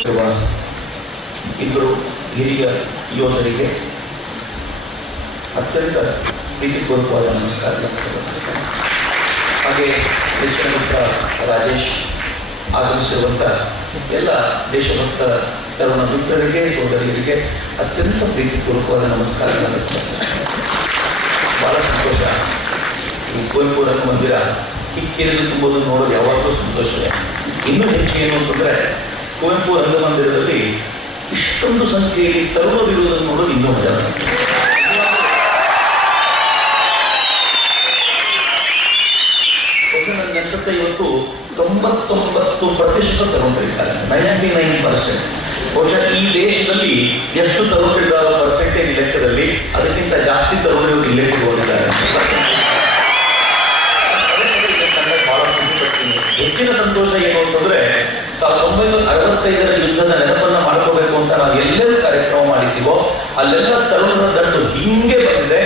ಇಬ್ಬರು ಹಿರಿಯ ಯೋಧರಿಗೆ ಅತ್ಯಂತ ಪ್ರೀತಿಪೂರ್ವಕವಾದ ನಮಸ್ಕಾರ. ಹಾಗೆ ಹೆಚ್ಚಿನ ಮಿತ್ರ ರಾಜೇಶ್ ಆಗಮಿಸಿರುವಂಥ ಎಲ್ಲ ದೇಶಭಕ್ತ ತರುಣ ಮಿತ್ರರಿಗೆ, ಸೋದರಿಯರಿಗೆ ಅತ್ಯಂತ ಪ್ರೀತಿಪೂರ್ವಕವಾದ ನಮಸ್ಕಾರಗಳನ್ನು ಸಮರ್ಪಿಸ್ತೇನೆ. ಭಾಳ ಸಂತೋಷ. ಈ ಕುವೆಂಪು ರಂಗಮಂದಿರ ಕಿಕ್ಕಿರಿದು ತುಂಬೋದು ನೋಡೋದು ಯಾವಾಗಲೂ ಸಂತೋಷವೇ. ಇನ್ನೂ ಹೆಚ್ಚು ಏನು ಅಂತಂದರೆ, ಕುವೆಂಪು ರಂಗಮಂದಿರದಲ್ಲಿ ಇಷ್ಟೊಂದು ಸಂಖ್ಯೆಯಲ್ಲಿ ತರುಣರಿರುವುದನ್ನು ನೋಡೋದು ಇನ್ನೂ ಮಜಾ. ನನಗೆ ಅನ್ಸುತ್ತೆ ಇವತ್ತು 99% ತರುಣರಿದ್ದಾರೆ, 99%. ಬಹುಶಃ ಈ ದೇಶದಲ್ಲಿ ಎಷ್ಟು ತರುಣರಿದ್ದಾರೋ ಪರ್ಸೆಂಟೇಜ್ ಲೆಕ್ಕದಲ್ಲಿ ಅದಕ್ಕಿಂತ ಜಾಸ್ತಿ ತರುಣರು ಇಲ್ಲೇ ಕೊಡುವಂತಿದ್ದಾರೆ. ಬಹಳ ಖುಷಿ ಪಡ್ತೀನಿ. ಹೆಚ್ಚಿನ ಸಂತೋಷ ಏನು ಅಂತಂದ್ರೆ, 1965ರ ಯುದ್ಧದ ನೆನಪನ್ನ ಮಾಡ್ಕೋಬೇಕು ಅಂತ ನಾವು ಎಲ್ಲೆಲ್ಲ ಕಾರ್ಯಕ್ರಮ ಮಾಡಿದ್ದೀವೋ ಅಲ್ಲೆಲ್ಲ ತರುಣರ ದಂಡು ಹಿಂಗೆ ಬಂದಿದೆ.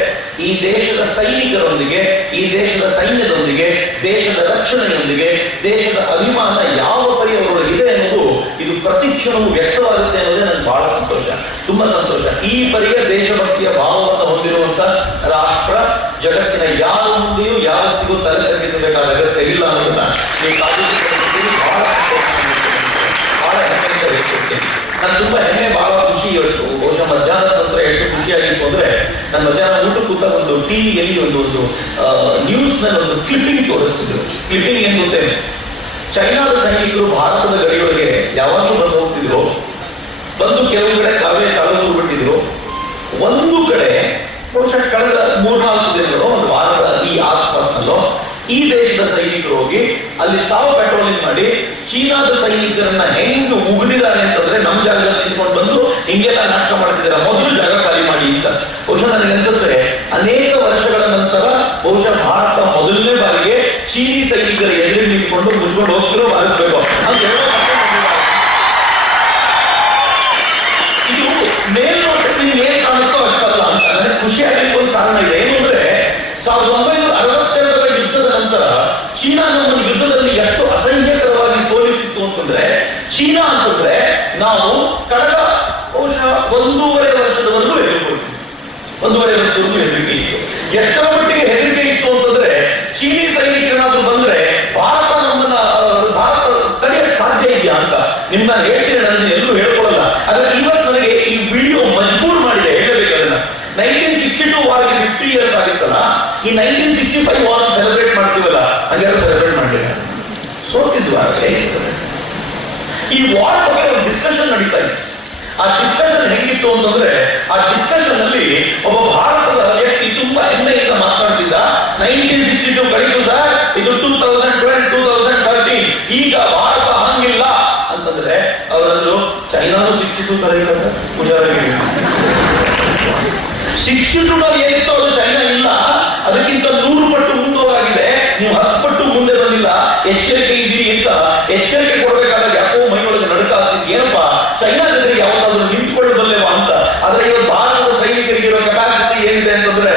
ಈ ದೇಶದ ಸೈನಿಕರೊಂದಿಗೆ, ಈ ದೇಶದ ಸೈನ್ಯದೊಂದಿಗೆ, ದೇಶದ ರಕ್ಷಣೆಯೊಂದಿಗೆ ದೇಶದ ಅಭಿಮಾನ ಯಾವ ಪರಿ ಅವರೊಳಗಿದೆ ಅನ್ನೋದು ಇದು ಪ್ರತಿ ಕ್ಷಣವೂ ವ್ಯಕ್ತವಾಗುತ್ತೆ ಅನ್ನೋದೇ ನನಗೆ ಬಹಳ ಸಂತೋಷ, ತುಂಬಾ ಸಂತೋಷ. ಈ ಪರಿಯ ದೇಶಭಕ್ತಿಯ ಭಾವವನ್ನು ಹೊಂದಿರುವಂತ ರಾಷ್ಟ್ರ ಜಗತ್ತಿನ ಯಾರ ಮುಂದೆಯೂ ಯಾವತ್ತಿಗೂ ತಲೆ ತಗ್ಗಿಸಬೇಕಾದ ಅಗತ್ಯ ಇಲ್ಲ ಅನ್ನೋದನ್ನ ನೀವು ಸಾಧಿಸಿಕೊಳ್ಳುತ್ತೀರಿ. ಬಹಳ ಹೆಮ್ಮೆ ವ್ಯಕ್ತಿರ್ತೇನೆ. ನಾನು ತುಂಬಾ ಹೆಮ್ಮೆ, ಬಹಳ ಖುಷಿ ಇವತ್ತು. ಬಹುಶಃ ಮಧ್ಯಾಹ್ನದ ನಂತರ ಎಷ್ಟು ಖುಷಿಯಾಗಿತ್ತು ಅಂದ್ರೆ, ನಾನು ಮಧ್ಯಾಹ್ನ ಊಟ ಕೂತ ಒಂದು ಟಿವಿಯಲ್ಲಿ ಒಂದು ನ್ಯೂಸ್ ನಲ್ಲಿ ಒಂದು ಕ್ಲಿಪ್ಪಿಂಗ್ ತೋರಿಸ್ತಿದ್ರು. ಕ್ಲಿಪ್ಪಿಂಗ್ ಏನ್ ಗೊತ್ತೇ, ಚೈನಾದ ಸೈನಿಕರು ಭಾರತದ ಗಡಿಯೊಳಗೆ ಯಾವಾಗಲೂ ಬಂದು ಹೋಗ್ತಿದ್ರು. ಬಂದು ಕೆಲವು ಕಡೆ ಕಾಲೂರು ಬಿಟ್ಟಿದ್ರು. ಒಂದು ಕಡೆ ಬಹುಶಃ ಕಳೆದ 3-4 ದಿನಗಳು, ಒಂದು ವಾರದ ಈ ಆಸ್ಪಾಸ್ನಲ್ಲೋ ಈ ದೇಶದ ಸೈನಿಕರು ಹೋಗಿ ಅಲ್ಲಿ ತಾವು ಪೆಟ್ರೋಲಿಂಗ್ ಮಾಡಿ ಚೀನಾದ ಸೈನಿಕರನ್ನ ಹೆಂಗ್ ಉಗಿದಿದ್ದಾರೆ ಅಂತಂದ್ರೆ, ನಮ್ ಜಾಗದಲ್ಲಿ ನಿಂತ್ಕೊಂಡು ಬಂದು ಹಿಂಗೆಲ್ಲ ನಾಟಕ ಮಾಡ್ತಿದ್ದಾರೆ, ಮೊದಲು ಜಾಗ ಖಾಲಿ ಮಾಡಿ ಅಂತ. ಬಹುಶಃ ನನಗೆ ಅನ್ಸುತ್ತೆ ಅನೇಕ ವರ್ಷಗಳ ನಂತರ ಬಹುಶಃ ಭಾರತ ಮೊದಲನೇ ಬಾರಿಗೆ ಚೀನಿ ಸೈನಿಕರ ಎದುರು ನಿಂತ್ಕೊಂಡು ಮುಚ್ಕೊಂಡು ಹೋಗ್ತಿರೋ ಭಾವಿಸ್ಬೇಕು ಅಂತ ಇದು ಮೇಲ್ನೋಟಕ್ಕೆ ಏನ್ ಕಾಣುತ್ತೋ ಅಷ್ಟಲ್ಲ ಅಂತ ನನಗೆ ಖುಷಿ ಆಗಿತ್ತು. ಒಂದು ಕಾರಣ ಇದೆ, ಏನು ಅಂದ್ರೆ 1962ರ ಯುದ್ಧದ ನಂತರ ಚೀನಾ ನಮ್ಮ ಯುದ್ಧದಲ್ಲಿ ಎಷ್ಟು ಅಸಹ್ಯಕರವಾಗಿ ಸೋಲಿಸಿತ್ತು ಅಂತಂದ್ರೆ, ಚೀನಾ ಅಂತಂದ್ರೆ ನಾವು ಕಳೆದ ಬಹುಶಃ 1.5 ವರ್ಷದವರೆಗೂ ಹೆದರಿಕೊಳ್ತೀವಿ. 1.5 ವರ್ಷದವರೆಗೂ ಹೆದರಿಕೆ ಇತ್ತು. ಎಷ್ಟರ ಮಟ್ಟಿಗೆ ಹೆದರಿಕೆ ಇತ್ತು ಅಂತಂದ್ರೆ, ಚೀನಿ ಸೈನಿಕರಾದ್ರೂ ಬಂದ್ರೆ ಭಾರತ ತಡೆಯಕ್ಕೆ ಸಾಧ್ಯ ಇದೆಯಾ ಅಂತ ನಿಮ್ನ ಹೇಳ್ತೀನಿ. ನನ್ನ ಎಲ್ಲೂ ಹೇಳ್ಕೊಳ್ಳಲ್ಲ. ಆದ್ರೆ ಇವತ್ತು ನನಗೆ ಈ ವಿಡಿಯೋ ಮಜಬೂರ್ ಮಾಡಿದೆ, ಹೇಳಬೇಕು ಅದನ್ನ. 1962 ವಾರ್ಗೆ 50 ಇಯರ್ಸ್ ಆಗಿತ್ತಲ್ಲ, ಈ 1965 ವಾರ್ ಸೆಲೆಬ್ರೇಟ್ ಮಾಡ್ತೀವಲ್ಲ, ಹಂಗೆಲ್ಲ ಸೆಲೆಬ್ರೇಟ್ ಮಾಡಲಿಲ್ಲ. ಸೋತಿದ್ವಾ ಈ ವಾರ್ ಬಗ್ಗೆ ಒಂದು ಡಿಸ್ಕಷನ್ ನಡೀತಾ ಇತ್ತು. ಆ ಡಿಸ್ಕಷನ್ ಹೆಂಗಿತ್ತು ಅಂತಂದ್ರೆ, ಆ ಡಿಸ್ಕಷನ್ ಅಲ್ಲಿ ಒಬ್ಬ ಭಾರತದ ವ್ಯಕ್ತಿ ತುಂಬಾ ಹೆಮ್ಮೆಯಿಂದ ಮಾತಾಡ್ತಿದ್ದ. 1962 ಕರೀತು ಸರ್, ಇದು 2012, 2013, ಈಗ ಭಾರತ ಹಂಗಿಲ್ಲ ಅಂತಂದ್ರೆ ಅವರಲ್ಲೂ ಚೈನಾನು 62 ಕರೀತ ಸರ್, ಪೂಜಾರಿಗೆ 62 ಏನಿತ್ತು ಅದು ಚೈನಾ ಇಲ್ಲ, ಅದಕ್ಕಿಂತ 100 ಪಟ್ಟು ಮುಂದೋಗಾಗಿದೆ, ನೀವು 10 ಪಟ್ಟು ಮುಂದೆ ಬಂದಿಲ್ಲ, ಎಚ್ಚರಿಕೆ ಇದ್ದೀರಿ ಅಂತ ಎಚ್ಚರಿಕೆ ಕೊಡಬೇಕಾದಾಗ ಯಾಕೋ ಮೈಯೊಳಗೆ ನಡುಕ ಆಗ್ತಿತ್ತು. ಏನಪ್ಪಾ, ಚೈನಾ ಜೊತೆಗೆ ಯಾವತ್ತಾದ್ರೂ ನಿಂತ್ಕೊಳ್ಳಬಲ್ಲೇವಾ ಅಂತ. ಆದ್ರೆ ಇವತ್ತು ಭಾರತದ ಸೈನಿಕರಿಗೆ ಇರೋ ಕೆಪಾಸಿಟಿ ಏನಿದೆ ಅಂತಂದ್ರೆ,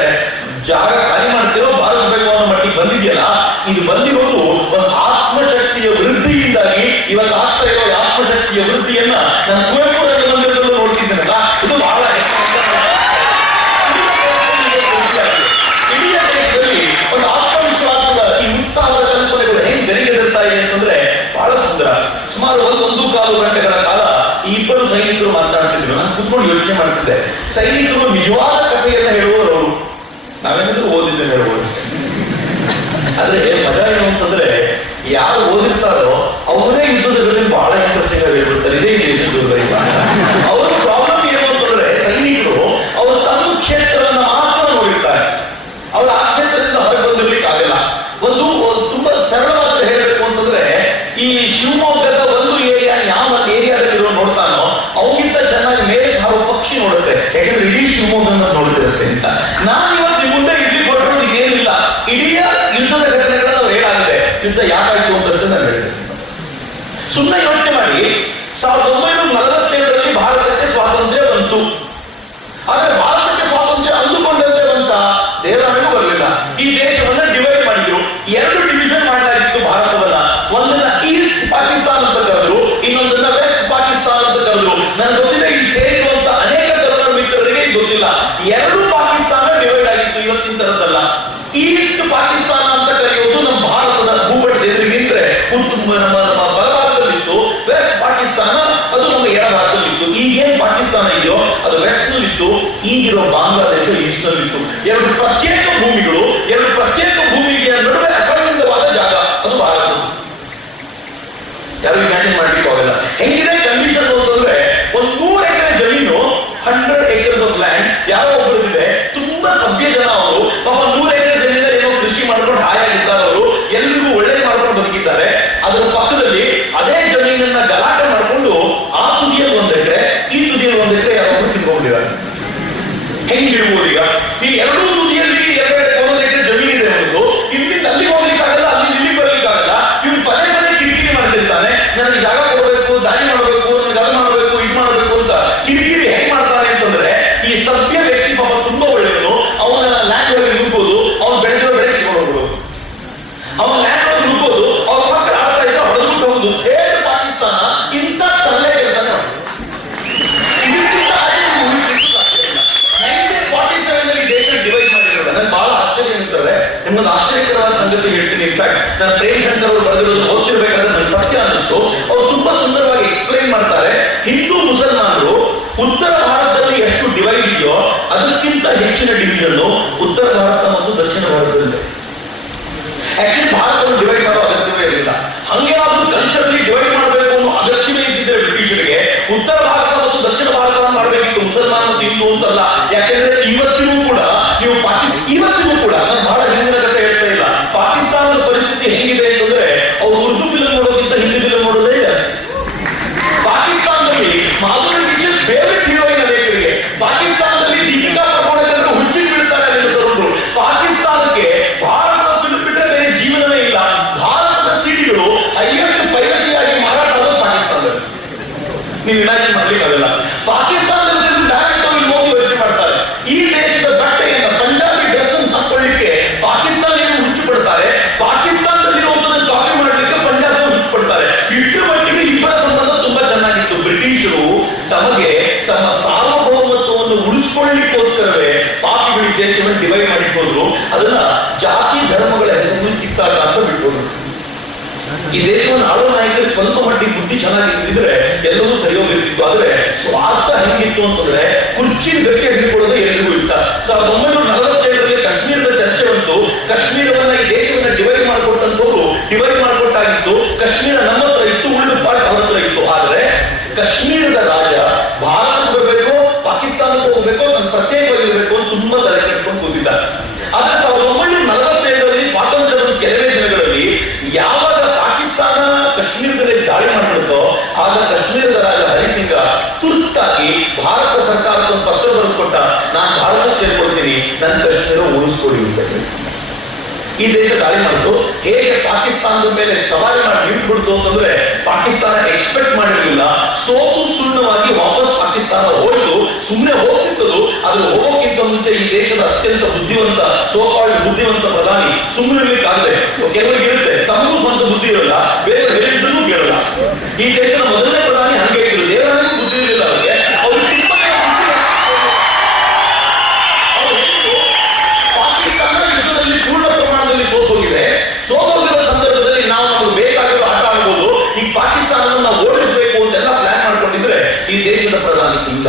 ಜಾಗ ಖಾಲಿ ಮಾಡ್ತಿರೋ ಬಾರಿಸಬೇಕು ಅನ್ನೋ ಮಟ್ಟಿಗೆ ಬಂದಿದೆಯಲ್ಲ. ಇದು ಬಂದಿರೋದು ಒಂದು ಆತ್ಮಶಕ್ತಿಯ ವೃದ್ಧಿಯಿಂದಾಗಿ. ಇವತ್ತು ಆಗ್ತಾ ಇರೋ ಆತ್ಮಶಕ್ತಿಯ ವೃದ್ಧಿಯನ್ನ ನಾನು ಕುವೆಂಪು ರಂಗಮಂದಿರದಲ್ಲೂ ನೋಡ್ತಿದ್ದೇನಲ್ಲ, ಇದು ಬಹಳ ಇಡೀ ದೇಶದಲ್ಲಿ ಒಂದು ಆತ್ಮವಿಶ್ವಾಸದ ಈ ಉತ್ಸಾಹದ ಕಲ್ಪನೆಗಳು ಹೆಂಗ್ ಬೆರೆಗೆದಿರ್ತಾ ಇದೆ ಅಂತಂದ್ರೆ ಬಹಳ ಸುಂದರ. ಸುಮಾರು 1.25 ಗಂಟೆಗಳ ಕಾಲ ಈ ಇಬ್ಬರು ಸೈನಿಕರು ಮಾತಾಡ್ತಿದ್ರು. ನಾನು ಕುತ್ಕೊಂಡು ಯೋಚನೆ ಮಾಡ್ತಿದ್ದೆ, ಸೈನಿಕರು ನಿಜವಾದ ಕಥೆಯನ್ನ ಹೇಳುವವರು ಅವರು, ನಾವೇನಾದ್ರೂ ಓದಿದ್ದೇನೆ ಹೇಳುವರು. ಆದ್ರೆ ಮಜಾ ಏನು ಅಂತಂದ್ರೆ, ಯಾರು ಓದಿರ್ತಾರೋ ಅವರೇ ಯುದ್ಧದ ಬಗ್ಗೆ ಬಹಳ ಇಂಟ್ರೆಸ್ಟಿಂಗ್ ಆಗಿ ಹೇಳ್ಬಿಡ್ತಾರೆ. ಇದೇ ಅವರ ಪ್ರಾಬ್ಲಮ್ ಏನು ಅಂತಂದ್ರೆ, ಸೈನಿಕರು ಅವರು ತಮ್ಮ ಕ್ಷೇತ್ರವನ್ನ ಮಾತ್ರ ನೋಡಿರ್ತಾರೆ, ಅವರು ಆ ಕ್ಷೇತ್ರದಿಂದ ಹೊರಗೆ ಬಂದಿರ್ಲಿಕ್ಕೆ ಆಗಲ್ಲ. ಒಂದು ತುಂಬಾ ಸರಳವಾಗಿ ಹೇಳಬೇಕು ಅಂತಂದ್ರೆ, ಈ ಶಿವಮೊಗ್ಗದ ಒಂದು ಏರಿಯಾ ಯಾವ ಏರಿಯಾದಲ್ಲಿರೋ ನೋಡ್ತಾನೋ ಅವಗಿಂತ ಚೆನ್ನಾಗಿ ಮೇಲೆ ಹಾರೋ ಪಕ್ಷಿ ನೋಡುತ್ತೆ, ಯಾಕಂದ್ರೆ ಇಡೀ ಶಿವಮೊಗ್ಗನ ನೋಡ್ತಿರುತ್ತೆ ಅಂತ. ನಾನು ಇವತ್ತು ಮುಂದೆ ಇಲ್ಲಿ ಕೊಟ್ಟಿರೋದು ಏನಿಲ್ಲ, ಇಡೀ ಯುದ್ಧದ ಘಟನೆಗಳ ನಾವು ಹೇಳಾಗಿದೆ, ಯುದ್ಧ ಯಾಕಾಯ್ತು ಅಂತ ನಾನು ಹೇಳ್ತೇನೆ. ಸುಮ್ಮನೆ ಯೋಚನೆ ಮಾಡಿ, 1947ರಲ್ಲಿ ಭಾರತಕ್ಕೆ ಸ್ವಾತಂತ್ರ್ಯ ಬಂತು. ಆದ್ರೆ ಭಾರತಕ್ಕೆ ಸ್ವಾತಂತ್ರ್ಯ ಅಂದುಕೊಂಡಂತೆ ಬಂತ, ದೇವರಾಣಿಗೂ ಬರಲಿಲ್ಲ. ಈ ದೇಶವನ್ನ ಡಿವೈಡ್ ಮಾಡಿದ್ರು, 2 ಡಿವಿಷನ್ ಮಾಡಲಾಗಿತ್ತು ಭಾರತವನ್ನ. ಒಂದನ್ನ ಈಸ್ಟ್ ಪಾಕಿಸ್ತಾನ ಅಂತ ಕರೆದ್ರು, ಇನ್ನೊಂದನ್ನ ವೆಸ್ಟ್ ಪಾಕಿಸ್ತಾನ ಅಂತ ನಮ್ಮ ಬಲಭಾಗದಲ್ಲಿತ್ತು, ವೆಸ್ಟ್ ಪಾಕಿಸ್ತಾನ ಅದು ನಮ್ಮ ಎಡ ಭಾಗದಲ್ಲಿತ್ತು. ಈಗೇನ್ ಪಾಕಿಸ್ತಾನ ಇದೆಯೋ ಅದು ವೆಸ್ಟ್ ನಲ್ಲಿತ್ತು, ಈಗಿರೋ ಬಾಂಗ್ಲಾದೇಶ ಈಸ್ಟ್ ನಲ್ಲಿತ್ತು. ಎರಡು ಪ್ರತ್ಯೇಕ ಭೂಮಿಗಳು, ಎರಡು ಪ್ರತ್ಯೇಕ ಭೂಮಿಗೆ ನಡುವೆ ಅಖಂಡವಾದ ಜಾಗ ಅದು ಭಾರತ. ಯಾರು ಇಮ್ಯಾಜಿನ್ ಮಾಡ್ಲಿಕ್ಕೆ ಹೋಗಲ್ಲ. ಹೆಂಗಿದೆ ಕಂಡೀಷನ್ ಅಂತಂದ್ರೆ, 100 ಎಕರೆ ಜಮೀನು, 100 acres ಆಫ್ ಲ್ಯಾಂಡ್ ಯಾರೋ ಒಬ್ಬರಿಗಿದೆ, ತುಂಬಾ ಸಭ್ಯ ಜನ ಅವರು. ಪಾಪ 100 ಎಕರೆ ಜಮೀನಲ್ಲಿ ಏನೋ ಕೃಷಿ ಮಾಡ್ಕೊಂಡು ಹಾಯಾಗಿದ್ದಾರೆ ಅವರು, ಎಲ್ರಿಗೂ ಒಳ್ಳೇದು ಮಾಡ್ಕೊಂಡು ಬದುಕಿದ್ದಾರೆ. ಅದರ ಪಕ್ಕದಲ್ಲಿ ಅದೇ ಜಮೀನನ್ನ ಗಲಾಟೆ ಮಾಡ್ಕೊಂಡು ಆ ತುದಿಯಲ್ಲಿ 1 ಎಕರೆ, ಈ ತುದಿಯಲ್ಲಿ 1 ಎಕರೆ ಯಾರೋ ತಿಳ್ಕೊಂಡಿದ್ದಾರೆ. ಹೆಂಗಿರ್ಬೋದು ಈಗ? ಈ ಎರಡೂ ತುದಿಯಲ್ಲಿ 1 ಎಕರೆ ಜಮೀನು ಇದೆ ಅನ್ನೋದು, ಇಲ್ಲಿಂದ ಅಲ್ಲಿಗೆ ಹೋಗ್ಲಿಕ್ಕಾಗಲ್ಲ, ಅಲ್ಲಿ ಇಲ್ಲಿ ಬರ್ಲಿಕ್ಕಾಗಲ್ಲ. ಇವ್ರು ಪದೇ ಪದೇ ಕಿರಿಕಿರಿ ಮಾಡ್ತಿರ್ತಾನೆ, ನನಗೆ ಜಾಗ ಕೊಡಬೇಕು, ದಾರಿ ಮಾಡಬೇಕು, ನನಗೆ ಅದು ಮಾಡಬೇಕು, ಇದು ಮಾಡಬೇಕು ಅಂತ ಕಿರಿಕಿರಿ ಹೆಂಗ್ ಮಾಡ್ತಾನೆ ಅಂತಂದ್ರೆ, ಈ ಸಭ್ಯ ವ್ಯಕ್ತಿ ಪಾಪ ತುಂಬಾ ಒಳ್ಳೆಯವನು, ಅವನ ಲ್ಯಾಂಡ್ ಒಳಗೆ ನುಗ್ಗೋದು, ಅವ್ನು ಬೆಳೆದಿರೋ ಬೆಳೆ ಕಿತ್ಕೊಂಡು ಹೋಗೋದು, ಅವನ ಲ್ಯಾಂಡ್ ಒಳಗೆ ನುಗ್ಗೋದು, ಅವ್ರ ಮಕ್ಕಳು ಆಡ್ತಾ ಇದ್ದ ಹೊಡೆದ್ಬಿಟ್ಟು ಹೋಗುದು. ಪಾಕಿಸ್ತಾನ ಇಂಥ ತರಲೆ ಕೆಲಸನೇ ಇದಕ್ಕಿಂತ 1947 ದೇಶ ಡಿವೈಡ್ ಮಾಡಿರೋದು ನನಗೆ ಬಹಳ ಆಶ್ಚರ್ಯ ಅನಿಸ್ತದೆ. ನಿಮ್ಗೊಂದು ಆಶ್ಚರ್ಯಕರವಾದ ಸಂಗತಿ ಹೇಳ್ತೀನಿ. ಇನ್ಫ್ಯಾಕ್ಟ್ ನಾನು ಪ್ರೇಮ್ ಶಂಕರ್ ಅವರು ಬರೆದಿರೋದು ಓದ್ತಿರ್ಬೇಕಾದ್ರೆ ನನಗೆ ಸತ್ಯ ಅನ್ನಿಸ್ತು. ಅವ್ರು ತುಂಬಾ ಸುಂದರವಾಗಿ ಎಕ್ಸ್ಪ್ಲೈನ್ ಮಾಡ್ತಾರೆ. ಹಿಂದೂ ಮುಸಲ್ಮಾನರು ಉತ್ತರ ಭಾರತದಲ್ಲಿ ಎಷ್ಟು ಡಿವೈಡ್ ಇದೆಯೋ ಅದಕ್ಕಿಂತ ಹೆಚ್ಚಿನ ಡಿವಿಷನ್ ಉತ್ತರ ಭಾರತ ಮತ್ತು ದಕ್ಷಿಣ ಭಾರತದಲ್ಲಿ. ಆಕ್ಚುಲಿ ಭಾರತವನ್ನು ಡಿವೈಡ್ ಮಾಡೋ ಅಗತ್ಯವೇ ಇರಲಿಲ್ಲ. ಹಂಗೇನಾದ್ರೂ ಕಲ್ಚರ್ಲಿ ಡಿವೈಡ್ ಮಾಡಬೇಕು ಅನ್ನೋ ಅಗತ್ಯವೇ ಇದ್ದಿದ್ರೆ ಬ್ರಿಟಿಷರಿಗೆ ಉತ್ತರ ಭಾರತ ಮತ್ತು ದಕ್ಷಿಣ ಭಾರತವನ್ನು ಮಾಡಬೇಕಿತ್ತು, ಮುಸಲ್ಮಾನ ಮತ್ತು ಹಿಂದೂ ಅಂತಲ್ಲ. ಯಾಕೆಂದ್ರೆ ಇವತ್ತಿಗೂ ಕೂಡ ನೀವು ಇವತ್ತಿಗೂ ಕೂಡ ನಾನು ಬಹಳ ಹಿಂದಿನ ಕಥೆ ಹೇಳ್ತಾ ಇಲ್ಲ. ಪಾಕಿಸ್ತಾನದ ಪರಿಸ್ಥಿತಿ ಹೆಂಗಿದೆ ಅಂತಂದ್ರೆ, ಅವ್ರು ಉರ್ದು ಫಿಲ್ಮ್ ನೋಡೋಕ್ಕಿಂತ ಹಿಂದಿ ಫಿಲ್ಮ್ ನೋಡೋದೇ ಜಾಸ್ತಿ. ಪಾಕಿಸ್ತಾನದಲ್ಲಿ ಮಾಧುರಿ ದೀಕ್ಷಿತ್ ಫೇವರೇಟ್ ಹೀರೋಯಿನ್ ಅನೇಕರಿಗೆ. ಪಾಕಿಸ್ತಾನದಲ್ಲಿ ದೀಪಿಕಾ ಪಡುಕೋಣೆ ಹುಚ್ಚಿ ಬೀಳ್ತಾರೆ ಅನ್ನೋ ತರುಣರು. ಪಾಕಿಸ್ತಾನಕ್ಕೆ ಭಾರತ ಫಿಲ್ಮ್ ಬಿಟ್ಟರೆ ಬೇರೆ ಜೀವನವೇ ಇಲ್ಲ. ಭಾರತದ ಸಿಡಿಗಳು ಹೈಯೆಸ್ಟ್ ಪೈರಸಿಯಾಗಿ ಮಾರಾಟ ಆಗೋದು ಪಾಕಿಸ್ತಾನದಲ್ಲಿ. ನೀವು ಇಮ್ಯಾಜಿನ್ ಮಾಡ್ಲಿಕ್ಕಾಗಲ್ಲ. ಪಾಕಿಸ್ತಾನದಲ್ಲಿ ಡೈರೆಕ್ಟ್ ಆಗಿ ಹೋಗಿ ಯೋಚನೆ ಮಾಡ್ತಾರೆ. ಈ ದೇಶದ ಬಟ್ಟೆಯನ್ನು, ಪಂಜಾಬಿ ಡ್ರೆಸ್ ಅನ್ನು ಹಾಕೊಳ್ಳಿಕ್ಕೆ ಪಾಕಿಸ್ತಾನಿಯರು ಹುಚ್ಚು ಪಡ್ತಾರೆ, ಪಾಕಿಸ್ತಾನದಲ್ಲಿರುವಂತದನ್ನು ಕಾಪಿ ಮಾಡಲಿಕ್ಕೆ ಪಂಜಾಬ್ ಹುಚ್ಚು ಪಡ್ತಾರೆ. ಇಷ್ಟರ ಮಟ್ಟಿಗೆ ಇಬ್ಬರ ಸಂಬಂಧ ತುಂಬಾ ಚೆನ್ನಾಗಿತ್ತು. ಬ್ರಿಟಿಷರು ತಮಗೆ ತಮ್ಮ ಸಾರ್ವಭೌಮತ್ವವನ್ನು ಉಳಿಸಿಕೊಳ್ಳಿಕ್ಕೋಸ್ಕರವೇ ಪಾಪಿಗಳು ದೇಶವನ್ನು ಡಿವೈಡ್ ಮಾಡಿಕೊಂಡು ಅದನ್ನ ಜಾತಿ ಧರ್ಮಗಳ ಹೆಸರನ್ನು ಕಿತ್ತಾಟ ಅಂತ ಬಿಟ್ಕೊಂಡು, ಈ ದೇಶವನ್ನು ಆಳೋ ನಾಯಕರಿಗೆ ಸ್ವಲ್ಪ ಮಟ್ಟಿಗೆ ಬುದ್ಧಿ ಚೆನ್ನಾಗಿರ್ತಿದ್ರೆ ಎಲ್ಲವೂ ಸರಿ ಹೋಗಿರ್ತಿತ್ತು. ಆದ್ರೆ ಸ್ವಾರ್ಥ ಹೆಂಗಿತ್ತು ಅಂತಂದ್ರೆ, ಕುರ್ಚಿ ಗಟ್ಟಿಯಾಗಿ ಹಿಡ್ಕೊಳ್ಳೋದು ಎಲ್ಲರಿಗೂ ಇಷ್ಟ. 1947ರಲ್ಲಿ ಕಾಶ್ಮೀರದ ಚರ್ಚೆ ಬಂತು. ಕಾಶ್ಮೀರವನ್ನ, ಈ ದೇಶವನ್ನ ಡಿವೈಡ್ ಮಾಡಿಕೊಟ್ಟಂತವ್ರು ಡಿವೈಡ್ ಮಾಡಿಕೊಟ್ಟಾಗಿತ್ತು. ಕಾಶ್ಮೀರ ನಮ್ಮ ಹತ್ರ ಇತ್ತು, ಉಳಿದ ಪಾರ್ಟ್ ಅವ್ರ ಹತ್ರ ಇತ್ತು. ಆದ್ರೆ ಕಾಶ್ಮೀರದ ರಾಜ ಭಾರತಕ್ಕೆ ಬರಬೇಕು, ಪಾಕಿಸ್ತಾನಕ್ಕೆ ಹೋಗ್ಬೇಕು, ನಾನು ಪ್ರತ್ಯೇಕವಾಗಿರ್ಬೇಕು ಅಂತ ತುಂಬಾ ತಲೆ ಕೆಡ್ಕೊಂಡು ಕೂತಿದ್ದ. ಆದ್ರೆ 1947ರಲ್ಲಿ ಸ್ವಾತಂತ್ರ್ಯ ಬಂದ ಕೆಲವೇ ದಿನಗಳಲ್ಲಿ ಯಾವಾಗ ಪಾಕಿಸ್ತಾನ ಕಾಶ್ಮೀರದಲ್ಲಿ ದಾಳಿ ಮಾಡಿಬಿಡುತ್ತೋ, ಆಗ ಕಾಶ್ಮೀರದ ರಾಜ ಹರಿಸಿಂಗ ತುರ್ತಾಗಿ ಭಾರತ ಸರ್ಕಾರಕ್ಕೆ ಒಂದು ಪತ್ರ ಬರೆದು ಕೊಟ್ಟ, ನಾನು ಭಾರತಕ್ಕೆ ಸೇರ್ಕೊಳ್ತೀನಿ, ನನ್ನ ಕಾಶ್ಮೀರ ಉಳಿಸ್ಕೊಡಿ ಅಂತ. ಈ ದೇಶ ದಾಳಿ ಮಾಡಿತು. ಹೇಗೆ ಪಾಕಿಸ್ತಾನದ ಮೇಲೆ ಸವಾರಿ ಮಾಡಿ ನಿಂತ್ಬಿಡ್ತು ಅಂತಂದ್ರೆ, ಪಾಕಿಸ್ತಾನ ಎಕ್ಸ್ಪೆಕ್ಟ್ ಮಾಡಿರಲಿಲ್ಲ. ಸೋತು ಸುಣ್ಣವಾಗಿ ವಾಪಸ್ ಪಾಕಿಸ್ತಾನ ಹೋಯ್ತು. ಸುಮ್ಮನೆ ಹೋಗ್ತಿತ್ತದು. ಆದ್ರೆ ಹೋಗೋಕ್ಕಿಂತ ಮುಂಚೆ ಈ ದೇಶದ ಅತ್ಯಂತ ಬುದ್ಧಿವಂತ, ಸೋಕಾಲ್ಡ್ ಬುದ್ಧಿವಂತ ಪ್ರಧಾನಿ ಸುಮ್ಮನೆ ಇರ್ಲಿಕ್ಕಾಗದೆ, ಕೆಲವರಿಗೆ ಇರುತ್ತೆ, ತಮಗೂ ಸ್ವಂತ ಬುದ್ಧಿ ಇರಲ್ಲ, ಬೇರೆ ಹೇಳಿದ್ದನ್ನು ಕೇಳಲ್ಲ. ಈ ದೇಶದ ಮೊದಲನೇ ಪ್ರಧಾನಿ ಹಂಗೆ ಇದ್ರು. ದೇವರಾಣಿಗೂ ಬುದ್ಧಿ ಇರಲಿಲ್ಲ ಅವರಿಗೆ. ಪಾಕಿಸ್ತಾನ ಯುದ್ಧದಲ್ಲಿ ಪೂರ್ಣ ಪ್ರಮಾಣದಲ್ಲಿ ಸೋತೋಗಿದೆ. ಸೋತೋಗಿರೋ ಸಂದರ್ಭದಲ್ಲಿ ನಾವು ನಮಗೆ ಬೇಕಾಗಿರೋ ಆಟ ಆಡ್ಬೋದು, ಈಗ ಪಾಕಿಸ್ತಾನವನ್ನು ನಾವು ಓಡಿಸಬೇಕು ಅಂತೆಲ್ಲ ಪ್ಲಾನ್ ಮಾಡ್ಕೊಂಡಿದ್ರೆ ಈ ದೇಶದ ಪ್ರಧಾನಿ ಇಲ್ಲ,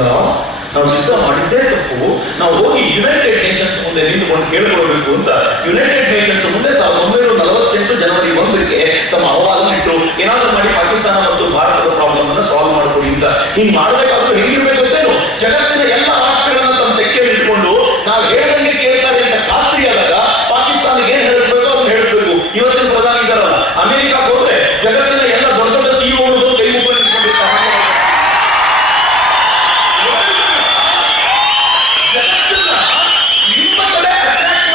ನಾವು ಸಿದ್ಧ ಮಾಡಿದ್ದೇ ತಪ್ಪು, ನಾವು ಹೋಗಿ ಯುನೈಟೆಡ್ ನೇಷನ್ಸ್ ಮುಂದೆ ನಿಂತುಕೊಂಡು ಕೇಳ್ಕೊಳ್ಬೇಕು ಅಂತ ಯುನೈಟೆಡ್ ನೇಷನ್ಸ್ ಮುಂದೆ 1948 ಜನವರಿ 1ಕ್ಕೆ ತಮ್ಮ ಅಹವಾಲು ಇಟ್ಟು, ಏನಾದ್ರೂ ಮಾಡಿ ಪಾಕಿಸ್ತಾನ ಮತ್ತು ಭಾರತದ ಪ್ರಾಬ್ಲಮ್ ಅನ್ನು ಸಾಲ್ವ್ ಮಾಡ್ಕೊಡಿ ಅಂತ. ಹಿಂಗ್ ಮಾಡಬೇಕಾದ್ರೂ ಹೆಂಗಿರ್ಬೇಕು ಗೊತ್ತೇನು? ಜಗತ್ತಿನ ಎಲ್ಲ ರಾಷ್ಟ್ರಗಳನ್ನ ತಮ್ಮ ತೆಕ್ಕೆಯಲ್ಲಿ ಇಟ್ಕೊಂಡು ನಾವು ಹೇಳ್ದಂಗೆ ಕೇಳ್ತಾರೆ ಅಂತ ಖಾತ್ರಿ ಆದಾಗ ಪಾಕಿಸ್ತಾನಿಗೆ ಏನ್ ಹೇಳಿಸ್ಬೇಕು ಅದನ್ನ ಹೇಳಿಸ್ಬೇಕು. ಇವತ್ತಿನ ಪ್ರಧಾನಿ ಇದಾರಲ್ಲ, ಅಮೆರಿಕಾಕ್ಕೆ ಹೋದ್ರೆ ಜಗತ್ತಿನ ಎಲ್ಲ ದೊಡ್ಡ ದೊಡ್ಡ ಸಿಇಒಗಳು ಕೈ ಮುಖ ನಿಂತ್ಕೊಂಡಿರ್ತಾರೆ. ಜಗತ್ತನ್ನ ನಿಮ್ಮ ಕಡೆ ಅಟ್ರಾಕ್ಟ್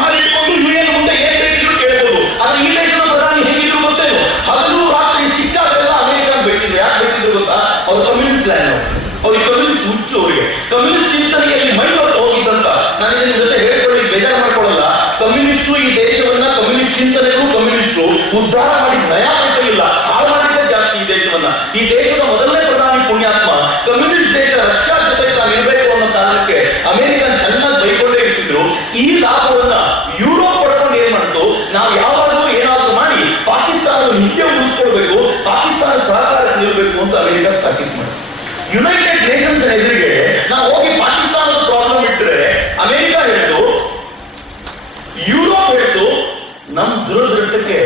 ಮಾಡಿಟ್ಕೊಂಡು ಯುಎನ್ ಮುಂದೆ ಏನ್ ಬೇಕಿದ್ರು ಕೇಳ್ಬೋದು. ಆದ್ರೆ ಈ ದೇಶದ ಪ್ರಧಾನಿ ಹೇಗಿದ್ರು ಗೊತ್ತೇನು? ಹಗಲು ರಾತ್ರಿ ಸಿಕ್ಕಾಗೆಲ್ಲ ಅಮೆರಿಕ ಬೇಕಿದ್ರು. ಯಾಕೆ ಬೇಕಿದ್ರು ಗೊತ್ತಾ? ಅವ್ರು ಕಮ್ಯುನಿಸ್ಟ್ ಲ್ಯಾಂಡ್, ಅವ್ರಿಗೆ ಕಮ್ಯುನಿಸ್ಟ್ ಹುಚ್ಚು ಅವರಿಗೆ. ಅಮೆರಿಕ ತಾಕೀತು ಮಾಡಿ. ಯುನೈಟೆಡ್ ನೇಷನ್ಸ್ ಎದುರಿಗೆ ನಾವು ಹೋಗಿ ಪಾಕಿಸ್ತಾನದ ಪ್ರಾಬ್ಲಮ್ ಇಟ್ಟರೆ ಅಮೆರಿಕ ಹೇಳ್ತು, ಯುರೋಪ್ ಹೇಳ್ತು, ನಮ್ ದುರದೃಷ್ಟಕ್ಕೆ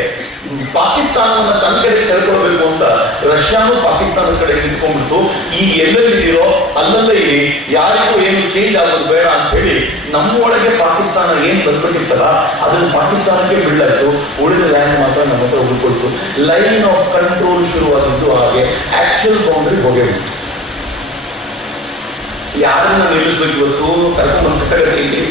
ಪಾಕಿಸ್ತಾನವನ್ನ ತನ್ನ ಕಡೆಗೆ ಸೇರ್ಕೊಳ್ಬೇಕು ಅಂತ ರಷ್ಯಾನು ಪಾಕಿಸ್ತಾನದ ಕಡೆ ನಿಂತ್ಕೊಂಡ್ಬಿಟ್ಟು ಈ ಎಲ್ಲೆಲ್ಲಿರೋ ಅಲ್ಲಲ್ಲೇ ಇಲ್ಲಿ ಯಾರಿಗೂ ಏನು ಚೇಂಜ್ ಆಗೋದು ಬೇಡ ಅಂತ ಹೇಳಿ ನಮ್ಮ ಒಳಗೆ ಪಾಕಿಸ್ತಾನ ಏನ್ ಬಂದ್ಬಿಟ್ಟಿರ್ತಲ್ಲ ಅದನ್ನು ಪಾಕಿಸ್ತಾನಕ್ಕೆ ಬಿಡಲಾಯ್ತು. ಉಳಿದ ಲ್ಯಾಂಡ್ ಮಾತ್ರ ನಮ್ಮ ಹತ್ರ ಉಳ್ಕೊಳ್ತು. ಲೈನ್ ಆಫ್ ಕಂಟ್ರೋಲ್ ಶುರುವಾದದ್ದು ಹಾಗೆ ಆಕ್ಚುಯಲ್ ಬೌಂಡ್ರಿ ಹೋಗಿಬಿಟ್ಟು ಯಾರನ್ನ ನಿಲ್ಲಿಸ್ಬೇಕು ಇವತ್ತು ಕರ್ಕೊಂಡ್ಬಂದು ಪುಟ್ಟಗಟ್ಟಿಯಲ್ಲಿ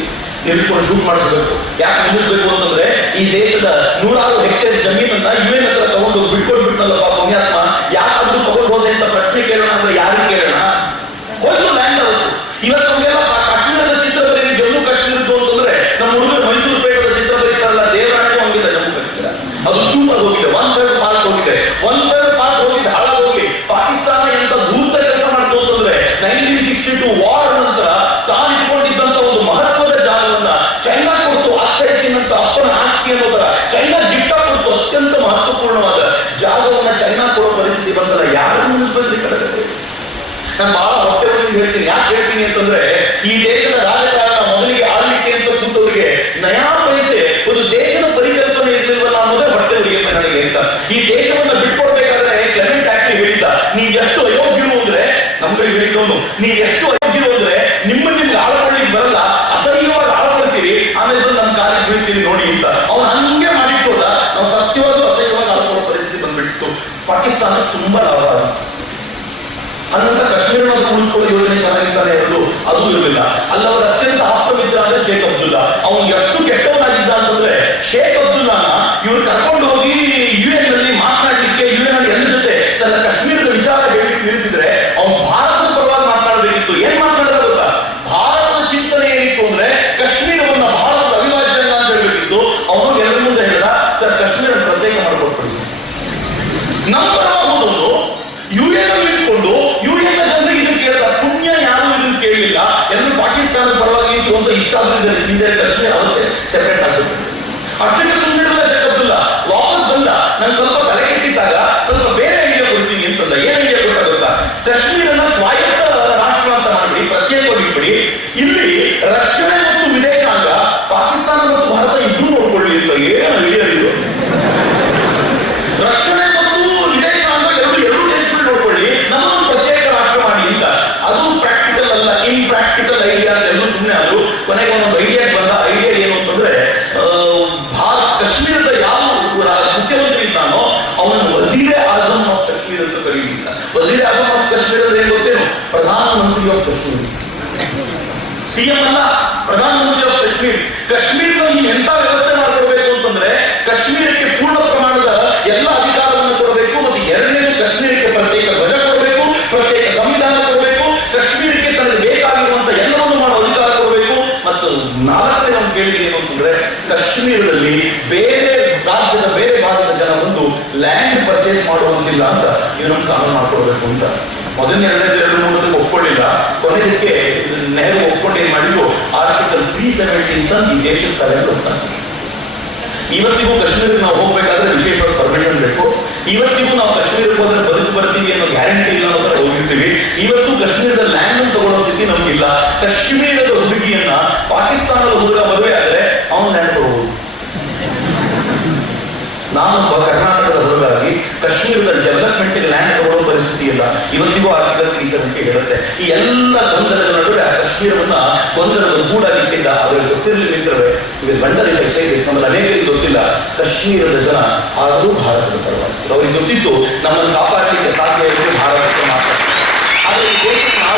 ನಿಲ್ಲಿಸ್ಕೊಂಡು ಶೂಟ್ ಮಾಡಿಸ್ಬೇಕು. ಯಾಕೆ ನಿಲ್ಲಿಸ್ಬೇಕು ಅಂತಂದ್ರೆ ಈ ದೇಶದ 100 ಹೆಕ್ಟೇರ್ ಜಮೀನನ್ನ UN ಹತ್ರ ತಗೊಂಡು ಬಿಟ್ಕೊಂಡ್ಬಿಟ್ನಲ್ಲಪ್ಪ ಪುಣ್ಯಾತ್ಮ, ಯಾಕಂದ್ರೂ ತಗೊಂಡು ಹೋದೆ ಅಂತ ಪ್ರಶ್ನೆ ಕೇಳೋಣ ಅಂದ್ರೆ ಯಾರಿಗೆ ಕೇಳೋಣ? ಹೋಯ್ತು ಲ್ಯಾಂಡ್ ಅವತ್ತು. ಇವತ್ತು ನಮಗೆಲ್ಲ ಕಾಶ್ಮೀರದ ಚಿತ್ರ ಬರೀ ಜಮ್ಮು ಕಾಶ್ಮೀರದ್ದು ಅಂತಂದ್ರೆ ನಮ್ಮ ಹುಡುಗರು ಮೈಸೂರು ಪೇಟದ ಚಿತ್ರ ಬರೀತಾರಲ್ಲ, ದೇವರಾಣಿಗೂ ಹಂಗಿಲ್ಲ ಜಮ್ಮು ಕಾಶ್ಮೀರ. ಅದು ಚೂಪಾಗಿ ಹೋಗಿದೆ, 1/3 ಪಾರ್ಕ್ ಹೋಗಿದೆ, 1/3 ಪಾರ್ಕ್ ಹೋಗಿದೆ, ಹಾಳಾಗೋಗಿ. ಪಾಕಿಸ್ತಾನ ಎಂತ ಧೂರ್ತ ಕೆಲಸ ಮಾಡ್ತು ಅಂತಂದ್ರೆ 1962 ವಾರ್ ನಂತರ ತಾನು ಇಟ್ಕೊಂಡಿದ್ದಂತ ಒಂದು ಮಹತ್ವದ ಜಾಗವನ್ನ ಚೈನಾ ಕೊಟ್ಟು ಆಕ್ಸೈಡ್ ಚೀನ್ ಅಂತ ಅಪ್ಪನ ಆಸ್ತಿ ಅನ್ನೋದರ ಚೈನಾ ಗಿಫ್ಟ್ ಕೊಟ್ಟು ಅತ್ಯಂತ ಮಹತ್ವಪೂರ್ಣವಾದ ಜಾಗವನ್ನ ಚೈನಾ ಕೊಡೋ ಪರಿಸ್ಥಿತಿ ಬಂದಲ್ಲ. ಯಾರು ನಿಲ್ಲಿಸ್ಬೇಕು? ನಾನು ಬಹಳ ಹೊಟ್ಟೆ ಹೇಳ್ತೀನಿ. ಯಾಕೆ ಹೇಳ್ತೀನಿ ಅಂತಂದ್ರೆ ಈ ದೇಶದ ರಾಜಕಾರಣ ಮೊದಲಿಗೆ ಆಳ್ಲಿಕ್ಕೆ ಅಂತ ಕೂತವರಿಗೆ ನಯಾ ಪೈಸೆ ಒಂದು ದೇಶದ ಪರಿಕಲ್ಪನೆ ಇರ್ಲಿಲ್ವಲ್ಲ ಅನ್ನೋದೇ ಹೊಟ್ಟೆ ಉರಿಗೆ ನನಗೆ ಅಂತ. ಈ ದೇಶವನ್ನ ಬಿಟ್ಕೊಡ್ಬೇಕಾದ್ರೆ ಕ್ಲೆಮೆಂಟ್ ಆಕ್ಚುಲಿ ಹೇಳಿದ್ದ, ನೀವ್ ಎಷ್ಟು ಅಯೋಗ್ಯರು ಅಂದ್ರೆ ನಮ್ಗೆ ಹೇಳಿದವನು, ನೀವ್ ಎಷ್ಟು ಅಯೋಗ್ಯರು ಅಂದ್ರೆ ನಿಮ್ಗೆ ಆಳ್ಕೊಳ್ಳಿಕ್ಕೆ ಬರಲ್ಲ, ಅಸಹ್ಯವಾಗಿ ಆಳ್ಕೊಳ್ತೀರಿ, ಆಮೇಲೆ ನಮ್ಮ ಕಾಲಿಗೆ ಬೀಳ್ತೀವಿ ನೋಡಿ ಅಂತ. ಅವ್ನು ಹಂಗೆ ಮಾಡಿಕೊಡ ನಾವು ಸತ್ಯವಾದ ಅಸಹ್ಯವಾಗಿ ಆಳ್ಕೊಳ್ಳೋ ಪರಿಸ್ಥಿತಿ ಬಂದ್ಬಿಟ್ಟು ಪಾಕಿಸ್ತಾನ ತುಂಬಾ ಲಾಭ ಆಗಿತ್ತು. ಅನ್ನಂತ ಕಾಶ್ಮೀರವನ್ನು ಉಳಿಸ್ಕೊಳ್ಳೋ ಯೋಜನೆ ಚೆನ್ನಾಗಿದ್ದಾನೆ ಇರಲು ಅದು ಇರಲಿಲ್ಲ. ಅಲ್ಲವರ ಅತ್ಯಂತ ಆಪ್ತಮಿತ್ರ ಅಂದ್ರೆ ಶೇಖ್ ಅಬ್ದುಲ್ಲಾ. ಅವನು ಎಷ್ಟು ಕೆಟ್ಟವನಾಗಿದ್ದ ಅಂತಂದ್ರೆ ಶೇಖ್ ಅಬ್ದುಲ್ಲಾನ ಇವ್ರು ಕರ್ಕೊಂಡು ಹೋಗಿ UN ನಲ್ಲಿ ಮಾತನಾಡ್ಲಿಕ್ಕೆ UN ಅಲ್ಲಿ ಎಲ್ಲ ಜೊತೆ ತನ್ನ ಕಾಶ್ಮೀರದ ವಿಚಾರ ಹೇಳಿ ನಿಲ್ಲಿಸಿದ್ರೆ ಅವನು ಭಾರತದ ಪರವಾಗಿ ಮಾತನಾಡಬೇಕಿತ್ತು. ಏನ್ ಮಾತನಾಡೋದ ಗೊತ್ತಾ? ಭಾರತದ ಚಿಂತನೆ ಏನಿತ್ತು ಅಂದ್ರೆ ಕಾಶ್ಮೀರವನ್ನ ಭಾರತದ ಅವಿಭಾಜ್ಯ ಅಂತ ಹೇಳ್ಬೇಕಿತ್ತು. ಅವನು ಎಲ್ಲರ ಮುಂದೆ ಹೇಳಿದ, ಸರ್ ಕಾಶ್ಮೀರ ಪ್ರತ್ಯೇಕ ಮಾಡ್ಕೊಡ್ತೀವಿ. ನಂತರ ಹೋದವನು UN ಅಲ್ಲಿ ಇಟ್ಕೊಂಡು UN ಜನರಿಗೆ ಇದನ್ನು ಕೇಳಿದ. ಪುಣ್ಯ ಯಾರು ಇದನ್ನು ಕೇಳಲಿಲ್ಲ, ಎಲ್ಲರೂ ಪಾಕಿಸ್ತಾನದ ಪರವಾಗಿ ಅಂತ ಇಷ್ಟ ಆಗಿದ್ದ ಕಾಶ್ಮೀರ ಅವತ್ತೇ ಸೆಪರೇಟ್ ಆಗ್ತದೆ. ಅಷ್ಟಕ್ಕೆ ಸುಮ್ಮನೆ ಶೇಖ್ ಅಬ್ದುಲ್ಲಾ ವಾಪಸ್ ಬಂದ. ನಾನು ಸ್ವಲ್ಪ ತಲೆ ಕೆಟ್ಟಿದ್ದಾಗ ಸ್ವಲ್ಪ ಬೇರೆ ಐಡಿಯಾ ಕೊಡ್ತೀನಿ ಅಂತಂದ. ಏನ್ ಐಡಿಯಾ ಕೊಟ್ಟ ಗೊತ್ತಾ? ಕಾಶ್ಮೀರನ ಸ್ವಾಯತ್ತ ರಾಷ್ಟ್ರ ಅಂತ ಮಾಡಿ ಪ್ರತ್ಯೇಕವಾಗಿಬಿಡಿ, ಇಲ್ಲಿ ರಕ್ಷಣೆ ಮತ್ತು ವಿದೇಶಾಂಗ ಪಾಕಿಸ್ತಾನ ಮತ್ತು ಭಾರತ ಇಬ್ಬರು ನೋಡ್ಕೊಳ್ಳಿ ಅಂತ. ಏನು ಐಡಿಯಾ ಇದು? ರಕ್ಷಣೆ ಮತ್ತು ವಿದೇಶಾಂಗ ಎರಡು ದೇಶಗಳು ನೋಡ್ಕೊಳ್ಳಿ, ನಮ್ಮನ್ನು ಪ್ರತ್ಯೇಕ ರಾಷ್ಟ್ರ ಮಾಡಿ ಅಂತ. ಅದು ಪ್ರಾಕ್ಟಿಕಲ್ ಅಲ್ಲ, ಇಂಪ್ರಾಕ್ಟಿಕಲ್ ಐಡಿಯಾ ಅಂತ ಎಲ್ಲೂ ಸುಮ್ಮನೆ. ಅದು ಕೊನೆಗೆ ಒಂದು ಐಡಿಯಾ ಬಂದ. ಐಡಿಯಾ ಏನು ಅಂತಂದ್ರೆ ಕಾಶ್ಮೀರದ ಯಾವ ಮುಖ್ಯಮಂತ್ರಿ ಇದ್ದಾನೋ ಅವನು ವಜೀರ್ ಆಜಮ್ ಆಫ್ ಕಾಶ್ಮೀರ್ ಅಂತ ಕರೀಲಿಲ್ಲ. ವಜೀರ್ ಆಜಮ್ ಆಫ್ ಕಾಶ್ಮೀರ ಅಂದ್ರೆ ಏನು ಗೊತ್ತೇನು? ಪ್ರಧಾನಮಂತ್ರಿ ಆಫ್ ಕಾಶ್ಮೀರ್. ಸಿಎಂ ಅಲ್ಲ, ಪ್ರಧಾನಮಂತ್ರಿ ಆಫ್ ಕಾಶ್ಮೀರ್. ಕಾಶ್ಮೀರದಲ್ಲಿ ಎಂತ ವ್ಯವಸ್ಥೆ ಮಾಡ್ಕೊಡ್ಬೇಕು ಅಂತಂದ್ರೆ ಕಾಶ್ಮೀರಕ್ಕೆ ಪೂರ್ಣ ಪ್ರಮಾಣದ ಎಲ್ಲ ಅಧಿಕಾರವನ್ನು ಕೊಡಬೇಕು. ಮತ್ತು ಎರಡನೇದು ಕಾಶ್ಮೀರಕ್ಕೆ ಪ್ರತ್ಯೇಕ ಧ್ವಜ ಕೊಡಬೇಕು, ಪ್ರತ್ಯೇಕ ಸಂವಿಧಾನ ಕೊಡಬೇಕು, ಕಾಶ್ಮೀರಕ್ಕೆ ತನಗೆ ಬೇಕಾಗಿರುವಂತ ಎಲ್ಲವನ್ನು ಮಾಡೋ ಅಧಿಕಾರ ಕೊಡಬೇಕು. ಮತ್ತು ನಾಲ್ಕನೇ ಒಂದು ಕೇಳಿಕೆ ಏನು ಅಂತಂದ್ರೆ ಕಾಶ್ಮೀರದಲ್ಲಿ ಬೇರೆ ರಾಜ್ಯದ ಬೇರೆ ಭಾಗದ ಜನ ಬಂದು ಲ್ಯಾಂಡ್ ಪರ್ಚೇಸ್ ಮಾಡುವಂತಿಲ್ಲ ಅಂತ ಇದನ್ನು ಕಾನೂನು ಮಾಡ್ಕೊಡ್ಬೇಕು ಅಂತ. ಮೊದಲನೇ 2 ಒಪ್ಕೊಳ್ಳಿಲ್ಲ. ಕೊನೆಯದಕ್ಕೆ ನೆಹರು ಒಪ್ಕೊಂಡು ಏನ್ ಮಾಡಿದ್ರು, ಆರ್ಟಿಕಲ್ 370 ಅಂತ ಈ ದೇಶದ ತಲೆಯಲ್ಲಿ ಹೋಗ್ತಾನೆ. ಇವತ್ತಿಗೂ ಕಾಶ್ಮೀರಕ್ಕೆ ನಾವು ಹೋಗ್ಬೇಕಾದ್ರೆ ವಿಶೇಷವಾದ ಪರ್ಮಿಷನ್ ಬೇಕು. ಇವತ್ತಿಗೂ ನಾವು ಕಾಶ್ಮೀರಕ್ಕೆ ಹೋದ್ರೆ ಬದುಕು ಬರ್ತೀವಿ ಅನ್ನೋ ಗ್ಯಾರಂಟಿ ಇಲ್ಲ ಅನ್ನೋ ಹೋಗಿರ್ತೀವಿ. ಇವತ್ತು ಕಾಶ್ಮೀರದ ಲ್ಯಾಂಡ್ ಅನ್ನು ತಗೊಳ್ಳೋ ಸ್ಥಿತಿ ನಮ್ಗಿಲ್ಲ. ಕಾಶ್ಮೀರದ ಹುಡುಗಿಯನ್ನ ಪಾಕಿಸ್ತಾನದ ಹುಡುಗ ಮದುವೆ ಆದ್ರೆ ಅವನು ಲ್ಯಾಂಡ್ ತಗೋಬಹುದು. ನಾನೊಬ್ಬ ಕರ್ನಾಟಕದ ಹುಡುಗಾಗಿ ಕಾಶ್ಮೀರದ ಡೆವಲಪ್ಮೆಂಟ್ ಲ್ಯಾಂಡ್ ತಗೊಳ್ಳೋ ಪರಿಸ್ಥಿತಿ ಇಲ್ಲ. ಇವತ್ತಿಗೂ ಆರ್ಟಿಕಲ್ 370 ಹೇಳುತ್ತೆ. ಈ ಎಲ್ಲ ಗೊಂದಲದ ನಡುವೆ ಆ ಕಾಶ್ಮೀರವನ್ನ ಗೊಂದಲದ ಗೂಡಾಗಿಟ್ಟಿದ್ದ. ಅವ್ರಿಗೆ ಗೊತ್ತಿರಲಿಲ್ಲ ಮಿತ್ರರೇ, ಇವಾಗ ಬಂಡಲ್ ಎಕ್ಸೈಸ್ ನಮ್ಮಲ್ಲಿ ಅನೇಕರಿಗೆ ಗೊತ್ತಿಲ್ಲ. ಕಾಶ್ಮೀರದ ಜನ ಆದರೂ ಭಾರತದ ಪರವಾಗಿ ಅವ್ರಿಗೆ ಗೊತ್ತಿತ್ತು ನಮ್ಮನ್ನು ಕಾಪಾಡಲಿಕ್ಕೆ ಸಾಧ್ಯ ಇದೆ ಭಾರತಕ್ಕೆ ಮಾತ್ರ. ಆದರೆ ಈ ದೇಶಕ್ಕೆ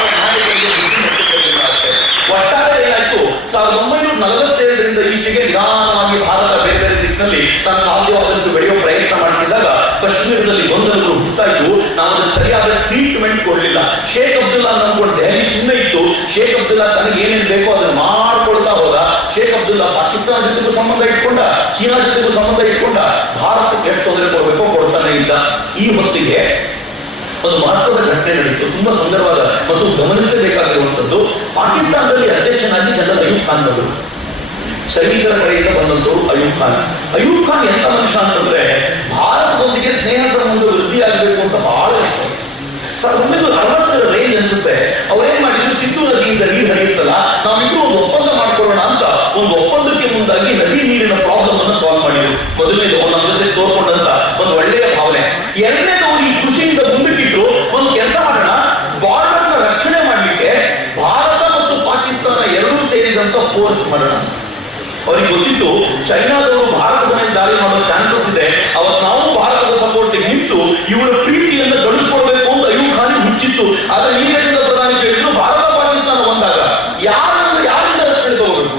ಒಟ್ಟಾರೆ ಏನಾಯ್ತು, 1947ರಿಂದ ಈಚೆಗೆ ನಿಧಾನವಾಗಿ ಭಾರತ ಬೇರೆ ಬೇರೆ ದಿಕ್ಕಿನಲ್ಲಿ ತಾನು ಸಾಧ್ಯವಾದಷ್ಟು ಬೆಳೆಯುವ ಪ್ರಯತ್ನ ಮಾಡ್ತಿದ್ದಾಗ ಕಾಶ್ಮೀರದಲ್ಲಿ ಗೊಂದಲಗಳು ಹುಡ್ತಾ ಇದ್ದು. ನಾವು ಅದಕ್ಕೆ ಸರಿಯಾದ ಟ್ರೀಟ್ಮೆಂಟ್ ಕೊಡಲಿಲ್ಲ. ಶೇಖ್ ಅಬ್ದುಲ್ಲಾ ನಂಬ್ಕೊಂಡು ದೆಹಲಿ ಸುಮ್ಮನೆ ಇತ್ತು. ಶೇಖ್ ಅಬ್ದುಲ್ಲಾ ತನಗೆ ಏನೇನು ಬೇಕೋ ಅದನ್ನು ಮಾಡ್ಕೊಳ್ತಾ ಹೋದ. ಶೇಖ್ ಅಬ್ದುಲ್ಲಾ ಪಾಕಿಸ್ತಾನ ಜೊತೆಗೂ ಸಂಬಂಧ ಇಟ್ಕೊಂಡ, ಚೀನಾ ಜೊತೆಗೂ ಸಂಬಂಧ ಇಟ್ಕೊಂಡ. ಭಾರತಕ್ಕೆ ಎಷ್ಟು ತೊಂದರೆ ಕೊಡಬೇಕೋ ಕೊಡ್ತಾನೆ ಇದ್ದ. ಈ ಹೊತ್ತಿಗೆ ಒಂದು ಮಹತ್ವದ ಘಟನೆ ನಡೀತು, ತುಂಬಾ ಸುಂದರವಾದ ಮತ್ತು ಗಮನಿಸಬೇಕಾಗಿರುವಂತದ್ದು. ಪಾಕಿಸ್ತಾನದಲ್ಲಿ ಅಧ್ಯಕ್ಷನಾಗಿ ಜನರಲ್ ಅಯೂಬ್ ಖಾನ್ ಅವರು, ಸೈನಿಕರ ಕಡೆಯಿಂದ ಬಂದಂತವರು ಅಯೂಬ್ ಖಾನ್. ಅಯೂಬ್ ಖಾನ್ ಎಂತ ಮನುಷ್ಯ ಅಂತಂದ್ರೆ ಭಾರತದೊಂದಿಗೆ ಸ್ನೇಹ ಸಂಬಂಧ ವೃದ್ಧಿ ಆಗಬೇಕು ಅಂತ ಬಹಳ ಇಷ್ಟ. ಮೊದಲನೇದು ನಮ್ಮ ಜೊತೆ ತೋರ್ಕೊಂಡಂತ ಒಂದು ಒಳ್ಳೆಯ ಭಾವನೆ. ಎರಡನೇದು ಈ ಖುಷಿಯಿಂದ ಮುಂದಕ್ಕಿಟ್ಟು ಒಂದು ಕೆಲಸ ಮಾಡೋಣ, ಬಾರ್ಡರ್ ನ ರಕ್ಷಣೆ ಮಾಡ್ಲಿಕ್ಕೆ ಭಾರತ ಮತ್ತು ಪಾಕಿಸ್ತಾನ ಎರಡೂ ಸೇರಿದಂತ ಫೋರ್ಸ್ ಮಾಡೋಣ. ಅವ್ರಿಗೆ ಗೊತ್ತಿತ್ತು ಚೈನಾದವರು ಭಾರತದ ಮೇಲೆ ದಾಳಿ ಮಾಡೋ ಚಾನ್ಸಸ್ ಇದೆ, ಅವತ್ತು ನಾವು ಭಾರತದ ಸಪೋರ್ಟ್ ನಿಂತು ಇವರ ಪ್ರೀತಿಯನ್ನು ಗಳಿಸ್ಕೊಳ್ಬೇಕು ಅಂತ ಅಯ್ಯೂಬ್ ಖಾನ್ ಹುಚ್ಚಿತ್ತು. ಆದ್ರೆ ಈ ದೇಶದ ಪ್ರಧಾನಿ ಕೇಳಿದ್ರು ಭಾರತ ಪಾಕಿಸ್ತಾನ ಒಂದಾಗ ಯಾರಿಂದ ರಕ್ಷಣೆ ತಗೋಬೇಕು?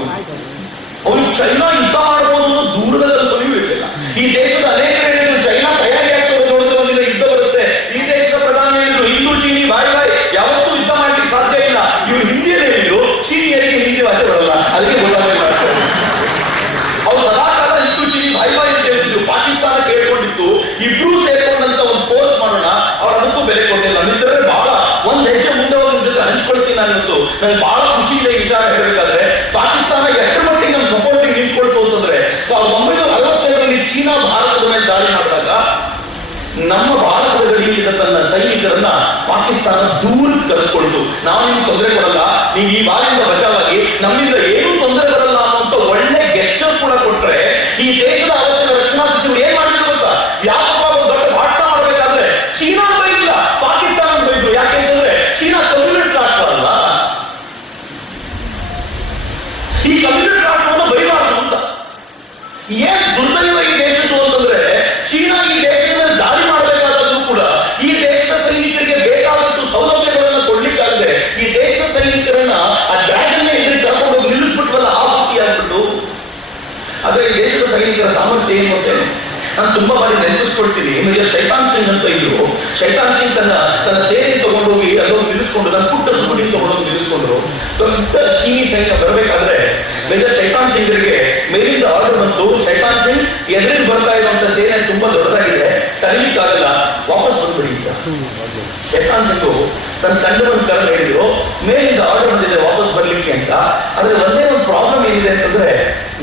ಅವ್ರಿಗೆ ಚೈನಾ ಯುದ್ಧ ಮಾಡಬಹುದು ಅನ್ನೋ ದೂರದ ಕಲ್ಪನೆಯೂ ಇರಲಿಲ್ಲ. ಈ ದೇಶದ ಅನೇಕ ಹೇಳಿದ್ರು ಚೈನಾ ತಯಾರಿ ಆಗ್ತದೆ, ನೋಡಿದ್ರೆ ಒಂದಿನ ಯುದ್ಧ ಬರುತ್ತೆ. ಈ ದೇಶದ ಪ್ರಧಾನಿ ಹೇಳಿದ್ರು ಹಿಂದೂ ಚೀನಿ ಬಾಯ್ ಯಾವತ್ತೂ ಯುದ್ಧ ಮಾಡ್ಲಿಕ್ಕೆ ಸಾಧ್ಯ ಇಲ್ಲ. ಇವ್ರು ಹಿಂದಿಯಲ್ಲಿ ಹೇಳಿದ್ರು ಚೀನಿಯರಿಗೆ ಹಿಂದಿ ಭಾಷೆ ಬರಲ್ಲ, ಅದಕ್ಕೆ ಗೊತ್ತಾಗಬೇಕು. ಅವ್ರು ಸದಾಕಾಲ ಹಿಂದೂ ಚೀನಿ ಬಾಯ್ ಅಂತ ಹೇಳ್ತಿದ್ರು. ಪಾಕಿಸ್ತಾನ ಕೇಳ್ಕೊಂಡಿತ್ತು ಇಬ್ರು ಸೇರ್ಕೊಂಡಂತ ಒಂದು ಫೋರ್ಸ್ ಮಾಡೋಣ, ಅವ್ರ ಅದಕ್ಕೂ ಬೆಲೆ ಕೊಟ್ಟಿಲ್ಲ. ನಿಂತರೆ ಬಹಳ ಒಂದ್ ಹೆಜ್ಜೆ ಮುಂದೆ ಹೋಗಿ ಜೊತೆ ಹಂಚ್ಕೊಳ್ತೀನಿ ನಾನು. ಇವತ್ತು ನನ್ಗೆ ಬಹಳ ಖುಷಿ ಇದೆ ವಿಚಾರ ಹೇಳಬೇಕಾದ್ರೆ. ಪಾಕಿಸ್ತಾನ ಎಷ್ಟರ ಮಟ್ಟಿಗೆ ನಮ್ಮ ಸಪೋರ್ಟಿಂಗ್ ನಿಂತ್ಕೊಳ್ತು ಅಂತಂದ್ರೆ 1962ರಲ್ಲಿ ಚೀನಾ ಭಾರತದ ಮೇಲೆ ದಾಳಿ ಮಾಡಿದಾಗ ನಮ್ಮ ಭಾರತದ ಗಡಿಯಿಂದ ತನ್ನ ಸೈನಿಕರನ್ನ ಪಾಕಿಸ್ತಾನ ದೂರಕ್ಕೆ ಕರೆಸ್ಕೊಳ್ತು. ನಾವು ನಿಮ್ಗೆ ತೊಂದರೆ ಕೊಡಲ್ಲ, ನೀವು ಈ ಬಾರಿಯಿಂದ ಬಚಾವಾಗಿ ನಮ್ಮಿಂದ ಏನೂ ತೊಂದರೆ ಬರಲ್ಲ ಅನ್ನುವಂತ ಒಳ್ಳೆ ಗೆಸ್ಚರ್ ಕೂಡ ಕೊಟ್ರೆ ಈ ದೇಶದ ಅವತ್ತಿನ ರಕ್ಷಣಾ ಸಚಿವರು ಏನ್ ಮಾಡಿದ್ರು ಗೊತ್ತಾ? ಯಾಕಪ್ಪ ಒಂದು ದೊಡ್ಡ ಭಾಷಣ ಮಾಡಬೇಕಾದ್ರೆ ಚೀನಾ ಬೈದಿಲ್ಲ, ಪಾಕಿಸ್ತಾನ ಬೈದ್ರು. ಯಾಕೆಂತಂದ್ರೆ ಚೀನಾ ಕಮ್ಯುನಿಸ್ಟ್ ರಾಷ್ಟ್ರ ಅಲ್ಲ, ಈ ಕಮ್ಯುನಿಸ್ಟ್ ರಾಷ್ಟ್ರವನ್ನು ಬೈಬಾರ್ದು ಅಂತ. ಏನ್ ದುರ್ದೈವ ಈ ದೇಶದ್ದು ಅಂತಂದ್ರೆ ಚೀನಾ ಈ ದೇಶದ ಮೇಲೆ ದಾಳಿ ಮಾಡಬೇಕಾದ್ರೂ ಕೂಡ ಈ ದೇಶದ ಸೈನಿಕರಿಗೆ ಬೇಕಾದಷ್ಟು ಸೌಲಭ್ಯಗಳನ್ನು ಕೊಡ್ಲಿಕ್ಕಾಗದೆ ಈ ದೇಶದ ಸೈನಿಕರನ್ನ ಆ ಡ್ರ್ಯಾಗನ್ ಎದುರು ಕರ್ಕೊಂಡು ಹೋಗಿ ನಿಲ್ಲಿಸ್ಬಿಟ್ವಲ್ಲ, ಆ ಸ್ಥಿತಿ ಆಗ್ಬಿಟ್ಟು. ಆದ್ರೆ ಈ ದೇಶದ ಸೈನಿಕರ ಸಾಮರ್ಥ್ಯ ಏನು ಗೊತ್ತೇ? ನಾನು ತುಂಬಾ ಬಾರಿ ನೆನಪಿಸ್ಕೊಳ್ತೀನಿ. ಮೇಜರ್ ಶೈತಾನ್ ಸಿಂಗ್ ಅಂತ ಇದ್ರು. ಶೈತಾನ್ ಸಿಂಗ್ ತನ್ನ ಸೇನೆ ತಗೊಂಡೋಗಿ ಅದೊಂದು ನಿಲ್ಲಿಸ್ಕೊಂಡು ನನ್ನ ಪುಟ್ಟ ತುಗುಡಿ ತಗೊಂಡೋಗಿ ನಿಲ್ಲಿಸ್ಕೊಂಡ್ರು. ದೊಡ್ಡ ಚೀನಿ ಸೈನ್ಯ ಬರಬೇಕಾದ್ರೆ ಮೇಜರ್ ಶೈತಾನ್ ಸಿಂಗ್ರಿಗೆ ಮೇಲಿಂದ ಆರ್ಡರ್ ಬಂತು, ಶೈತಾನ್ ಸಿಂಗ್ ಎದುರಿಗೆ ಬರ್ತಾ ಇರುವಂತ ಸೇನೆ ತುಂಬಾ ದೊಡ್ಡದಾಗಿದೆ, ತರಲಿಕ್ಕಾಗಲ್ಲ, ವಾಪಸ್ ಬಂದ್ಬಿಡಿ ಅಂತ. ಶೈತಾನ್ ಸಿಂಗ್ ತನ್ನ ತಂಡವನ್ನು ಕರೆದು ಹೇಳಿದ್ರು, ಮೇಲಿಂದ ಆರ್ಡರ್ ಬಂದಿದೆ ವಾಪಸ್ ಬರ್ಲಿಕ್ಕೆ ಅಂತ. ಆದ್ರೆ ಒಂದೇ ಒಂದು ಪ್ರಾಬ್ಲಮ್ ಏನಿದೆ ಅಂತಂದ್ರೆ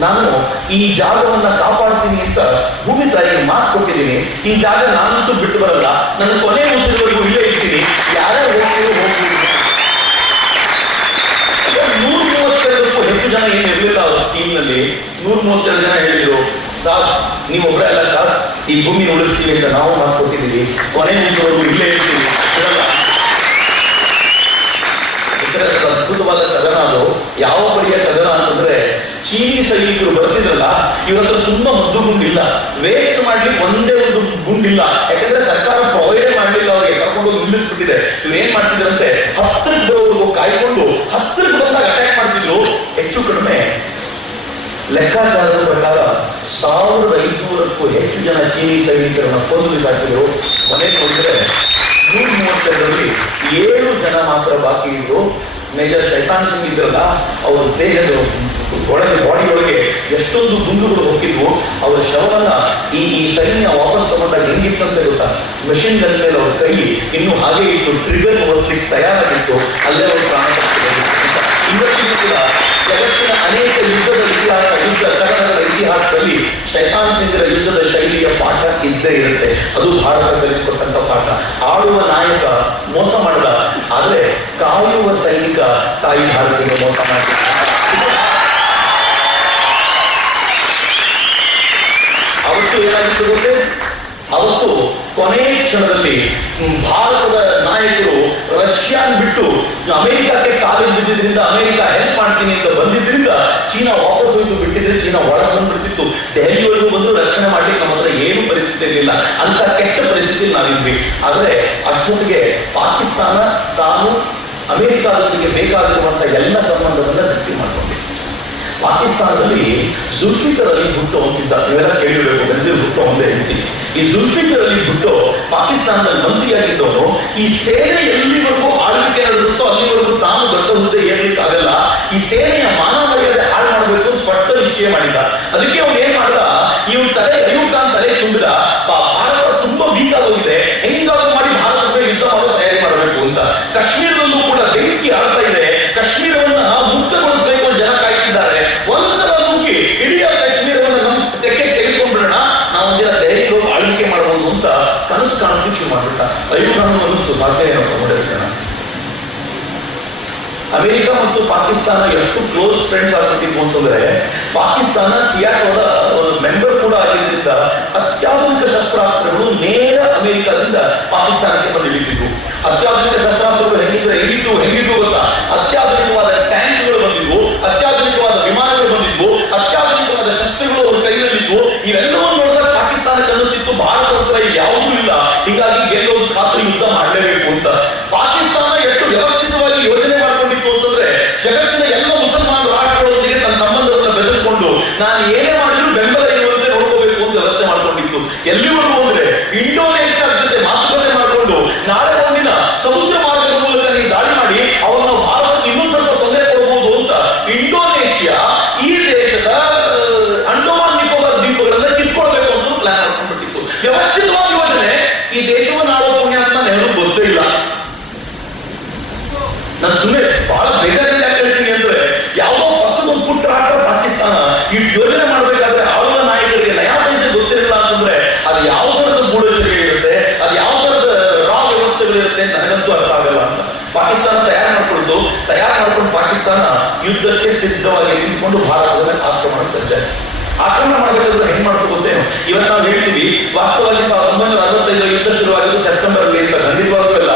ನಾನು ಈ ಜಾಗವನ್ನ ಕಾಪಾಡ್ತೀನಿ ಅಂತ ಭೂಮಿ ತಾಯಿಗೆ ಮಾತು ಕೊಟ್ಟಿದ್ದೀನಿ. ಈ ಜಾಗ ನಾನಂತೂ ಬಿಟ್ಟು ಬರಲ್ಲ, ನನ್ನ ಕೊನೆ ಉಸಿರುವರೆಗೂ ಇಲ್ಲೇ ಇರ್ತೀನಿ, ಯಾರ್ಯಾರು ಹೋಗ್ತೀವಿ. 132ಕ್ಕೂ ಹೆಚ್ಚು ಜನ ಏನು ಇರಲಿಲ್ಲ ಅವ್ರ ಟೀಮ್ ನಲ್ಲಿ. 132 ಜನ ಹೇಳಿದ್ರು, ಸಾರ್ ನೀವೊಬ್ಬರೇ ಅಲ್ಲ ಸಾರ್, ಈ ಭೂಮಿ ಉಳಿಸ್ತೀವಿ ಅಂತ ನಾವು ಮಾತು ಕೊಟ್ಟಿದ್ದೀವಿ, ಕೊನೆ ಉಸಿರುವರೆಗೂ ಇಲ್ಲೇ ಇರ್ತೀವಿ. ಅದ್ಭುತವಾದ ಕದನ ಅದು. ಯಾವ ಬಗೆಯ ಕದನ ಅಂತಂದ್ರೆ ಚೀನಿ ಸೈನಿಕರು ಬರ್ತಿದ್ರಲ್ಲ, ಇವ್ರ ಹತ್ರ ತುಂಬಾ ಮದ್ದು ಗುಂಡಿಲ್ಲ, ವೇಸ್ಟ್ ಮಾಡ್ಲಿಕ್ಕೆ ಒಂದೇ ಒಂದು ಗುಂಡಿಲ್ಲ. ಯಾಕಂದ್ರೆ ಸರ್ಕಾರ ಪ್ರೊವೈಡ್ ಮಾಡ್ಲಿಲ್ಲ, ಅವ್ರಿಗೆ ಕರ್ಕೊಂಡು ನಿಲ್ಲಿಸ್ಬಿಟ್ಟಿದೆ. ಇವ್ರು ಏನ್ ಮಾಡ್ತಿದ್ರಂತೆ, ಹತ್ತಿರಕ್ಕೆ ಬರೋರ್ಗು ಕಾಯ್ಕೊಂಡು ಹತ್ತಿರಕ್ಕೆ ಬಂದಾಗ ಅಟ್ಯಾಕ್ ಮಾಡ್ತಿದ್ರು. ಹೆಚ್ಚು ಕಡಿಮೆ ಲೆಕ್ಕಾಚಾರದ ಪ್ರಕಾರ 1500ಕ್ಕೂ ಹೆಚ್ಚು ಜನ ಚೀನಿ ಸೈನಿಕರನ್ನ ಕೊಂದು ಬಿಸಾಕಿದ್ರು. ಮನೆ ನೋಡಿದ್ರೆ 132ರಲ್ಲಿ 7 ಜನ ಮಾತ್ರ ಬಾಕಿ ಇದ್ರು. ಮೇಜರ್ ಶೈತಾನ್ ಸಿಂಗ್ ಇದ್ರಲ್ಲ, ಅವ್ರ ದೇಹದ ಒಳಗೆ ಬಾಡಿ ಒಳಗೆ ಎಷ್ಟೊಂದು ಗುಂಡುಗಳು ಹೋಗಿದ್ವು. ಅವರ ಶವವನ್ನ ಈ ಸೈನ್ಯ ವಾಪಸ್ ತಗೊಂಡಾಗ ಹೆಂಗಿತ್ತಂತ ಗೊತ್ತಾ? ಮೆಷಿನ್ ಗನ್ ಮೇಲೆ ಅವ್ರ ಕೈ ಇನ್ನೂ ಹಾಗೆ ಇತ್ತು, ಟ್ರಿಗರ್ ಒತ್ತಲಿಕ್ಕೆ ತಯಾರಾಗಿತ್ತು, ಅಲ್ಲೇ ಅವರು ಪ್ರಾಣ ತಪ್ಪಿದ್ರು. ಇವತ್ತಿಗೂ ಕೂಡ ಜಗತ್ತಿನ ಅನೇಕ ಯುದ್ಧದ ಇತಿಹಾಸ, ಕದನಗಳ ಇತಿಹಾಸದಲ್ಲಿ ಶೈತಾನ್ ಸಿಂಗ್ರ ಯುದ್ಧದ ಶೈಲಿಯ ಪಾಠ ಇದ್ದೇ ಇರುತ್ತೆ. ಅದು ಭಾರತ ಕಲಿಸಿಕೊಟ್ಟಂತ ಪಾಠ. ಆಳುವ ನಾಯಕ ಮೋಸ ಮಾಡದ, ಆದ್ರೆ ಕಾಯುವ ಸೈನಿಕ ತಾಯಿ ಭಾರತಿಗೆ ಮೋಸ ಮಾಡಿದ. ಅವತ್ತು ಏನಾಗಿತ್ತು ಗೊತ್ತೇ? ಅವತ್ತು ಕೊನೆ ಕ್ಷಣದಲ್ಲಿ ಭಾರತದ ನಾಯಕರು ರಷ್ಯಾನ್ ಬಿಟ್ಟು ಅಮೆರಿಕಕ್ಕೆ ಕಾಲಿಗೆ ಬಿದ್ದಿದ್ರಿಂದ, ಅಮೆರಿಕ ಹೆಲ್ಪ್ ಮಾಡ್ತೀನಿ ಅಂತ ಬಂದಿದ್ರಿಂದ ಚೀನಾ ವಾಪಸ್ ಹೋಯ್ತು. ಬಿಟ್ಟಿದ್ರೆ ಚೀನಾ ಒಳಗೆ ಬಂದ್ಬಿಡ್ತಿತ್ತು. ದೆಹಲಿವರೆಗೂ ಬಂದು ರಕ್ಷಣೆ ಮಾಡ್ಲಿಕ್ಕೆ ನಮ್ಮ ಹತ್ರ ಏನು ಪರಿಸ್ಥಿತಿ ಇರಲಿಲ್ಲ. ಅಂತ ಕೆಟ್ಟ ಪರಿಸ್ಥಿತಿ ನಾವಿದ್ವಿ. ಆದ್ರೆ ಅಷ್ಟೊತ್ತಿಗೆ ಪಾಕಿಸ್ತಾನ ತಾನು ಅಮೆರಿಕಾದೊಂದಿಗೆ ಬೇಕಾಗಿರುವಂತಹ ಎಲ್ಲ ಸಂಬಂಧವನ್ನ ಗಟ್ಟಿ ಮಾಡ್ಕೊಂಡಿದೆ. ಪಾಕಿಸ್ತಾನದಲ್ಲಿ ಜುಲ್ಫಿಕರ್ ಅಲಿ ಭುಟ್ಟೋ ಅಂತಿದ್ದ, ನೀವೆಲ್ಲ ಕೇಳಿರಬೇಕು, ಬೆಂಜೀರ್ ಭುಟ್ಟೋ ಒಂದೇ ಹೇಳ್ತೀನಿ. ಈ ಜುಲ್ಫಿಕರ್ ಅಲಿ ಭುಟ್ಟೋ ಪಾಕಿಸ್ತಾನದಲ್ಲಿ ಮಂತ್ರಿಯಾಗಿದ್ದವನು. ಈ ಸೇನೆ ಎಲ್ಲಿವರೆಗೂ ಆಳ್ವಿಕೆ ನಡೆಸುತ್ತೋ ಅಲ್ಲಿವರೆಗೂ ತಾನು ದೊಡ್ಡ ಹುದ್ದೆ ಏರ್ಲಿಕ್ಕಾಗಲ್ಲ, ಈ ಸೇನೆಯ ಮಾನ ಮರ್ಯಾದೆ ಹಾಳು ಮಾಡಬೇಕು ಅಂತ ಸ್ಪಷ್ಟ ನಿಶ್ಚಯ ಮಾಡಿದ. ಅದಕ್ಕೆ ಅವ್ನು ಏನ್ ಮಾಡ್ದ, ಇವ್ನ ತಲೆ ಅಯ್ಯೂಬ್ ಖಾನ್ ತಲೆ ತುಂಬಿದ, ಭಾರತ ತುಂಬಾ ವೀಕ್ ಆಗೋಗಿದೆ, ಹೆಂಗಾದ್ರೂ ಮಾಡಿ ಭಾರತದ ಮೇಲೆ ಯುದ್ಧ ಮಾಡೋ ತಯಾರಿ ಮಾಡಬೇಕು ಅಂತ. ಕಾಶ್ಮೀರದಲ್ಲೂ ಕೂಡ ಬೆಂಕಿ ಆಳ್ತಾ ಇದೆ, ಕಾಶ್ಮೀರವನ್ನ ಮುಕ್ತಗೊಳಿಸಬೇಕು ಅಂತ ಜನ ಕಾಯ್ತಿದ್ದಾರೆ. ಒಂದ್ಸಲ ನುಗ್ಗಿ ಇಡೀ ಕಾಶ್ಮೀರವನ್ನ ನಮ್ಮ ತೆಗೆದುಕೊಂಡ್ಬಿಡೋಣ, ನಾವು ಒಂದಿನ ಧೈರ್ಯ ಆಳ್ವಿಕೆ ಮಾಡಬಹುದು ಅಂತ ಕನಸು ಕಾಣೋದಕ್ಕೆ ಶುರು ಮಾಡ್ಬಿಟ್ಟ. ಅಯ್ಯೂಬ್ ಖಾನ್ ಅನಿಸ್ತು, ಸಾಧ್ಯ ಏನಪ್ಪ ನೋಡಿರ್ತಾನ. ಅಮೆರಿಕ ಮತ್ತು ಪಾಕಿಸ್ತಾನ ಎಷ್ಟು ಕ್ಲೋಸ್ ಫ್ರೆಂಡ್ಸ್ ಆಗ್ಬಿಟ್ಟಿತ್ತು ಅಂತಂದ್ರೆ, ಪಾಕಿಸ್ತಾನ ಸಿಯಾಟೋದ ಒಂದು ಮೆಂಬರ್ ಕೂಡ ಆಗಿದ್ದರಿಂದ ಅತ್ಯಾಧುನಿಕ ಶಸ್ತ್ರಾಸ್ತ್ರಗಳು ನೇರ ಅಮೆರಿಕದಿಂದ ಪಾಕಿಸ್ತಾನಕ್ಕೆ ಬಂದಿಳಿತಿದ್ವು. ಅತ್ಯಾಧುನಿಕ ಶಸ್ತ್ರಾಸ್ತ್ರಗಳು ಹೆಂಗಿದ್ದು ಗೊತ್ತಾ? ಅತ್ಯಾಧುನಿಕವಾದ ಟ್ಯಾಂಕ್ಗಳು ಬಂದಿದ್ವು, ಅತ್ಯಾಧುನಿಕವಾದ ವಿಮಾನಗಳು ಬಂದಿದ್ವು, ಅತ್ಯಾಧುನಿಕವಾದ ಶಸ್ತ್ರಗಳು ಅವ್ರ ಕೈಯಲ್ಲಿದ್ವು. ಇವೆಲ್ಲವನ್ನು ನೋಡಿದ್ರೆ ಪಾಕಿಸ್ತಾನಕ್ಕೆ ಅನ್ನಿಸ್ತಿತ್ತು ಭಾರತದ ಹತ್ರ ಯಾವುದೂ ಇಲ್ಲ, ಹೀಗಾಗಿ ಗೆಲ್ಲೋದು ಖಾತ್ರಿ ಯುದ್ಧ ಮಾಡಲೇಬೇಕು ಅಂತ. ಪಾಕಿಸ್ತಾನ ಎಷ್ಟು ವ್ಯವಸ್ಥಿತವಾಗಿ ಯೋಜನೆ ಮಾಡ್ಕೊಂಡಿತ್ತು ಅಂತಂದ್ರೆ, ಜಗತ್ತಿನ ಎಲ್ಲ ಮುಸಲ್ಮಾನ ರಾಷ್ಟ್ರಗಳೊಂದಿಗೆ ತನ್ನ ಸಂಬಂಧವನ್ನು ಬೆಳೆಸಿಕೊಂಡು ನಾನು ಏನೇ ಮಾಡಿದ್ರು ಬೆಂಬಲ ಇರುವಂತೆ ನೋಡ್ಕೋಬೇಕು ಅಂತ ವ್ಯವಸ್ಥೆ ಮಾಡ್ಕೊಂಡಿತ್ತು. ಎಲ್ಲಿವರೆಗೂ ಅಂದ್ರೆ ಇಂಡೋನೇಷ್ಯಾದ ಜೊತೆ ಮಾತುಕತೆ ಮಾಡಿಕೊಂಡು ನಾಳೆ ಒಂದಿನ ಸಮುದ್ರ ಮಾರ್ಗದ ಮೂಲಕ ನೀವು ದಾಳಿ ಮಾಡಿ ಅವರನ್ನು ಭಾರತಕ್ಕೆ ಇನ್ನೊಂದು ಸ್ವಲ್ಪ ತೊಂದರೆ ಕೊಡಬಹುದು ಅಂತ ಇಂಡೋನೇಷ್ಯಾ ಈ ದೇಶದ ಅಂಡಮಾನ್ ನಿಕೋಬಾರ್ ದ್ವೀಪಗಳನ್ನ ಕಿತ್ಕೊಳ್ಬೇಕು ಅಂತ ಪ್ಲಾನ್ ಮಾಡ್ಕೊಂಡ್ಬಿಟ್ಟಿತ್ತು. ವ್ಯವಸ್ಥಿತವಾದ ಯೋಜನೆ. ಈ ದೇಶವನ್ನು ಆಳೋ ಪುಣ್ಯಾತ್ಮ ನೆಹರು ಗೊತ್ತೇ ಇಲ್ಲ. ನಾನು ಸುಮ್ಮನೆ ಬಹಳ ಬೇಜಾರಿಂದ ಹೇಳ್ತೀನಿ ಅಂದ್ರೆ, ಯಾವುದೋ ಪಕ್ಕದೊಂದು ಪುಟ್ಟ ರಾಷ್ಟ್ರ ಪಾಕಿಸ್ತಾನ ಈ ಯೋಜನೆ ಮಾಡ್ಬೇಕಾದ್ರೆ ಆಳುವ ನಾಯಕರಿಗೆ ನಯಾ ಪೈಸೆ ಗೊತ್ತಿರಲಿಲ್ಲ ಅಂತಂದ್ರೆ ಅದು ಯಾವ ತರದ ಗೂಢಚರ್ಯೆ ಇರುತ್ತೆ, ಅದು ಯಾವ ತರದ ರಾ ವ್ಯವಸ್ಥೆಗಳಿರುತ್ತೆ ಅಂತ ನನಗಂತೂ ಅರ್ಥ ಆಗಲ್ಲ ಅಂತ. ಪಾಕಿಸ್ತಾನ ತಯಾರು ಮಾಡ್ಕೊಂಡು ಪಾಕಿಸ್ತಾನ ಯುದ್ಧಕ್ಕೆ ಸಿದ್ಧವಾಗಿ ನಿಂತ್ಕೊಂಡು ಭಾರತದ ಆಕ್ರಮಣ ಸಜ್ಜಾಯಿತು. ಆಕ್ರಮಣ ಮಾಡಬೇಕಾದ್ರೆ ಹೆಂಗ್ ಮಾಡ್ಕೊ ಗೊತ್ತೇನು? ಇವತ್ತು ನಾವು ಹೇಳ್ತೀವಿ, ವಾಸ್ತವವಾಗಿ 1965 ಯುದ್ಧ ಶುರುವಾಗಿದ್ದು ಸೆಪ್ಟೆಂಬರ್ ಅಲ್ಲಿ ಅಂತ ಖಂಡಿತವಾಗ್ಲೂ ಇಲ್ಲ.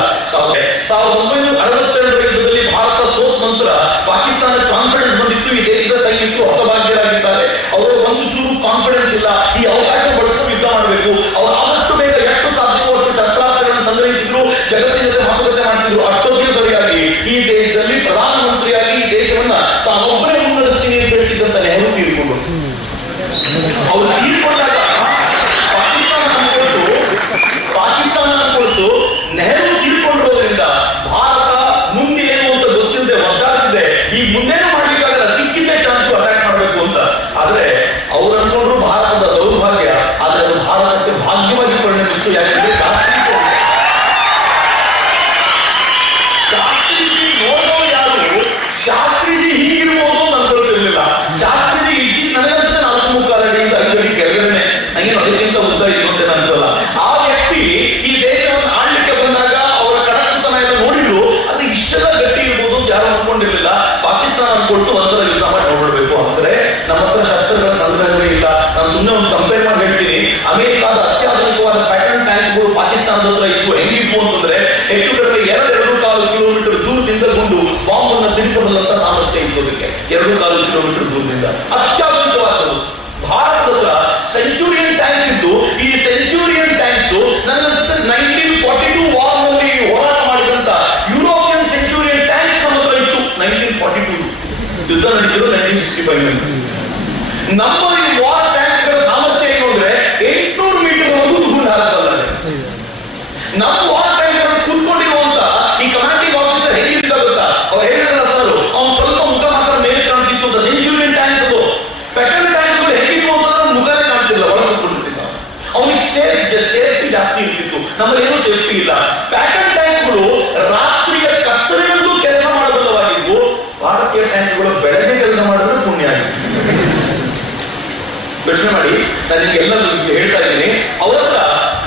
1962 ಯುದ್ಧದಲ್ಲಿ ಭಾರತ ಸೋತ ನಂತರ ಪಾಕಿಸ್ತಾನ ಕಾನ್ಫಿಡೆನ್ಸ್ ಬಂದಿತ್ತು, ಈ ದೇಶದ ಸೈನಿಕರು ಹತಭಾಗ್ಯರಾಗಿದ್ದಾರೆ, ಅವರ ಒಂದು ಚೂರು ಕಾನ್ಫಿಡೆನ್ಸ್ ಇಲ್ಲ, ಈ ಅವಕಾಶ ಬಳಸ್ಕೊಂಡು ಯುದ್ಧ ಮಾಡಬೇಕು, ಅವರು ಆದಷ್ಟು ಬೇಗ ಎಷ್ಟು ಸಾಧ್ಯವೋ ಅಷ್ಟು ಶಸ್ತ್ರಾಸ್ತ್ರಗಳನ್ನು ಸಂಗ್ರಹಿಸಿದ್ರು, ಜಗತ್ತಿನ ಜೊತೆ ಮಾತುಕತೆ ಮಾಡ್ತಿದ್ರು. ಅಷ್ಟೊತ್ತಿಗೆ ಸರಿಯಾಗಿ ಈ ದೇಶದಲ್ಲಿ ಪ್ರಧಾನಮಂತ್ರಿಯಾಗಿ ಈ ದೇಶವನ್ನ ತಾನೊಬ್ಬರೇ ಮುನ್ನಡೆಸ್ತೀನಿ ಅಂತ ಹೇಳ್ತಿದ್ದಂತ ನೆಹರು ತೀರ್ಕೊಂಡು, ಅವ್ರು ತೀರ್ಕೊಂಡಾಗ ಪಾಕಿಸ್ತಾನ ಅನ್ಕೊಳ್ತು ನೆಹರು ತೀರ್ಕೊಂಡಿರೋದ್ರಿಂದ ಭಾರತ ಮುಂದೆ ಏನು ಅಂತ ಗೊತ್ತಿಲ್ಲದೆ ಒದ್ದಾಡ್ತಿದೆ, ಈ ಮುಂದೇನು ಮಾಡ್ಲಿಕ್ಕಾಗಲ್ಲ, ಸಿಕ್ಕಿದ್ದೇ ಚಾನ್ಸ್ ಅಟ್ಯಾಕ್ ಮಾಡಬೇಕು ಅಂತ. ಆದ್ರೆ ಅವ್ರು ಅನ್ಕೊಂಡ್ರು ಭಾರತದ ದೌರ್ಭಾಗ್ಯ, ಆದ್ರೆ ಅದು ಭಾರತಕ್ಕೆ ಭಾಗ್ಯವಾಗಿ ಪರಿಣಮಿಸಿತು. ಯಾಕಂದ್ರೆ ಶಾಸ್ತ್ರೀಜಿ ನೋಡೋ ಯಾರು ಶಾಸ್ತ್ರೀಜಿ ಹೀಗಿರ್ಬೋದು ಅಂತ ಅನ್ಕೊಳ್ತಿರ್ಲಿಲ್ಲ. ಶಾಸ್ತ್ರೀಜಿ ಈಗ ನನಗನ್ಸುತ್ತೆ 4.3 ಅಡಿಯಿಂದ 5 ಅಡಿ ಕೆಳಗಡೆ, ನಂಗೇನು ಅದಕ್ಕಿಂತ ಉದ್ದ ಇತ್ತು ಅಂತ ಅನ್ಸಲ್ಲ. ಆ ವ್ಯಕ್ತಿ ಈ ದೇಶವನ್ನು ಆಳ್ಲಿಕ್ಕೆ ಬಂದಾಗ ಅವರ ಕಡಕತನ ಎಲ್ಲ ನೋಡಿದ್ರು, ಅದು ಇಷ್ಟೆಲ್ಲ ಗಟ್ಟಿ ಇರ್ಬೋದು ಅಂತ ಯಾರು ಅನ್ಕೊಂಡಿರ್ಲಿಲ್ಲ. ಪಾಕಿಸ್ತಾನ ಅನ್ಕೊಟ್ಟು ಒಂದ್ಸಲ ಯುದ್ಧ ಮಾಡಿ ನೋಡ್ಬಿಡ್ಬೇಕು ಅಂದ್ರೆ ನಮ್ಮ ಹತ್ರ ಶಸ್ತ್ರಗಳ ಸಂಗ್ರಹವೇ ಇಲ್ಲ. ನಾನು ಸುಮ್ಮನೆ ಒಂದು ಕಂಪೇರ್ ಮಾಡಿ ಹೇಳ್ತೀನಿ, ಅಮೆರಿಕಾದ ಅತ್ಯಾಧುನಿಕವಾದ ಪ್ಯಾಟರ್ನ್ ಟ್ಯಾಂಕ್ಗಳು ಪಾಕಿಸ್ತಾನದ ಹತ್ರ ಇತ್ತು. ಹೆಂಗಿತ್ತು ಅಂತಂದ್ರೆ ಹೆಚ್ಚು ಕಡಿಮೆ 2.25 ಕಿಲೋಮೀಟರ್ ದೂರದಿಂದ ಕೊಂಡು ಬಾಂಬ್ ಅನ್ನು ಸಿಡಿಸಬಲ್ಲಂತ ಸಾಮರ್ಥ್ಯ ಇತ್ತು. ಅದಕ್ಕೆ 2.25 ಕಿಲೋಮೀಟರ್ ದೂರದಿಂದ ಅತ್ಯಾಧುನಿಕವಾದದ್ದು. ಭಾರತದ ಹತ್ರ ಸೆಂಚುರಿಯನ್ ಟ್ಯಾಂಕ್ಸ್ ಇದ್ದು, ಈ ಸೆಂಚುರಿಯನ್ ಟ್ಯಾಂಕ್ಸ್ ನನಗನ್ಸುತ್ತೆ 1942 ವಾರ್ ನಲ್ಲಿ ಹೋರಾಟ ಮಾಡಿದಂತ ಯುರೋಪಿಯನ್ ಸೆಂಚುರಿಯನ್ ಟ್ಯಾಂಕ್ಸ್ ನಮ್ಮ ಹತ್ರ ಇತ್ತು. 1942 ಯುದ್ಧ ನಡೀತಿರೋ 1965 ನಲ್ಲಿ. ನಮ್ಮ ಈ ವಾರ್ ಟ್ಯಾಂಕ್ಗಳ ಸಾಮರ್ಥ್ಯ ಏನು ಅಂದ್ರೆ 800 ಮೀಟರ್ ವರೆಗೂ ದುಡ್ಡು ಹಾಕಲ್ಲ. ನಮ್ಮ ವಾರ್ ಟ್ಯಾಂಕ್ ಕೂತ್ಕೊಂಡಿರುವಂತ ಈ ಕಮಾಂಡಿಂಗ್ ಆಫೀಸರ್ ಹೇಗಿದ್ದ ಗೊತ್ತಾ? ಅವ್ರು ಹೇಳಿದ್ರಲ್ಲ ಸರ್, ಅವ್ನು ಸ್ವಲ್ಪ ಮುಖ ಮಾತ್ರ ಮೇಲೆ ಕಾಣ್ತಿತ್ತು ಅಂತ. ಸೆಂಚುರಿಯನ್ ಟ್ಯಾಂಕ್ಸ್ ಅದು ಪೆಟ್ರೋಲ್ ಟ್ಯಾಂಕ್ಗಳು ಹೇಗಿತ್ತು ಅಂತಂದ್ರೆ ಮುಖನೇ ಕಾಣ್ತಿಲ್ಲ, ಒಳಗೆ ಕೂತ್ಕೊಂಡಿದ್ದ. ಅವನಿಗೆ ಸೇಫ್ಟಿ ಜಾಸ್ತಿ ಇರ್ತಿತ್ತು, ನಮ್ಮಲ್ಲಿ ಏನೂ ಸೇಫ್ಟಿ ಇಲ್ಲ. ಪ್ಯಾಟರ್ನ್ ಟ್ಯಾಂಕ್ಗಳು ರಾತ್ರಿಯ ಕತ್ತಲೆಯಲ್ಲೂ ಕೆಲಸ ಮಾಡಬಲ್ಲವಾಗಿದ್ದು, ಭಾರತೀಯ ಟ್ಯಾಂಕ್ಗಳು ಬೆಳಗ್ಗೆ ಕೆಲಸ ಮಾಡಿದ್ರೆ ಪುಣ್ಯ ಆಗಿತ್ತು. ಯೋಚನೆ ಮಾಡಿ, ನಾನು ನಿಮಗೆಲ್ಲ ಹೇಳ್ತಾ ಇದ್ದೀನಿ. ಅವರ ಹತ್ರ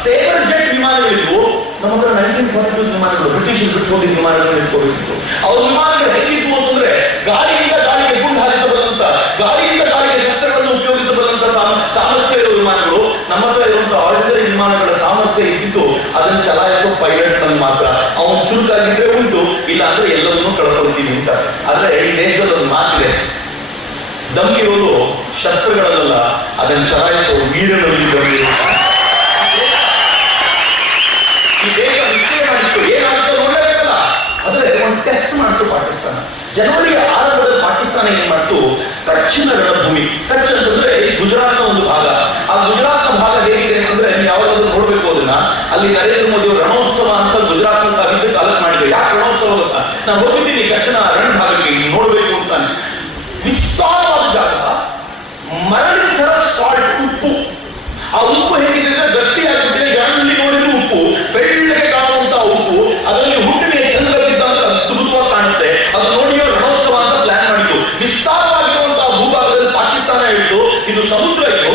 ಸೇಬರ್ ಜೆಟ್ ವಿಮಾನಗಳಿದ್ವು, ನಮ್ಮ ಹತ್ರ 1942 ವಿಮಾನಗಳು, ಬ್ರಿಟಿಷರು ಬಿಟ್ಕೊಂಡಿದ್ದ ವಿಮಾನಗಳು ಇಟ್ಕೊಂಡಿತ್ತು. ಅವ್ರ ವಿಮಾನಗಳು ಹೇಗಿತ್ತು ಅಂತಂದ್ರೆ ಗಾಳಿಯಿಂದ ಗಾಳಿಗೆ ಗುಂಡು ಹಾರಿಸಬಲ್ಲಂತ, ಗಾಳಿಯಿಂದ ಗಾಳಿಗೆ ಶಸ್ತ್ರಗಳನ್ನು ಉಪಯೋಗಿಸಬಲ್ಲಂತ ಸಾಮರ್ಥ್ಯ ಇರುವ ವಿಮಾನಗಳು. ನಮ್ಮ ಹತ್ರ ಇರುವಂತಹ ಆರ್ಡಿನರಿ ವಿಮಾನಗಳ ಸಾಮರ್ಥ್ಯ ಇದ್ದಿತ್ತು, ಅದನ್ನು ಚಲಾಯಿಸೋ ಪೈಲಟ್ ನನ್ ಮಾತ್ರ. ಅವನು ಚುರುಕಾಗಿದ್ರೆ ಉಂಟು, ಇಲ್ಲ ಅಂದ್ರೆ ಎಲ್ಲವನ್ನೂ ಕಳ್ಕೊಳ್ತೀನಿ ಅಂತ. ಆದ್ರೆ ಈ ದೇಶದಲ್ಲಿ ಒಂದು ಮಾತಿದೆ, ದಮ್ಮಿರೋದು ಶಸ್ತ್ರಗಳಲ್ಲ, ಅದನ್ನು ಚಲಾಯಿಸುವ ವೀರನಲ್ಲಿ ದಮ್ಮಿರು. ಈ ದೇಶ ನಿಶ್ಚಯ ಮಾಡಿತ್ತು, ಏನಾಗುತ್ತೆ ನೋಡಬೇಕಲ್ಲ. ಆದ್ರೆ ಒಂದು ಟೆಸ್ಟ್ ಮಾಡ್ತು ಪಾಕಿಸ್ತಾನ. ಜನವರಿ 6 ಪಾಕಿಸ್ತಾನ ಏನ್ ಮಾಡ್ತು, ಕಚ್ಚಿನ ರಣಭೂಮಿ. ಕಚ್ ಅಂತಂದ್ರೆ ಗುಜರಾತ್ನ ಒಂದು ಭಾಗ. ಆ ಗುಜರಾತ್ನ ಭಾಗ ಹೇಗಿದೆ ಅಂತಂದ್ರೆ ನೀವು ಯಾವಾಗಾದ್ರೂ ನೋಡ್ಬೇಕು ಅದನ್ನ. ಅಲ್ಲಿ ನರೇಂದ್ರ ಮೋದಿ ಅವರು ರಣೋತ್ಸವ ಅಂತ ಗುಜರಾತ್ ಅಂತ ಅಭಿವೃದ್ಧಿ ತಾಲೂಕು ಮಾಡಿದ್ರು. ಯಾಕೆ ರಣೋತ್ಸವ ಗೊತ್ತಾ? ನಾನು ಹೋಗಿದ್ದೀನಿ ಕಚ್ಚಿನ ರಣ ಭಾಗಕ್ಕೆ, ನೋಡ್ಬೇಕು ಅಂತ. ವಿಸ್ತಾರವಾದ ಜಾಗ, ಮರಳಿನ ತರ ಸಾಲ್ಟ್, ಉಪ್ಪು. ಆ ಉಪ್ಪು ಹೇಗಿದೆ ಅಂದ್ರೆ ಗಟ್ಟಿಯಾಗಿದ್ರೆ ಯಾರಲ್ಲಿ ನೋಡಿದ್ರು ಉಪ್ಪು, ಬೆಳ್ಳಗೆ ಕಾಣುವಂತ ಉಪ್ಪು, ಅದರಲ್ಲಿ ಹುಟ್ಟಿನ ಚಂದ್ರ ಬಿದ್ದಂತ ಅದ್ಭುತವಾಗಿ ಕಾಣುತ್ತೆ. ಅದು ನೋಡಿ ರಣೋತ್ಸವ ಅಂತ ಪ್ಲಾನ್ ಮಾಡಿದ್ದು. ವಿಸ್ತಾರವಾಗಿರುವಂತಹ ಭೂಭಾಗದಲ್ಲಿ ಪಾಕಿಸ್ತಾನ ಇಟ್ಟು, ಇದು ಸಮುದ್ರ, ಇದು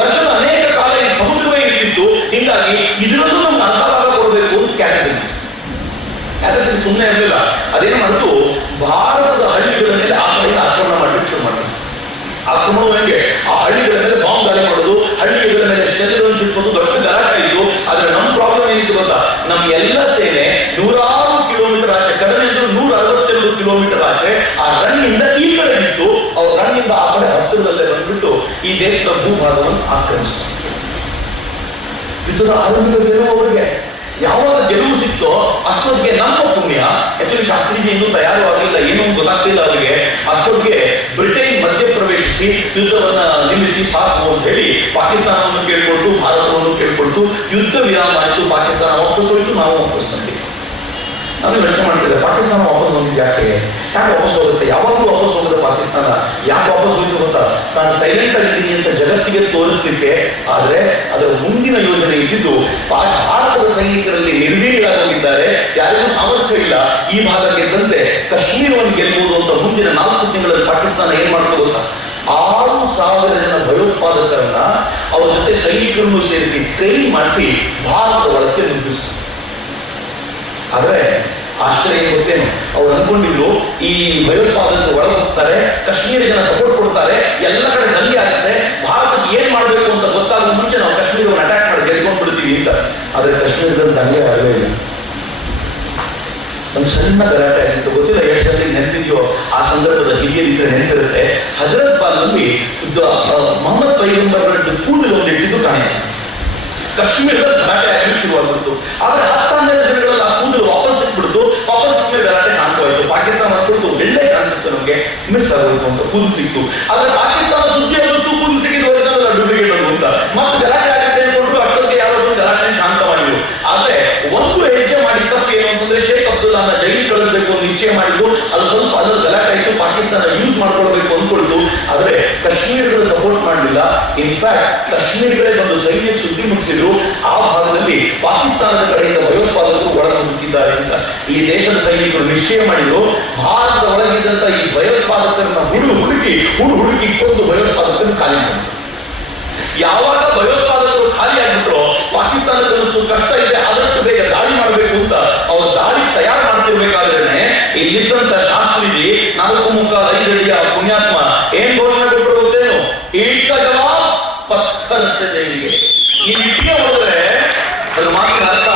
ವರ್ಷದ ಅನೇಕ ಕಾಲ ಈ ಸಮುದ್ರವೇ ಇರ್ತಿತ್ತು. ಹೀಗಾಗಿ ಇದರಲ್ಲೂ ನಮ್ಗೆ ಅರ್ಧ ಭಾಗ ಕೊಡಬೇಕು ಅಂತ ಕ್ಯಾಟಗರಿ. ಯಾಕಂದ್ರೆ ಸುಮ್ಮನೆ ಇರಲಿಲ್ಲ. ಅದೇನು ಮಾಡಿತು, ಭಾರತದ ಹಳ್ಳಿಗಳ ಮೇಲೆ ಆ ಕಡೆಯಿಂದ ಆಕ್ರಮಣ ಮಾಡಲಿಕ್ಕೆ ಶುರು ಮಾಡಿದ್ರು. ಆಕ್ರಮಣ ಹೆಂಗೆ, ಆ ಹಳ್ಳಿಗಳ ಮೇಲೆ ಬಾಂಬ್ ದಾಳಿ ಮಾಡೋದು, ಹಳ್ಳಿಗಳ ಮೇಲೆ ಶೆಲ್ಗಳನ್ನು ಚಿಟ್ಟೋದು, ದೊಡ್ಡ ಗಲಾಟೆ ಆಯಿತು. ಆದ್ರೆ ನಮ್ಮ ಪ್ರಾಬ್ಲಮ್ ಏನಿತ್ತು ಗೊತ್ತಾ, ನಮ್ಮ ಎಲ್ಲ ಸೇನೆ 106 ಕಿಲೋಮೀಟರ್ ಆಚೆ, ಕಡಿಮೆ ಅಂದ್ರೆ 162 ಕಿಲೋಮೀಟರ್ ಆಚೆ ಆ ರನ್ನಿಂದ ಈ ಕಡೆ ಇತ್ತು. ಅವ್ರ ರನ್ನಿಂದ ಆ ಕಡೆ ಹತ್ತಿರದಲ್ಲೇ ಬಂದ್ಬಿಟ್ಟು ಈ ದೇಶದ ಭೂಭಾಗವನ್ನು ಆಕ್ರಮಿಸ್ತಾರೆ. ಯುದ್ಧದ ಆರಂಭದ ಗೆಲುವು ಅವರಿಗೆ ಯಾವಾಗ ಗೆಲುವು ಸಿಕ್ತೋ ಅಷ್ಟೊತ್ತಿಗೆ ನಮ್ಮ ಪುಣ್ಯ, ಆಕ್ಚುಲಿ ಶಾಸ್ತ್ರಿಗೆ ಇನ್ನೂ ತಯಾರು ಆಗಲಿಲ್ಲ, ಏನೂ ಗೊತ್ತಾಗ್ತಿಲ್ಲ ಅವರಿಗೆ. ಅಷ್ಟೊತ್ತಿಗೆ ಬ್ರಿಟನ್ ಮಧ್ಯಪ್ರವೇಶಿಸಿ ಯುದ್ಧವನ್ನ ನಿಲ್ಲಿಸಿ ಸಾಕು ಅಂತ ಹೇಳಿ ಪಾಕಿಸ್ತಾನವನ್ನು ಕೇಳ್ಕೊಳ್ತು, ಭಾರತವನ್ನು ಕೇಳ್ಕೊಳ್ತು. ಯುದ್ಧ ವಿರಾಮ ಆಯಿತು, ಪಾಕಿಸ್ತಾನ ವಾಪಸ್ ಹೋಯಿತು, ನಾವು ವಾಪಸ್ ಬಂದ್ವಿ. ನಾನು ಯೋಚನೆ ಮಾಡ್ತಿದ್ದೆ, ಪಾಕಿಸ್ತಾನ ವಾಪಸ್ ಬಂದಿದ್ದು ಯಾಕೆ ವಾಪಸ್ ಹೋಗುತ್ತೆ? ಯಾವಾಗಲೂ ವಾಪಸ್ ಹೋಗುತ್ತೆ ಪಾಕಿಸ್ತಾನ. ಯಾಕೆ ವಾಪಸ್ ಹೋಯ್ತು ಗೊತ್ತಾ, ನಾನು ಸೈಲೆಂಟ್ ಆಗಿದ್ದೀನಿ ಅಂತ ಜಗತ್ತಿಗೆ ತೋರಿಸ್ಲಿಕ್ಕೆ. ಆದ್ರೆ ಅದರ ಮುಂದಿನ ಯೋಜನೆ ಇದ್ದಿದ್ದು, ಭಾರತದ ಸೈನಿಕರಲ್ಲಿ ನಿರ್ವೀರ್ಯರಾಗಿದ್ದಾರೆ, ಯಾರಿಗೂ ಸಾಮರ್ಥ್ಯ ಇಲ್ಲ ಈ ಭಾಗ ಗೆದ್ದಂತೆ ಕಾಶ್ಮೀರವನ್ನು ಗೆಲ್ಲಬಹುದು ಅಂತ. ಮುಂದಿನ 4 ತಿಂಗಳಲ್ಲಿ ಪಾಕಿಸ್ತಾನ ಏನ್ ಮಾಡ್ತಾ ಗೊತ್ತಾ, 6,000 ಜನ ಭಯೋತ್ಪಾದಕರನ್ನ ಅವರ ಜೊತೆ ಸೈನಿಕರನ್ನು ಸೇರಿಸಿ ಟ್ರೈನ್ ಮಾಡಿಸಿ ಭಾರತದ ಒಳಕ್ಕೆ ನುಗ್ಗಿಸ್ತಾರೆ. ಆದ್ರೆ ಆಶ್ಚರ್ಯ ಗೊತ್ತೇನು, ಅವ್ರು ಅನ್ಕೊಂಡಿದ್ರು ಈ ಭಯೋತ್ಪಾದಕರು ಒಳಗೆ ಹೋಗ್ತಾರೆ, ಕಾಶ್ಮೀರ ಜನ ಸಪೋರ್ಟ್ ಕೊಡ್ತಾರೆ, ಎಲ್ಲ ಕಡೆ ದಂಗೆ ಆಗುತ್ತೆ, ಭಾರತಕ್ಕೆ ಏನ್ ಮಾಡ್ಬೇಕು ಅಂತ ಗೊತ್ತಾಗೋ ಮುಂಚೆ ನಾವು ಕಾಶ್ಮೀರವನ್ನು ಅಟ್ಯಾಕ್ ಮಾಡಿ ಗೆದ್ಕೊಂಡು ಬಿಡ್ತೀವಿ ಅಂತ. ಆದ್ರೆ ಕಾಶ್ಮೀರದಲ್ಲಿ ದಂಗೆ ಆಗಲೇ ಇಲ್ಲ. ಒಂದು ಸಣ್ಣ ಗಲಾಟೆ ಆಗಿತ್ತು, ಗೊತ್ತಿಲ್ಲ ಎಷ್ಟು ಜನ ನೆನಪಿದೆಯೋ ಆ ಸಂದರ್ಭದ ಹಿರಿಯರಿದ್ರೆ ನೆನಪಿರುತ್ತೆ. ಹಜರತ್ ಬಾಲ್ನಲ್ಲಿ ಮೊಹಮ್ಮದ್ ಪೈಗಂಬರ್ಗಳದ್ದು ಕೂದಲು ಒಂದು ಇಟ್ಟಿದ್ದು ಕಾಣಿದೆ. ಕಾಶ್ಮೀರದ ಗಲಾಟೆ ಆಗಲಿಕ್ಕೆ ಶುರುವಾಗ್ಬಿಡ್ತು. ಆದ್ರೆ 10 ದಿನಗಳಲ್ಲಿ ಆ ಕೂದಲು ವಾಪಸ್ ಸಿಕ್ಬಿಡ್ತು. ವಾಪಸ್ ಸಿಕ್ಕಿದ್ರೆ ಗಲಾಟೆ ಶಾಂತವಾಯಿತು. ಪಾಕಿಸ್ತಾನ ಮಾಡ್ಕೊಳ್ತು, ಒಳ್ಳೆ ಚಾನ್ಸ್ ಇತ್ತು ನಮಗೆ, ಮಿಸ್ ಆಗೋಯ್ತು ಅಂತ ಕೂದಲು ಸಿಕ್ತು. ಆದ್ರೆ ಪಾಕಿಸ್ತಾನ ಸುದ್ದಿ ಆಗುತ್ತು, ಕೂದಲು ಸಿಕ್ಕಿದ್ವರೆಲ್ಲ ಡುಬಿಗೆ ಅಂತ ಮತ್ತೆ ಗಲಾಟೆ ಆಗುತ್ತೆ ಅಂದ್ಕೊಂಡ್ರು. ಅಷ್ಟೊತ್ತಿಗೆ ಯಾರಾದ್ರೂ ಗಲಾಟೆ ಶಾಂತ ಮಾಡಿದ್ರು. ಆದ್ರೆ ಒಂದು ಹೆಜ್ಜೆ ಮಾಡಿ ತಪ್ಪು ಏನು ಅಂತಂದ್ರೆ, ಶೇಖ್ ಅಬ್ದುಲ್ಲಾನ ಜೈಲಿಗೆ ಕಳಿಸ್ಬೇಕು ನಿಶ್ಚಯ ಮಾಡಿದ್ರು. ಅದು ಸ್ವಲ್ಪ ಅದರ ಗಲಾಟೆ ಆಯಿತು, ಪಾಕಿಸ್ತಾನ ಯೂಸ್ ಮಾಡ್ಕೊಳ್ಬೇಕು ಅಂದ್ಕೊಳ್ತು. ಆದ್ರೆ ಕಾಶ್ಮೀರಗಳು ಸಪೋರ್ಟ್ ಮಾಡಲಿಲ್ಲ. ಇನ್ಫ್ಯಾಕ್ಟ್ ಕಾಶ್ಮೀರಗಳೇ ಬಂದು ಸೈನ್ಯ ಸುದ್ದಿ ಮುಗಿಸಿದ್ರು, ಆ ಭಾಗದಲ್ಲಿ ಪಾಕಿಸ್ತಾನದ ಕಡೆಯಿಂದ ಭಯೋತ್ಪಾದಕರು ಒಳನುಗ್ಗುತ್ತಿದ್ದಾರೆ ಅಂತ. ಈ ದೇಶದ ಸೈನಿಕರು ನಿಶ್ಚಯ ಮಾಡಿದ್ರು, ಭಾರತದ ಒಳಗಿದ್ದಂತ ಈ ಭಯೋತ್ಪಾದಕರನ್ನ ಹುಡುಕಿ ಕೊಂದು ಭಯೋತ್ಪಾದಕರನ್ನು ಖಾಲಿ ಮಾಡಿದ್ರು. ಯಾವಾಗ ಭಯೋತ್ಪಾದಕರು ಖಾಲಿ ಆಗಿಬಿಟ್ರು, ಪಾಕಿಸ್ತಾನದಷ್ಟು ಕಷ್ಟ ಇದೆ, ಆದಷ್ಟು ಬೇಗ ದಾಳಿ ಮಾಡಬೇಕು ಅಂತ ಅವ್ರು ದಾಳಿ ತಯಾರು ಮಾಡ್ತಿರ್ಬೇಕಾದ್ರೆ ಇಲ್ಲಿದ್ದಂತ ಶಾಸ್ತ್ರೀಜಿ 4 ಅಡಿಯ ಪುಣ್ಯಾತ್ಮ ಏನ್ ಘೋಷಣೆ ಕೊಟ್ಟರು ಗೊತ್ತೇನು, ಈಟ ಜವಾಬ್ ಪತ್ಥರ್ ಸೆ ಜೈಲಿಗೆ. ನೀವು ಇಟ್ಟಿಗೆ ಹೋದ್ರೆ ಅದು ಮಾತಿನ ಅರ್ಥ,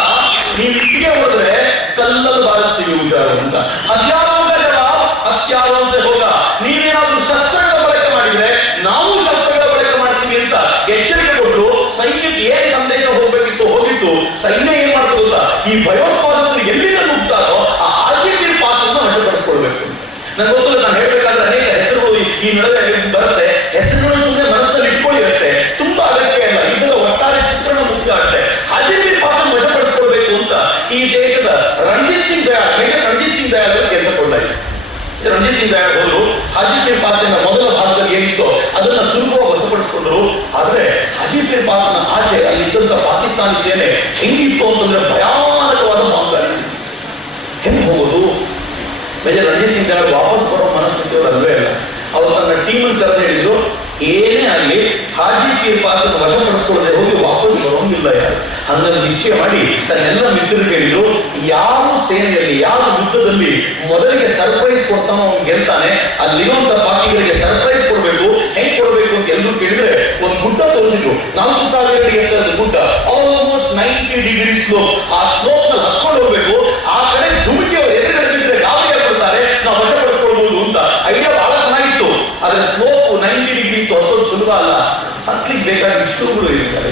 ನೀವು ಇಟ್ಟಿಗೆ ಹೋದ್ರೆ ಕಲ್ಲಲ್ಲಿ ಬಾರಿಸ್ತೀವಿ ಹುಷಾರು ಅಂತ. ಹತ್ಯಾರೋಗ ಜವಾಬ್ ಹತ್ಯಾರೋ ಸೆ ಹೋಗ. ನೀವೇನಾದ್ರೂ ಶಸ್ತ್ರಗಳ ಬಳಕೆ ಮಾಡಿದ್ರೆ ನಾವು ಶಸ್ತ್ರಗಳ ಬಳಕೆ ಮಾಡ್ತೀವಿ ಅಂತ ಎಚ್ಚರಿಕೆ ಕೊಟ್ಟು ಸೈನ್ಯಕ್ಕೆ ಏನ್ ಸಂದೇಶ ಹೋಗ್ಬೇಕಿತ್ತು ಹೋಗಿತ್ತು. ಸೈನ್ಯ ಏನ್ ಮಾಡ್ತದೆ ಗೊತ್ತಾ, ಈ ಭಯೋತ್ಪಾದಕರು ಎಲ್ಲಿಂದ ನುಗ್ತಾರೋ ಆ ಆರ್ಜಿಟಿ ಪಾಸ್ ಅನ್ನು ವಶಪಡಿಸ್ಕೊಳ್ಬೇಕು. ನನ್ಗೆ ಗೊತ್ತಿಲ್ಲ, ನಾನು ಹೇಳ್ಬೇಕಾದ್ರೆ ಅನೇಕ ಹೆಸರುಗಳು ಈ ನಡುವೆ ಬರುತ್ತೆ. ಹೆಸರುಗಳು ಸುಮ್ಮನೆ ಮನಸ್ಸಲ್ಲಿ ಇಟ್ಕೊಂಡಿರುತ್ತೆ, ತುಂಬಾ ಅಗತ್ಯ ಇಲ್ಲ. ಇದರ ಒಟ್ಟಾರೆ ಚಿತ್ರಣ ಮುಖ್ಯ ಆಗುತ್ತೆ. ಆರ್ಜಿಟಿ ಪಾಸ್ ಅನ್ನು ವಶಪಡಿಸ್ಕೊಳ್ಬೇಕು ಅಂತ ಈ ದೇಶದ ರಣಜಿತ್ ಸಿಂಗ್ ದಯಾಳ್ ಅವರು ಕೆಲಸ ಕೊಡ್ತಾರೆ. ರಣಜಿತ್ ಸಿಂಗ್ ದಯಾಳ್ ಅವರು ಹಾಜಿಪೀರ್ ಪಾಸಿನ ಮೊದಲ ಭಾಗದಲ್ಲಿ ಏನಿತ್ತು ಅದನ್ನ ಸುಲಭವಾಗಿ ವಶಪಡಿಸಿಕೊಂಡರು. ಆದ್ರೆ ಹಾಜಿಪೀರ್ ಪಾಸ್ನ ಆಚೆ ಅಲ್ಲಿದ್ದಂತ ಪಾಕಿಸ್ತಾನಿ ಸೇನೆ ಹೆಂಗಿತ್ತು ಅಂತಂದ್ರೆ ಭಯಾನಕವಾದ ಬಾಂಬ್ಗಳು. ಹೆಂಗ್ ಹೋಗೋದು? ಮೇಜರ್ ರಣಜಿತ್ ಸಿಂಗ್ ದಯಾಳ್ ವಾಪಸ್ ಬರೋ ಮನಸ್ಥಿತಿಯವರು ಅಲ್ವೇ ಇಲ್ಲ. ಅವರು ತನ್ನ ಟೀಮನ್ನು ಕರೆದು ಹೇಳಿದ್ರು, ಏನೇ ಆಗಲಿ ಹಾಜಿಪೀರ್ ಪಾಸನ್ನು ವಶಪಡಿಸ್ಕೊಳ್ಳದೆ ಹೋಗಿ ವಾಪಸ್ ಬರೋಂಗಿಲ್ಲ ಯಾರು. ಹಂಗಾಗಿ ನಿಶ್ಚಯ ಮಾಡಿ ತನ್ನೆಲ್ಲ ಮಿತ್ರರು ಕೇಳಿದ್ರು, ಯಾವ ಸೇನೆಯಲ್ಲಿ ಯಾವ ಯುದ್ಧದಲ್ಲಿ ಮೊದಲಿಗೆ ಸರ್ಪ್ರೈಸ್ ಕೊಡ್ತಾನೋ ಅವ್ನು ಗೆಲ್ತಾನೆ. ಅಲ್ಲಿರುವಂತ ಪಾಕಿಗಳಿಗೆ ಸರ್ಪ್ರೈಸ್ ಕೊಡ್ಬೇಕು, ಹೆಂಗ್ ಕೊಡ್ಬೇಕು ಅಂತ ಎಲ್ಲರೂ ಕೇಳಿದ್ರೆ ಒಂದು ಗುಡ್ಡ ತೋರಿಸಿದ್ರು. 4,000 ಅಡಿ ಎತ್ತರದ ಗುಡ್ಡ, ಆಲ್ಮೋಸ್ಟ್ 90 ಡಿಗ್ರಿ ಸ್ಲೋಪ್. ಆ ಸ್ಲೋಪ್ ನಲ್ಲಿ ಹತ್ಕೊಂಡು ಹೋಗ್ಬೇಕು. ಆ ಕಡೆ ಧುಮುಕಿ ಅವರು ಎದುರು ಬಿದ್ದರೆ ಗಾಳಿಗೆ ಕೊಡ್ತಾರೆ, ನಾವು ವಶಪಡಿಸ್ಕೊಳ್ಬಹುದು ಅಂತ. ಐಡಿಯಾ ಬಹಳ ಚೆನ್ನಾಗಿತ್ತು. ಆದ್ರೆ ಸ್ಲೋಪ್ 90 ಡಿಗ್ರಿ ಇತ್ತು, ಹತ್ತೋದು ಸುಲಭ ಅಲ್ಲ. ಹತ್ಲಿಕ್ಕೆ ಬೇಕಾದ ಇಷ್ಟುಗಳು ಇರ್ತಾರೆ.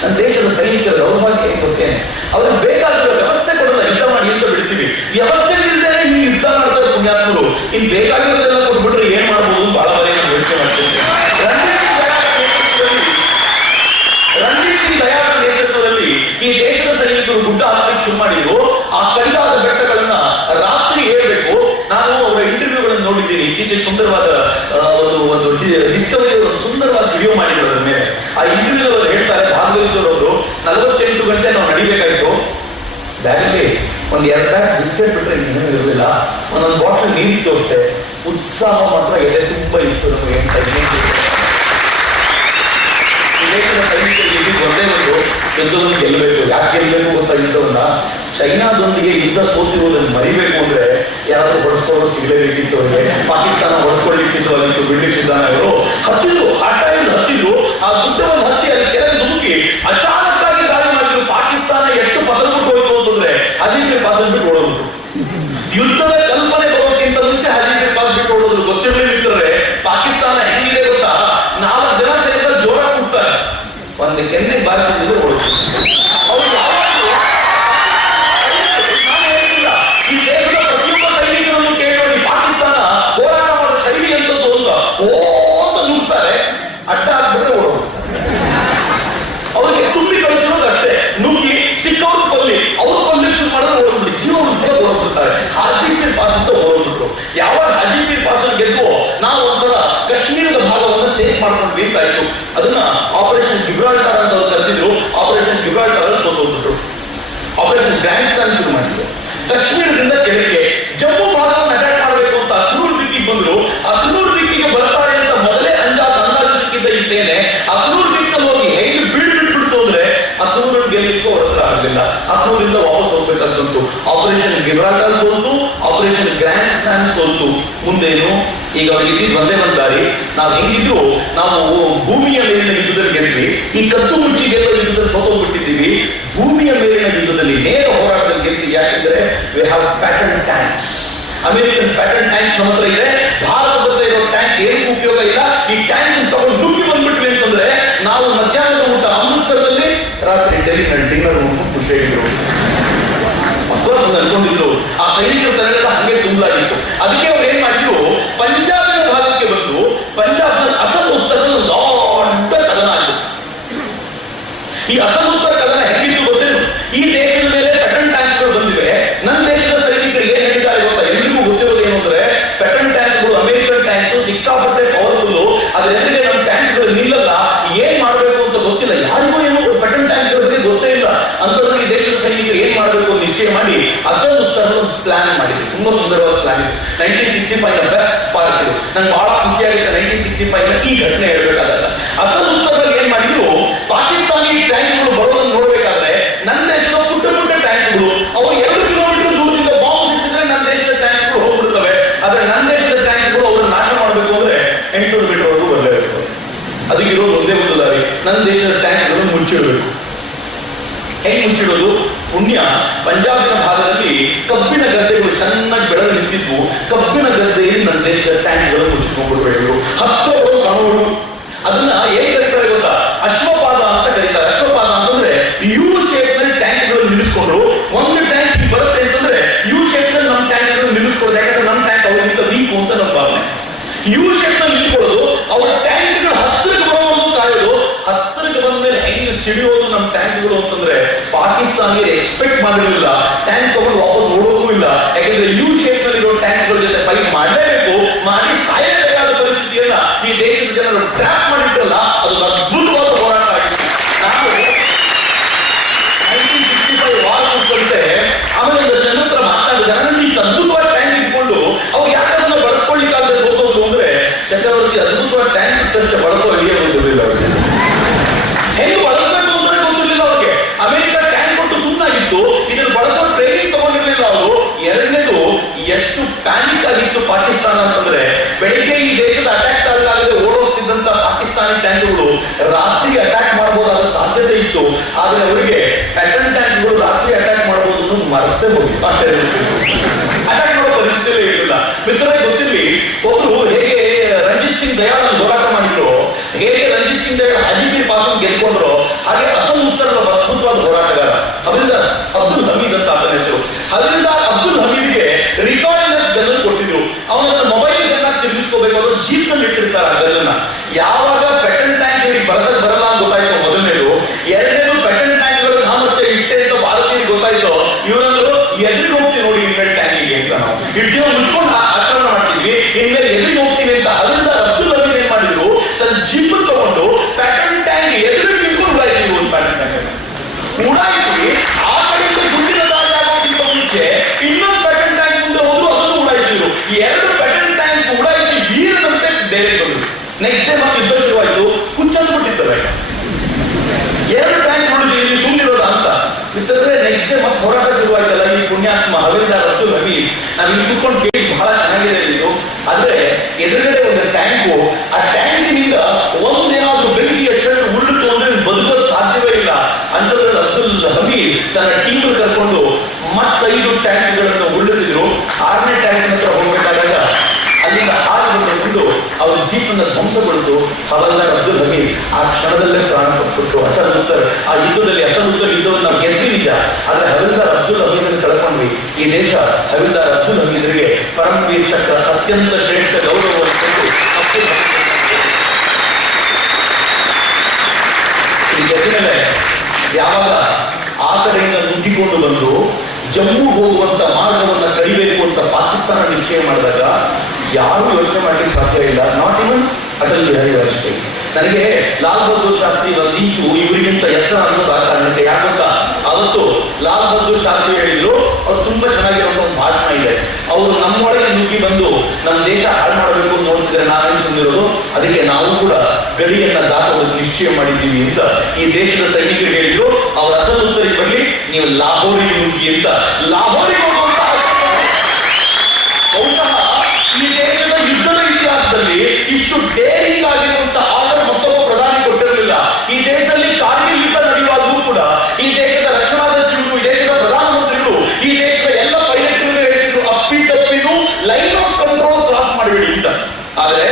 ನನ್ನ ದೇಶದ ಸೈನಿಕರ ದೌರ್ಭಾಗ್ಯ ಏನ್ ಗೊತ್ತೇನೆ, ಅವ್ರಿಗೆ ಬೇಕಾಗಿರೋ ವ್ಯವಸ್ಥೆ ಕೊಡೋಣ, ಯುದ್ಧ ಮಾಡಿ ಅಂತ ಬಿಡ್ತೀವಿ. ವ್ಯವಸ್ಥೆ ಇಲ್ಲದೆ ನೀವು ಯುದ್ಧ ಮಾಡ್ತಾರೆ ಪುಣ್ಯಾತ್ಮರು. ಇನ್ ಬೇಕಾಗಿರೋದೆಲ್ಲ ಕೊಟ್ಬಿಟ್ರೆ ಏನ್ ಮಾಡ್ಬೋದು ಬಹಳ ಬರೀ ಯೋಚನೆ ಮಾಡ್ತಿದ್ದೆ. ರಣಜಿತ್ ಸಿಂಗ್ ದಯಾಳ ನೇತೃತ್ವದಲ್ಲಿ ಈ ದೇಶದ ಸೈನಿಕರು ಗುಡ್ಡ ಹಾಕಲಿಕ್ಕೆ ಶುರು ಮಾಡಿದ್ರು. ಆ ಕಡಿದಾದ ಬೆಟ್ಟಗಳನ್ನ ರಾತ್ರಿ ಏರ್ಬೇಕು. ನಾನು ಅವರ ಇಂಟರ್ವ್ಯೂಗಳನ್ನು ನೋಡಿದ್ದೀನಿ. ಇತ್ತೀಚೆಗೆ ಸುಂದರವಾದ ಒಂದು ಡಿಸ್ಕವರಿ ಒಂದು ಸುಂದರವಾದ ವಿಡಿಯೋ ಮಾಡಿದ್ರು. ಅದರ ಮೇಲೆ ಆ ಇಂಟರ್ವ್ಯೂ ಅವರು ಹೇಳ್ತಾರೆ, ಭಾಗವಹಿಸಿದವರು 48 ಗಂಟೆ ನಾವು ನಡಿಬೇಕಾಯ್ತು. ಬ್ಯಾಗಲ್ಲಿ ಒಂದು 2 ಪ್ಯಾಕ್ ಬಿಸ್ಕೆಟ್ ಬಿಟ್ರೆ ಇನ್ನೇನು ಇರಲಿಲ್ಲ. ಒಂದೊಂದು ಬಾಟಲ್ ನೀರಿತ್ತು ಅಷ್ಟೇ. ಉತ್ಸಾಹ ಮಾತ್ರ ಎದೆ ತುಂಬಾ ಇತ್ತು ನಮಗೆ. ದೇಶದ ಸೈನಿಕರಿಗೆ ಒಂದೇ ಒಂದು ಯುದ್ಧವನ್ನು ಗೆಲ್ಲಬೇಕು. ಯಾಕೆ ಗೆಲ್ಲಬೇಕು ಅಂತ ಯುದ್ಧವನ್ನ ಚೈನಾದೊಂದಿಗೆ ಯುದ್ಧ ಸೋತಿರುವುದನ್ನು ಮರಿಬೇಕು ಅಂದ್ರೆ ಯಾರಾದ್ರೂ ಹೊಡೆಸ್ಕೊಂಡು ಸಿಗಲೇಬೇಕಿತ್ತು ಅವರಿಗೆ. ಪಾಕಿಸ್ತಾನ ಹೊಡೆಸ್ಕೊಳ್ಳಿಕ್ಕಿತ್ತು, ಅದಕ್ಕೆ ಬಿಡ್ಲಿಕ್ಕಿದ್ದಾನ ಅವರು ಹತ್ತಿದ್ರು, ಹತ್ತಿದ್ರು. ಆ ಯುದ್ಧವನ್ನು ಹತ್ತಿ ಅಲ್ಲಿ ಕೆಳಗೆ ಧುಮುಕಿ ಅಚಾನಕ್ಕಾಗಿ ದಾಳಿ ಮಾಡಿದ್ರು. ಪಾಕಿಸ್ತಾನ ಎಷ್ಟು ಪದರ್ಬಿಟ್ಟು ಹೋಯ್ತು ಅಂತಂದ್ರೆ 15 ಪಾಸ್ ಬಿಟ್ಟು ಓಡೋದು. ಯುದ್ಧದ ಕಲ್ಪನೆ ಬರೋಕ್ಕಿಂತ ಮುಂಚೆ 15 ಪಾಸ್ ಬಿಟ್ಟು ಓಡೋದು. ಗೊತ್ತಿರಲಿಲ್ಲ ಪಾಕಿಸ್ತಾನ ಹೆಂಗಿದೆ ಗೊತ್ತಾ, 4 ಜನ ಸೇರಿದ ಜೋರ ಕೂಗ್ತಾರೆ, ಒಂದು ಕೆನ್ನೆ ಬಾರಿಸಿದ್ರೆ ಓಡುತ್ತೆ. ಅವ್ರು ಯಾವಾಗಲೂ ನಾನು ಹೇಳ್ತಿಲ್ಲ, ಈ ದೇಶದ ಪ್ರತಿಯೊಬ್ಬ ಸೈನಿಕರನ್ನು ಕೇಳಿ ಪಾಕಿಸ್ತಾನ ಹೋರಾಟ ಮಾಡೋ ಶೈಲಿ ಅಂತದ್ದು ಅಂತ ನುಗ್ತಾರೆ, ಅಡ್ಡ ಹಾಕ್ಬಿಟ್ರೆ ಓಡೋದು. ಅವ್ರಿಗೆ ತುಂಬಿ ಕಳಿಸೋದು ಅಷ್ಟೇ, ನುಗ್ಗಿ ಸಿಕ್ಕವ್ರು ಕೊಲ್ಲಿ, ಅವ್ರು ಕೊಲ್ಲಿಕ್ಷ ಮಾಡಿದ್ರೆ ಓಡೋದ್ಬಿಟ್ಟು ಜೀವ ಕೂಡ ಓಡೋಗ್ಬಿಡ್ತಾರೆ. ಹಾಜಿಪೀರ್ ಪಾಸ್ ಅಂತ ಓಡೋಗ್ಬಿಟ್ರು. ಯಾವಾಗ ಹಾಜಿಪೀರ್ ಪಾಸ್ ಗೆದ್ವೋ ನಾವು ಒಂಥರ ಕಾಶ್ಮೀರದ ಭಾಗವನ್ನು ಸೇಫ್ ಮಾಡ್ಕೊಂಡು ಬೇಕಾಯ್ತು. ಅದನ್ನ ಆಪರೇಷನ್ ಗಿಬ್ರಾಲ್ಟರ್ ಅಂತ ಕರೆದಿದ್ರು. ಆಪರೇಷನ್ ಗಿಬ್ರಾಲ್ಟರ್ ಅಲ್ಲಿ ಸೋತೋಗ್ಬಿಟ್ರು. ಆಪರೇಷನ್ ಗ್ರ್ಯಾಂಡ್ಸ್ಟಾನ್ ಶುರು ಮಾಡಿದ್ರು. ಕಾಶ್ಮೀರದಿಂದ ಕೆಳಗೆ ಜಮ್ಮು ಭಾಗವನ್ನು ಅಟ್ಯಾಕ್ ಮಾಡಬೇಕು ಅಂತ ಅಕ್ನೂರ್ ದಿಕ್ಕಿಗೆ ಬಂದ್ರು. ಅಕ್ನೂರ್ ದಿಕ್ಕಿಗೆ ಬರ್ತಾರೆ ಅಂತ ಮೊದಲೇ ಅಂದಾಜು ಸಿಕ್ಕಿದ್ದ ಈ ಸೇನೆ ಅಕ್ನೂರ್ ದಿಕ್ಕಲ್ಲಿ ಹೋಗಿ ಹೇಗೆ ಬೀಳ್ಬಿಟ್ಬಿಡ್ತು ಅಂದ್ರೆ ಅಕ್ನೂರನ್ನು ಗೆಲ್ಲಲಿಕ್ಕೂ ಅವ್ರ ಹತ್ರ ಆಗಲಿಲ್ಲ. ಅಕ್ನೂರಿಂದ ವಾಪಸ್ ಹೋಗ್ಬೇಕಾದಂತು. ಆಪರೇಷನ್ ಗಿಬ್ರಾಲ್ಟರ್ ಸೋಲ್ತು, ಆಪರೇಷನ್ ಗ್ರ್ಯಾಂಡ್ಸ್ಟಾನ್ ಸೋಲ್ತು. ಮುಂದೇನು, ಈಗ ಅವ್ರಿಗೆ ಒಂದೇ ಒಂದು ದಾರಿ. ನಾವು ಹೆಂಗಿದ್ರು ನಾವು ಭೂಮಿಯ ಮೇಲಿನ ಯುದ್ಧದಲ್ಲಿ ಗೆದ್ವಿ, ಈ ಕತ್ತು ಮುಚ್ಚಿ ಗೆಲ್ಲೋ ಯುದ್ಧದಲ್ಲಿ ಸೋತೋಗ್ಬಿಟ್ಟಿದ್ದೀವಿ. ಭೂಮಿಯ ಮೇಲಿನ ಯುದ್ಧದಲ್ಲಿ ನೇರ ಹೋರಾಟದಲ್ಲಿ ಗೆಲ್ತೀವಿ. ಯಾಕೆಂದ್ರೆ we have Patton tanks. American Patton tanks ನಮ್ಮ ಹತ್ರ ಇದೆ. ಭಾರತದ ಇರೋ ಟ್ಯಾಂಕ್ಸ್ ಏನಕ್ಕೂ ಉಪಯೋಗ ಇಲ್ಲ. ಈ ಟ್ಯಾಂಕ್ ತಗೊಂಡು ಡುಕ್ಕಿ ಬಂದ್ಬಿಟ್ವಿ ಅಂತಂದ್ರೆ ನಾವು ಮಧ್ಯಾಹ್ನದ ಊಟ ಅಮೃತಸರದಲ್ಲಿ, ರಾತ್ರಿ ಡೆಲ್ಲಿನಲ್ಲಿ ಡಿನ್ನರ್ ಖುಷಿಯಾಗಿದ್ರು. ಅನ್ಕೊಂಡಿದ್ರು ಆ ಸೈನಿಕರ ತಲೆಲ್ಲ ಹಂಗೆ ತುಂಬಲಾಗಿತ್ತು. ಅದಕ್ಕೆ ಅವ್ರು ಏನ್ ಮಾಡಿದ್ರು, ಪಂಜಾಬಿನ ಭಾಗಕ್ಕೆ ಬಂದು ಪಂಜಾಬ್ನ ಅಸಲ್ ಉತ್ತರದ ದೊಡ್ಡ ಕದನ ಆಯಿತು. ಈ ಅಸಲ್ ಉತ್ತರ ಕದನ ಹೆಂಗಿತ್ತು ಗೊತ್ತೇನು, ಈ ದೇಶದ ಮೇಲೆ ಪೆಟ್ರೋಲ್ ಟ್ಯಾಂಕ್ಗಳು ಬಂದಿವೆ. ನನ್ನ ದೇಶದ ಸೈನಿಕರಿಗೆ ಏನ್ ಹೇಳಿದ್ದಾರೆ ಗೊತ್ತಾ, ಎಲ್ರಿಗೂ ಗೊತ್ತಿರೋದು ಏನು ಅಂದ್ರೆ ಪೆಟ್ರೋಲ್ ಟ್ಯಾಂಕ್ಗಳು ಅಮೆರಿಕನ್ ಟ್ಯಾಂಕ್ಸ್ ಸಿಕ್ಕಾಪಟ್ಟೆ ಪವರ್ಫುಲ್, ಅದ್ರ ಎದುರಿಗೆ ನಮ್ಮ ಟ್ಯಾಂಕ್ಗಳು ನಿಲ್ಲಲ್ಲ, ಏನ್ ಮಾಡಬೇಕು ಅಂತ ಗೊತ್ತಿಲ್ಲ. ಯಾರಿಗೂ ಏನು ಪೆಟ್ರೋಲ್ ಟ್ಯಾಂಕ್ಗಳ ಬಗ್ಗೆ ಗೊತ್ತೇ ಇಲ್ಲ. ಅಂತಂದ್ರೆ ಈ ದೇಶದ ಸೈನಿಕರು ಏನ್ ಮಾಡಬೇಕು ಅಂತ ನಿಶ್ಚಯ ಮಾಡಿ ಅಸಲ್ ಉತ್ತರ ಪ್ಲಾನ್ ಮಾಡಿದ್ರು. ತುಂಬಾ ಸುಂದರವಾದ ಪ್ಲಾನ್ ಇದು. 1965 ಬೆಸ್ಟ್ ಪಾರ್ಟ್ ಇದು. ನಂಗೆ ಬಹಳ ಖುಷಿಯಾಗಿತ್ತು 1965 ಈ ಘಟನೆ ಹೇಳ್ಬೇಕಾದಾಗ. ಅಸಲ್ ಉತ್ತರದಲ್ಲಿ ಏನ್ ಮಾಡಿದ್ರು, ಪಾಕಿಸ್ತಾನಿ ಟ್ಯಾಂಕ್ಗಳು ಬರೋದನ್ನು ನೋಡ್ಬೇಕಾದ್ರೆ ನನ್ನ ದೇಶದ ಪುಟ್ಟ ಪುಟ್ಟ ಟ್ಯಾಂಕ್ಗಳು ಅವು 2 ಕಿಲೋಮೀಟರ್ ದೂರದಿಂದ ಬಾಂಬ್ ಸಿಕ್ಕಿದ್ರೆ ನನ್ನ ದೇಶದ ಟ್ಯಾಂಕ್ಗಳು ಹೋಗ್ಬಿಡ್ತವೆ. ಆದ್ರೆ ನನ್ನ ದೇಶದ ಟ್ಯಾಂಕ್ಗಳು ಅವ್ರನ್ನ ನಾಶ ಮಾಡಬೇಕು ಅಂದ್ರೆ 800 ಮೀಟರ್ ವರೆಗೂ ಬರಲೇಬೇಕು. ಅದಕ್ಕಿರೋದು ಒಂದೇ ಒಂದು ದಾರಿ, ನನ್ನ ದೇಶದ ಟ್ಯಾಂಕ್ಗಳನ್ನು ಮುಚ್ಚಿಡಬೇಕು. ಹೆಂಗ್ ಮುಚ್ಚಿಡೋದು? ಪುಣ್ಯ ಪಂಜಾಬಿನ ಭಾಗದಲ್ಲಿ ಕಬ್ಬಿನ ಗದ್ದೆಗಳು ಚೆನ್ನಾಗಿ ಬೆಳೆದು ನಿಂತಿದ್ವು. ಕಬ್ಬಿನ ಗದ್ದೆಯಲ್ಲಿ ನನ್ನ ದೇಶದ ಟ್ಯಾಂಕ್ಗಳು ಮುಚ್ಚಿಕೊಂಡ್ಬಿಡ್ಬೇಕು. 10 ಕಣಗಳು. ಅದನ್ನ ಏನ್ ಕರೀತಾರೆ ಗೊತ್ತಾ, ಅಶ್ವಪಾದ ಅಂತ ಕರೀತಾರೆ. ಅಶ್ವಪಾದ ಅಂತಂದ್ರೆ ಯು ಶೇಪ್ ನಲ್ಲಿ ಟ್ಯಾಂಕ್ಗಳು ನಿಲ್ಲಿಸ್ಕೊಂಡ್ರು. ಒಂದು ಟ್ಯಾಂಕ್ ಬರುತ್ತೆ ಅಂತಂದ್ರೆ ಯು ಶೇಪ್ ನಲ್ಲಿ ನಮ್ಮ ಟ್ಯಾಂಕ್ಗಳು ನಿಲ್ಲಿಸ್ಕೊಳ್ಳೋದು. ಯಾಕಂದ್ರೆ ನಮ್ಮ ಟ್ಯಾಂಕ್ ಅವ್ರಿಗಿಂತ ವೀಕ್ ಅಂತ ನಮ್ಮ ಭಾವನೆ. ಯು ಶೇಪ್ ನಲ್ಲಿ ನಿಂತ್ಕೊಳ್ಳೋದು, ಅವ್ರ ಟ್ಯಾಂಕ್ಗಳು ಹತ್ತಿರಕ್ಕೆ ಬರೋದು ಕಾಯೋದು. ಹತ್ತಿರಕ್ಕೆ ಬಂದ ಮೇಲೆ ಹೆಂಗೆ ಸಿಡಿಯೋದು ನಮ್ಮ ಟ್ಯಾಂಕ್ಗಳು ಅಂತಂದ್ರೆ ಪಾಕಿಸ್ತಾನಿಗೆ ಎಕ್ಸ್ಪೆಕ್ಟ್ ಮಾಡಿರಲಿಲ್ಲ. ಟ್ಯಾಂಕ್ ತಗೊಂಡು ವಾಪಸ್ ಓಡೋದೂ ಇಲ್ಲ. ಯಾಕಂದ್ರೆ ಯು ಶೇಪ್ ನಲ್ಲಿರೋ ಟ್ಯಾಂಕ್ಗಳ ಜೊತೆ ಫೈಟ್ ಮಾಡಲೇಬೇಕು, ಮಾಡಿ ಸಾಯಬೇಕಾದ ಪರಿಸ್ಥಿತಿಯನ್ನ ಈ ದೇಶದ ಜನರು ಟ್ರ್ಯಾಪ್ ಮಾಡಿಟ್ರಲ್ಲ, ಅದು ಅದ್ಭುತವಾದ ಹೋರಾಟ ಆಗಿದೆ. ನಾವು 1965 ವಾರ್ ಮುಗಿದಂತೆ ಆಮೇಲೆ ಜನ ಹತ್ರ ಮಾತಾಡಿದ ಈ ಅದ್ಭುತವಾದ ಟ್ಯಾಂಕ್ ಇಟ್ಕೊಂಡು ಅವ್ರು ಯಾಕೆ ಅದನ್ನ ಬಳಸ್ಕೊಳ್ಳಿಕ್ಕಾಗದೆ ಸೋತೋದು ಅಂದ್ರೆ ಚಕ್ರವರ್ತಿ ಅದ್ಭುತವಾದ ಟ್ಯಾಂಕ್ ಇಟ್ಟಂತೆ ಬಳಸೋ ಐಡಿಯಾ ಗೊತ್ತಿರಲಿಲ್ಲ ಅವ್ರಿಗೆ. ಹೆಂಗ್ ಬಳಸಬೇಕು ಅಂತ ಗೊತ್ತಿರಲಿಲ್ಲ ಅವ್ರಿಗೆ. ಅಮೆರಿಕ ಟ್ಯಾಂಕ್ ಕೊಟ್ಟು ಸುಮ್ಮನಾಗಿತ್ತು, ಇದನ್ನು ಬಳಸೋ ಟ್ರೈನಿಂಗ್ ತಗೊಂಡಿರ್ಲಿಲ್ಲ ಅವರು. ಎರಡನೇದು, ಎಷ್ಟು ಪ್ಯಾನಿಕ್ ಆಗಿತ್ತು ಪಾಕಿಸ್ತಾನ ಅಂತಂದ್ರೆ ಬೆಳಿಗ್ಗೆ ಈ ದೇಶದ ಅಟ್ಯಾಕ್ ಆಗದೆ ಓಡೋಗ್ತಿದ್ದಂತ ಪಾಕಿಸ್ತಾನಿ ಟ್ಯಾಂಕ್ಗಳು ರಾತ್ರಿ ಅಟ್ಯಾಕ್ ಮಾಡಬಹುದಾದ ಸಾಧ್ಯತೆ ಇತ್ತು. ಆದ್ರೆ ಅವರಿಗೆ ಪ್ಯಾಟರ್ನ್ ಟ್ಯಾಂಕ್ಗಳು ರಾತ್ರಿ ಅಟ್ಯಾಕ್ ಮಾಡಬಹುದು ಅನ್ನೋದು ಮರೆತೇ ಹೋಗಿ ಅಟ್ಯಾಕ್ ಮಾಡೋ ಪರಿಸ್ಥಿತಿಯಲ್ಲೇ ಇರಲಿಲ್ಲ. ಮಿತ್ರರೇ ಗೊತ್ತಿರಲಿ, ಒಬ್ರು ಹೇಗೆ ರಂಜಿತ್ ಸಿಂಗ್ ದಯಾಳ್ ಹೋರಾಟ ಮಾಡಿದ್ರು, ಹೇಗೆ ರಂಜಿತ್ ಸಿಂಗ್ ದಯಾಳ್ ಹಾಜಿಪೀರ್ ಪಾಸ್ ಗೆದ್ಕೊಂಡ್ರು, ಹಾಗೆ ಅಸಲ್ ಉತ್ತರದ ಅದ್ಭುತವಾದ ಹೋರಾಟಗಾರ ಹವಿಲ್ದಾರ್ ಅಬ್ದುಲ್ ಹಮೀದ್ ಅಂತ ಆತನ ಹೆಸರು. ಹವಿಲ್ದಾರ್ ಅಬ್ದುಲ್ ಹಮೀದ್ಗೆ ರಿಕಾರ್ಡ್ಲೆಸ್ ಗನ್ ಕೊಟ್ಟಿದ್ರು. ಅವನನ್ನ ಮೊಬೈಲ್ ಗನ್ನ ತಿರುಗಿಸ್ಕೋಬೇಕು, ಅವರು ಜೀಪ್ ನಲ್ಲಿ ಇಟ್ಟಿರ್ತಾರೆ ಆ ಗನ್ನ. ಯಾವಾಗ ಪೆಟ್ರೋಲ್ ಟ್ಯಾಂಕ್ ಇವರಿಗೆ ಬಳಸಕ್ ಬರಲ್ಲ ಅಂತ ಗೊತ್ತಾಯ್ತು ಮೊದಲನೇದು. ಎರಡನೇದು, ಪೆಟ್ರೋಲ್ ಟ್ಯಾಂಕ್ಗಳ ಸಾಮರ್ಥ್ಯ ಇಷ್ಟೇ ಅಂತ ಭಾರತೀಯರಿಗೆ ಗೊತ್ತಾಯ್ತು. ಇವರನ್ನು ಎದುರಿಗೆ ಹೋಗ್ತೀವಿ ನೋಡಿ ಇನ್ಮೇಲೆ ಟ್ಯಾಂಕಿಗೆ ಅಂತ ನಾವು ಇಡ್ತೀವ ಮುಚ್ಕೊಂಡು ಆಕ್ರಮಣ ಮಾಡ್ತೀವಿ, ಇನ್ಮೇಲೆ ಎದುರಿಗೆ ಹೋಗ್ತೀವಿ ಅಂತ ಹವಿಲ್ದಾರ್ ಅಬ್ದುಲ್ ಹಮೀದ್ ಏನ್ ಮಾಡಿದ್ರು, ತನ್ನ ಜೀಪ್ ತಗೊಂಡು ಪೆಟ್ರೋಲ್ ಟ್ಯಾಂಕ್ ಎದುರಿಗೆ ನಿಂತ್ಕೊಂಡು ಉಡಾಯಿಸಿದ್ರು. ಒಂದು ಪೆಟ್ರೋಲ್ ಟ್ಯಾಂಕ್ ಉಡಾಯಿಸಿ ಆ ಕಡೆಯಿಂದ ಗುಂಡಿನ ದಾಳಿ ಆಗೋಕ್ಕಿಂತ ಮುಂಚೆ ಇನ್ನೊಂದು ಪೆಟ್ರೋಲ್ ಟ್ಯಾಂಕ್ ಮುಂದೆ ಹೋದ್ರು, ಅದನ್ನು ಉಡಾಯಿಸಿದ್ರು. 2 ಪೆಟ್ರೋಲ್ ಟ್ಯಾಂಕ್ ಉಡಾಯಿಸಿ ವೀರದಂತೆ ಬೇರೆ ಬಂದ್ರು. ನೆಕ್ಸ್ಟ್ ಡೇ ಮತ್ತೆ ಯುದ್ಧ ಶುರುವಾಯಿತು. ಹುಚ್ಚಂದ್ಬಿಟ್ಟಿದ್ದಾರೆ 2 ಟ್ಯಾಂಕ್ ನೋಡಿದ್ರೆ ಇಲ್ಲಿ ಸುಮ್ಮನಿರೋದ ಅಂತ. ಇತ್ತಂದ್ರೆ ನೆಕ್ಸ್ಟ್ ಡೇ ಮತ್ತೆ ಹೋರಾಟ ಶುರುವಾಯ್ತು. ಪುಣ್ಯಾತ್ಮ ಹವಿಲ್ದಾರ್ ಅಬ್ದುಲ್ ಹಮೀದ್ ನಾವು ಇಲ್ಲಿ ಕೂತ್ಕೊಂಡು ಕೇಳಿ ಬಹಳ ಚೆನ್ನಾಗಿದೆ ಇದು. ಆದ್ರೆ ಎದುರುಗಡೆ ಒಂದು ಟ್ಯಾಂಕು, ಆ ಟ್ಯಾಂಕಿನಿಂದ ಒಂದೇನಾದ್ರೂ ಬೆಂಕಿಯ ಚೆಂಡು ಉರುಳಿತು ಅಂದ್ರೆ ಬದುಕೋದು ಸಾಧ್ಯವೇ ಇಲ್ಲ. ಅಂತದ್ರಲ್ಲಿ ಅಬ್ದುಲ್ ಹಮೀದ್ ತನ್ನ ಟೀಮ್ ಕರ್ಕೊಂಡು ಮತ್ತೈದು ಟ್ಯಾಂಕ್ಗಳನ್ನು ಉರುಳಿಸಿದ್ರು. 6ನೇ ಟ್ಯಾಂಕ್ ಹತ್ರ ಹೋಗ್ಬೇಕಾದಾಗ ಅಲ್ಲಿಂದ ಹಾಲು ಬಂದು ಅವ್ರ ಜೀಪ್ ಅನ್ನ ಧ್ವಂಸಗೊಳಿತು. ಹವಲ್ದಾರ್ ಅಬ್ದುಲ್ ಹಮೀದ್ ಆ ಕ್ಷಣದಲ್ಲೇ ಪ್ರಾಣ ಕೊಟ್ಬಿಟ್ಟು ಅಸದ್ ಉತ್ತರ್ ಆ ಯುದ್ಧದಲ್ಲಿ ಅಸದ್ ಉತ್ತರ್ ಯುದ್ಧವನ್ನು ನಾವು ಗೆದ್ವಿ ನಿಜ, ಆದ್ರೆ ಹವಿಲ್ದಾರ್ ಅಬ್ದುಲ್ ಹಮೀದ್ ಕಳ್ಕೊಂಡ್ವಿ. ಈ ದೇಶ ಹವಿಲ್ದಾರ್ ಅಬ್ದುಲ್ ಹಮೀದ್ರಿಗೆ ಪರಮವೀರ್ ಚಕ್ರ ಅತ್ಯಂತ ಶ್ರೇಷ್ಠ ಗೌರವವನ್ನು ಕೊಟ್ಟು ಈ ಜೊತೆಮೇಲೆ ಯಾವಾಗ ಆ ಕಡೆಯಿಂದ ನುಗ್ಗಿಕೊಂಡು ಬಂದು ಜಮ್ಮು ಹೋಗುವಂತ ಮಾರ್ಗವನ್ನ ಕಡಿಬೇಕು ಅಂತ ಪಾಕಿಸ್ತಾನ ನಿಶ್ಚಯ ಮಾಡಿದಾಗ ಯಾರು ಯೋಚನೆ ಮಾಡ್ಲಿಕ್ಕೆ ಸಾಧ್ಯ ಇಲ್ಲ, ನಾಟ್ ಇವನ್ ಅಟಲ್ ಬಿಹಾರಿ ವಾಜಪೇಯಿ. ನನಗೆ ಲಾಲ್ ಬಹದ್ದೂರ್ ಶಾಸ್ತ್ರಿ ಒಂದು ಇಂಚು ಇವರಿಗಿಂತ ಎತ್ತರ ಅನ್ನೋದು ಆ ಕಾರಣಕ್ಕೆ. ಯಾಕಂತ ಅವತ್ತು ಲಾಲ್ ಬಹದ್ದೂರ್ ಶಾಸ್ತ್ರಿ ಹೇಳಿದ್ರು, ಅವ್ರು ತುಂಬಾ ಚೆನ್ನಾಗಿರುವಂತ ಒಂದು ಭಾಷಣ ಇದೆ, ಅವರು ನಮ್ಮೊಳಗೆ ನುಗ್ಗಿ ಬಂದು ನಮ್ಮ ದೇಶ ಹಾಳು ಮಾಡಬೇಕು ಅಂತ ನೋಡ್ತಿದ್ರೆ ನಾವೇನು ಸುಂದಿರೋದು, ಅದಕ್ಕೆ ನಾವು ಕೂಡ ಗಡಿಯನ್ನ ದಾಟೋದಕ್ಕೆ ನಿಶ್ಚಯ ಮಾಡಿದ್ದೀವಿ ಅಂತ ಈ ದೇಶದ ಸೈನಿಕರು ಹೇಳಿದ್ರು. ಅವ್ರ ಅಸಲ್ ಉತ್ತರಿಗೆ ಬರಲಿ, ನೀವು ಲಾಹೋರಿಗೆ ನುಗ್ಗಿ ಅಂತ. ಲಾಹೋರಿಗೆ ಹೋಗುವಂತ ಬಹುಶಃ ಈ ದೇಶದ ಯುದ್ಧದ ಇತಿಹಾಸದಲ್ಲಿ ಇಷ್ಟು ಡೇರಿಂಗ್ ಆಗಿರುವಂತ ಆರ್ಡರ್ ಮತ್ತೊಬ್ಬ ಪ್ರಧಾನಿ ಕೊಟ್ಟಿರಲಿಲ್ಲ. ಈ ದೇಶದಲ್ಲಿ ಕಾರ್ಗಿಲ್ ಯುದ್ಧ ನಡೆಯುವಾಗಲೂ ಕೂಡ ಈ ದೇಶದ ರಕ್ಷಣಾ ಸಚಿವರು, ಈ ದೇಶದ ಪ್ರಧಾನಮಂತ್ರಿಗಳು, ಈ ದೇಶದ ಎಲ್ಲ ಪೈಲಟ್ಗಳು ಹೇಳಿದ್ರು ಅಪ್ಪಿತಪ್ಪಿನೂ ಲೈನ್ ಆಫ್ ಕಂಟ್ರೋಲ್ ಕ್ರಾಸ್ ಮಾಡಬೇಡಿ ಅಂತ. ಆದ್ರೆ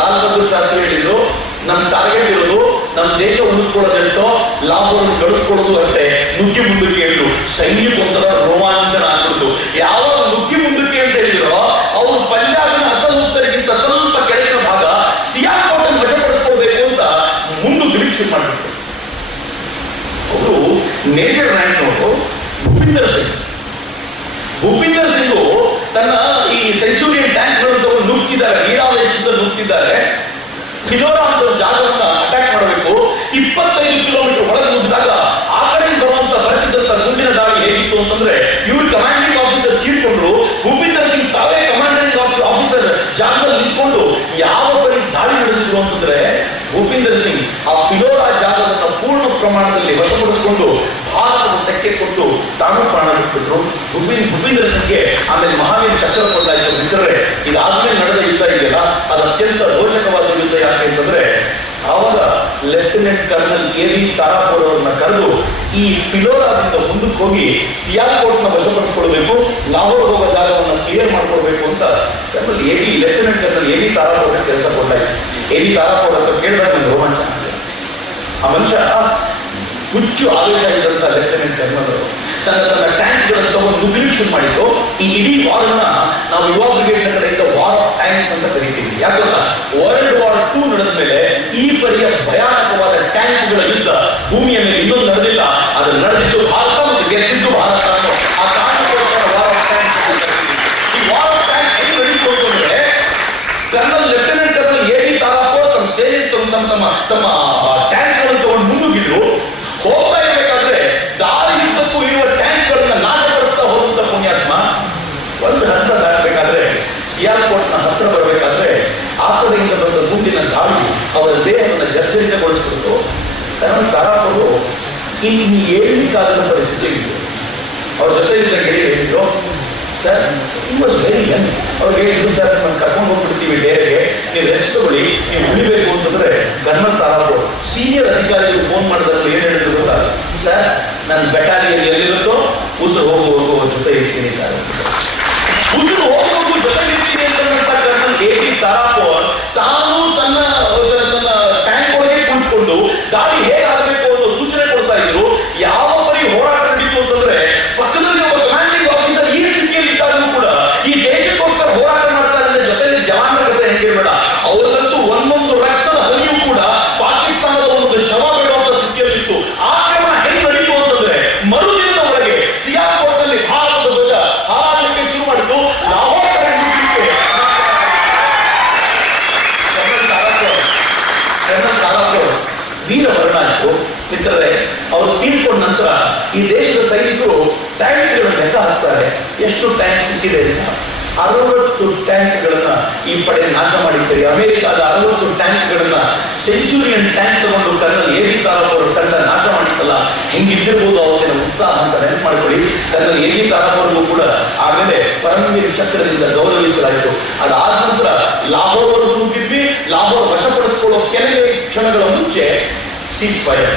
ಲಾಲ್ ಬಹದ್ದೂರ್ ಶಾಸ್ತ್ರಿ ಹೇಳಿದ್ರು, ನಮ್ ಟಾರ್ಗೆಟ್ ಇರೋದು ನಮ್ಮ ದೇಶ ಉಳಿಸ್ಕೊಳ್ಳೋದಂತೋ ಲಾಭವನ್ನು ಗಳಿಸ್ಕೊಳ್ಳೋದು ಅಂತೆ. ನುಗ್ಗಿ ಮುಂದಕ್ಕೆ ಹೇಳಿದ್ರು. ಸೈನಿಕ ಒಂಥರ ರೋಮಾಂಚನ ಆಗ್ಬಿಡ್ತು. ಯಾವಾಗ ನುಗ್ಗಿ ಮುಂದಕ್ಕೆ ಅಂತ ಹೇಳಿದ್ರು, ಅವರು ಪಂಜಾಬಿನ ಅಸಲ್ ಉತ್ತರಿಗಿಂತ ಸ್ವಲ್ಪ ಕೆಳಗಿನ ಭಾಗ ಸಿಯಾಕೋಟ್ ಅನ್ನು ವಶಪಡಿಸ್ಕೊಳ್ಬೇಕು ಅಂತ ಮುಂದೆ ನಿರೀಕ್ಷೆ ಮಾಡಿಬಿಟ್ಟು ಅವರು ಮೇಜರ್ ರ್ಯಾಂಕ್ ನೋಡು ಭೂಪಿಂದರ್ ಸಿಂಗ್. ಭೂಪಿಂದರ್ ಸಿಂಗ್ ತನ್ನ ಈ ಸೆಂಚುರಿಯನ್ ಟ್ಯಾಂಕ್ ತಗೊಂಡು ನುಗ್ಗಿದ್ದಾರೆ, ನೀರಾವರಿ ನುಗ್ಗಿದ್ದಾರೆ. ಫಿಲೋರಾ ಅಂತ ಒಂದು ಜಾಗವನ್ನ ಅಟ್ಯಾಕ್ ಮಾಡಬೇಕು. 25 ಕಿಲೋಮೀಟರ್ ಒಳಗೆ ನುಗ್ಗಿದಾಗ ಆ ಕಡೆ ಬರುವಂತ ಬರ್ತಿದ್ದಂತ ಗುಂಡಿನ ದಾಳಿ ಹೇಗಿತ್ತು ಅಂತಂದ್ರೆ, ಇವ್ರು ಕಮಾಂಡಿಂಗ್ ಆಫೀಸರ್ ತೀರ್ಕೊಂಡ್ರು. ಭೂಪಿಂದರ್ ಸಿಂಗ್ ತಾವೇ ಕಮಾಂಡಿಂಗ್ ಆಫೀಸರ್ ಜಾಗದಲ್ಲಿ ನಿಂತ್ಕೊಂಡು ಯಾವ ಬಳಿ ದಾಳಿ ನಡೆಸಿದ್ರು ಅಂತಂದ್ರೆ, ಭೂಪಿಂದರ್ ಸಿಂಗ್ ಆ ಫಿಲೋರಾ ಜಾಗವನ್ನು ಪೂರ್ಣ ಪ್ರಮಾಣದಲ್ಲಿ ವಶಪಡಿಸಿಕೊಂಡು ಭಾರತದ ತೆಕ್ಕೆ ಕೊಟ್ಟು ತಾನು ಪ್ರಾಣ ಬಿಟ್ಬಿಟ್ರು. ಭೂಪಿಂದರ್ ಸಿಂಗ್ಗೆ ಆಮೇಲೆ ಮಹಾವೀರ್ ಚಕ್ರ ಕೊಡ್ಲಾಯಿತು. ಬಿಟ್ಟರೆ ಇದಾದ್ಮೇಲೆ ನಡೆದ ಯುದ್ಧ ಇದೆಯಲ್ಲ, ಅದು ಅತ್ಯಂತ ರೋಚಕವಾದ ಯುದ್ಧ. ಯಾಕೆ ಅಂತಂದ್ರೆ, ಆವಾಗ ಲೆಫ್ಟಿನೆಂಟ್ ಕರ್ನಲ್ ಎ.ವಿ. ತಾರಾಪುರ್ ಅವರನ್ನ ಕರೆದು ಈ ಫಿಲೋರಾದಿಂದ ಮುಂದಕ್ಕೆ ಹೋಗಿ ಸಿಯಾಲ್ಕೋಟ್ ನ ವಶಪಡಿಸಿಕೊಳ್ಬೇಕು, ಲಾಹೋರ್ ಹೋಗೋ ಜಾಗವನ್ನು ಕ್ಲಿಯರ್ ಮಾಡ್ಕೊಳ್ಬೇಕು ಅಂತ ಲೆಫ್ಟಿನೆಂಟ್ ಕರ್ನಲ್ ಎ.ವಿ. ತಾರಾಪುರ್ ಕೆಲಸ ಕೊಡ್ಲಾಯಿತು. ಎ.ವಿ. ತಾರಾಪುರ್ ಅಂತ ಕೇಳಿದಾಗ ಒಂದು ರೋಮಾಂಚ. ಆ ಮನುಷ್ಯ ಹುಚ್ಚು ಆದೇಶ ಇದ್ದಂತ ಲೆಫ್ಟಿನೆಂಟ್ ಕರ್ನಲ್ ತನ್ನ ಟ್ಯಾಂಕ್ಗಳನ್ನು ತಗೊಂಡು ನುಗ್ಲಿಕ್ಕೆ ಶುರು ಮಾಡಿದ್ದು. ಈ ಇಡೀ ವಾರನ್ನ ನಾವು ಯುವ ಬ್ರಿಗೇಡ್ ಕಡೆಯಿಂದ ವಾರ್ ಆಫ್ ಟ್ಯಾಂಕ್ಸ್ ಅಂತ ಕರಿತೀವಿ. ಯಾಕಂದ್ರೆ ವರ್ಲ್ಡ್ ವಾರ್ II ನಡೆದ ಮೇಲೆ ಈ ಪರಿಯ ಭಯಾನಕವಾದ ಟ್ಯಾಂಕ್ಗಳ ಯುದ್ಧ ಭೂಮಿಯ ಮೇಲೆ ಇನ್ನೊಂದು ನಡೆದಿಲ್ಲ. ಅದು ನಡೆದಿದ್ದು ಭಾರತ ಮತ್ತು ಗೆದ್ದಿದ್ದು ಭಾರತ ಅನ್ನೋ ಆ ಕಾರಣಕ್ಕೋಸ್ಕರ ವಾರ್ ಆಫ್ ಟ್ಯಾಂಕ್ಸ್. ಈ ವಾರ್ ಆಫ್ ಟ್ಯಾಂಕ್ಸ್ ಹೆಂಗ್ ನಡೀತು ಅಂತಂದ್ರೆ, colonel lieutenant colonel A V. Tarapore ತಮ್ಮ ಸೇನೆ ತಮ್ಮ ಟ್ಯಾಂಕ್ಗಳನ್ನು ತಗೊಂಡು ಮುನ್ನುಗ್ಗಿದ್ರು. ಹೋಗ್ತಾ ಇರಬೇಕಾದ್ರೆ ದಾರಿಯುದ್ದಕ್ಕೂ ಇರುವ ಟ್ಯಾಂಕ್ಗಳನ್ನ ನಾಶಪಡಿಸ್ತಾ ಹೋದಂತ ಪುಣ್ಯಾತ್ಮ ಒಂದು ಹತ್ರ ದಾಟಬೇಕಾದ್ರೆ, ಸಿಯಾಲ್ಕೋಟ್ನ ಹತ್ರ ಬರಬೇಕಾದ್ರೆ ಆ ಕಡೆಯಿಂದ ಬಂದ ಗುಂಡಿನ ದಾಳಿ ಅವರ ದೇಹವನ್ನು ಜರ್ಜರಿತಗೊಳಿಸ್ಬಿಟ್ಟು ಕರ್ನಲ್ ತಾರಾಪುರ್ ಇಲ್ಲಿ ಏಳಲಿಕ್ಕಾಗದ ಪರಿಸ್ಥಿತಿ ಇತ್ತು. ಅವ್ರ ಜೊತೆಯಿಂದ ಗೆಳೆಯ ಹೇಳಿದ್ರು, ಸರ್ ವಾಸ್ ವೆರಿ ಯಂಗ್. ಅವ್ರು ಹೇಳಿದ್ರು, ಸರ್ ನಿಮ್ಮನ್ನು ಕರ್ಕೊಂಡು ಹೋಗ್ಬಿಡ್ತೀವಿ ಡೇರೆಗೆ, ನೀವು ರೆಸ್ಟ್ ತಗೊಳ್ಳಿ, ನೀವು ಉಳಿಬೇಕು ಅಂತಂದ್ರೆ ಕರ್ನಲ್ ತಾರಾಪುರ್ ಸೀನಿಯರ್ ಅಧಿಕಾರಿಗಳು ಫೋನ್ ಮಾಡಿದಾಗ ಏನ್ ಹೇಳಿದ್ರು ಗೊತ್ತಾ, ಸರ್ ನನ್ನ ಬೆಟಾಲಿಯನ್ ಎಲ್ಲಿರುತ್ತೋ ಉಸಿರು ಹೋಗುವ ಜೊತೆ ಇರ್ತೀನಿ ಸರ್. ಉಸಿರು ಹೋಗುವ ಜೊತೆ ಇರ್ತೀನಿ ಅಂತ ಕರ್ನಲ್ ಎ.ವಿ. ತಾರಾಪುರ್ ತಾನು ತನ್ನ ಟ್ಯಾಂಕ್ ಒಳಗೆ ಕುಳಿತುಕೊಂಡು ದಾಳಿ ಹೇಗಾಗಬೇಕು ಅನ್ನೋ ಸೂಚನೆ ಕೊಡ್ತಾ ಇದ್ರು. ಯಾವ ಪರಿ ಹೋರಾಟ ನಡೀತು ಅಂತಂದ್ರೆ, ಪಕ್ಕದಲ್ಲಿ ಒಬ್ಬ ಕಮಾಂಡಿಂಗ್ ಆಫೀಸರ್ ಈ ಸ್ಥಿತಿಯಲ್ಲಿ ಇದ್ದಾಗಲೂ ಕೂಡ ಈ ದೇಶಕ್ಕೋಸ್ಕರ ಹೋರಾಟ ಮಾಡ್ತಾರೆ ಅಂದ್ರೆ ಜೊತೆಯಲ್ಲಿ ಜವಾನರ ಕಥೆ ಹೆಂಗೆ ಬೇಡ, ಅವ್ರದಂತೂ ಒಂದೊಂದು ರಕ್ತದ ಹರಿಯೂ ಕೂಡ ಪಾಕಿಸ್ತಾನದ ಒಂದು ಶವ ಬಿಡುವಂತ ಸ್ಥಿತಿಯಲ್ಲಿತ್ತು. ಆ ಕ್ರಮ ಹೆಂಗ್ ನಡೀತು ಅಂತಂದ್ರೆ, ಮರುದಿನದ ಒಳಗೆ ಸಿಯಾಲ್ಕೋಟ್ ನಲ್ಲಿ ಭಾರತದ ಧ್ವಜ ಹಾರಾಡಲಿಕ್ಕೆ ಶುರು ಮಾಡಿದ್ದು. ಲಾಹೋರ್ ಕಡೆ ನುಗ್ಗಲಿಕ್ಕೆ ಕರ್ನಲ್ ತಾರಾಪುರ್ ವೀರ ಮರಣಾಯಿತು. ಮಿತ್ರರೇ, ಅವರು ತೀರ್ಕೊಂಡ ನಂತರ ಈ ದೇಶದ ಸೈನಿಕರು ಟ್ಯಾಂಕ್ಗಳನ್ನು ಲೆಕ್ಕ ಹಾಕ್ತಾರೆ, ಎಷ್ಟು ಟ್ಯಾಂಕ್ ಸಿಕ್ಕಿದೆ ಅಂತ. 60 ಟ್ಯಾಂಕ್ಗಳನ್ನ ಈ ಪಡೆ ನಾಶ ಮಾಡಿದ್ದಾರೆ. ಅಮೆರಿಕಾದ 60 ಟ್ಯಾಂಕ್ಗಳನ್ನ ಸೆಂಚುರಿಯನ್ ಟ್ಯಾಂಕ್ ತಗೊಂಡು ಕರ್ನಲ್ ಎ.ವಿ. ತಾರಾಪುರ್ ತಂಡ ನಾಶ ಮಾಡಿತ್ತಲ್ಲ, ಹೆಂಗಿದ್ದಿರ್ಬೋದು ಅವತ್ತಿನ ಉತ್ಸಾಹ ಅಂತ ನೆನಪು ಮಾಡ್ಕೊಳ್ಳಿ. ಅದರಲ್ಲಿ ಏಕೀ ತಾರಾಪುರಗೂ ಕೂಡ ಆಮೇಲೆ ಪರಮವೀರ ಚಕ್ರದಿಂದ ಗೌರವಿಸಲಾಯಿತು. ಅದಾದ ನಂತರ ಲಾಹೋರ್ವರೆಗೂ ನುಗ್ಗಿದ್ವಿ. ಲಾಹೋರ್ ವಶಪಡಿಸಿಕೊಳ್ಳೋ ಕೆಲವೇ ಕ್ಷಣಗಳ ಮುಂಚೆ ಸೀಸ್ ಫೈರ್.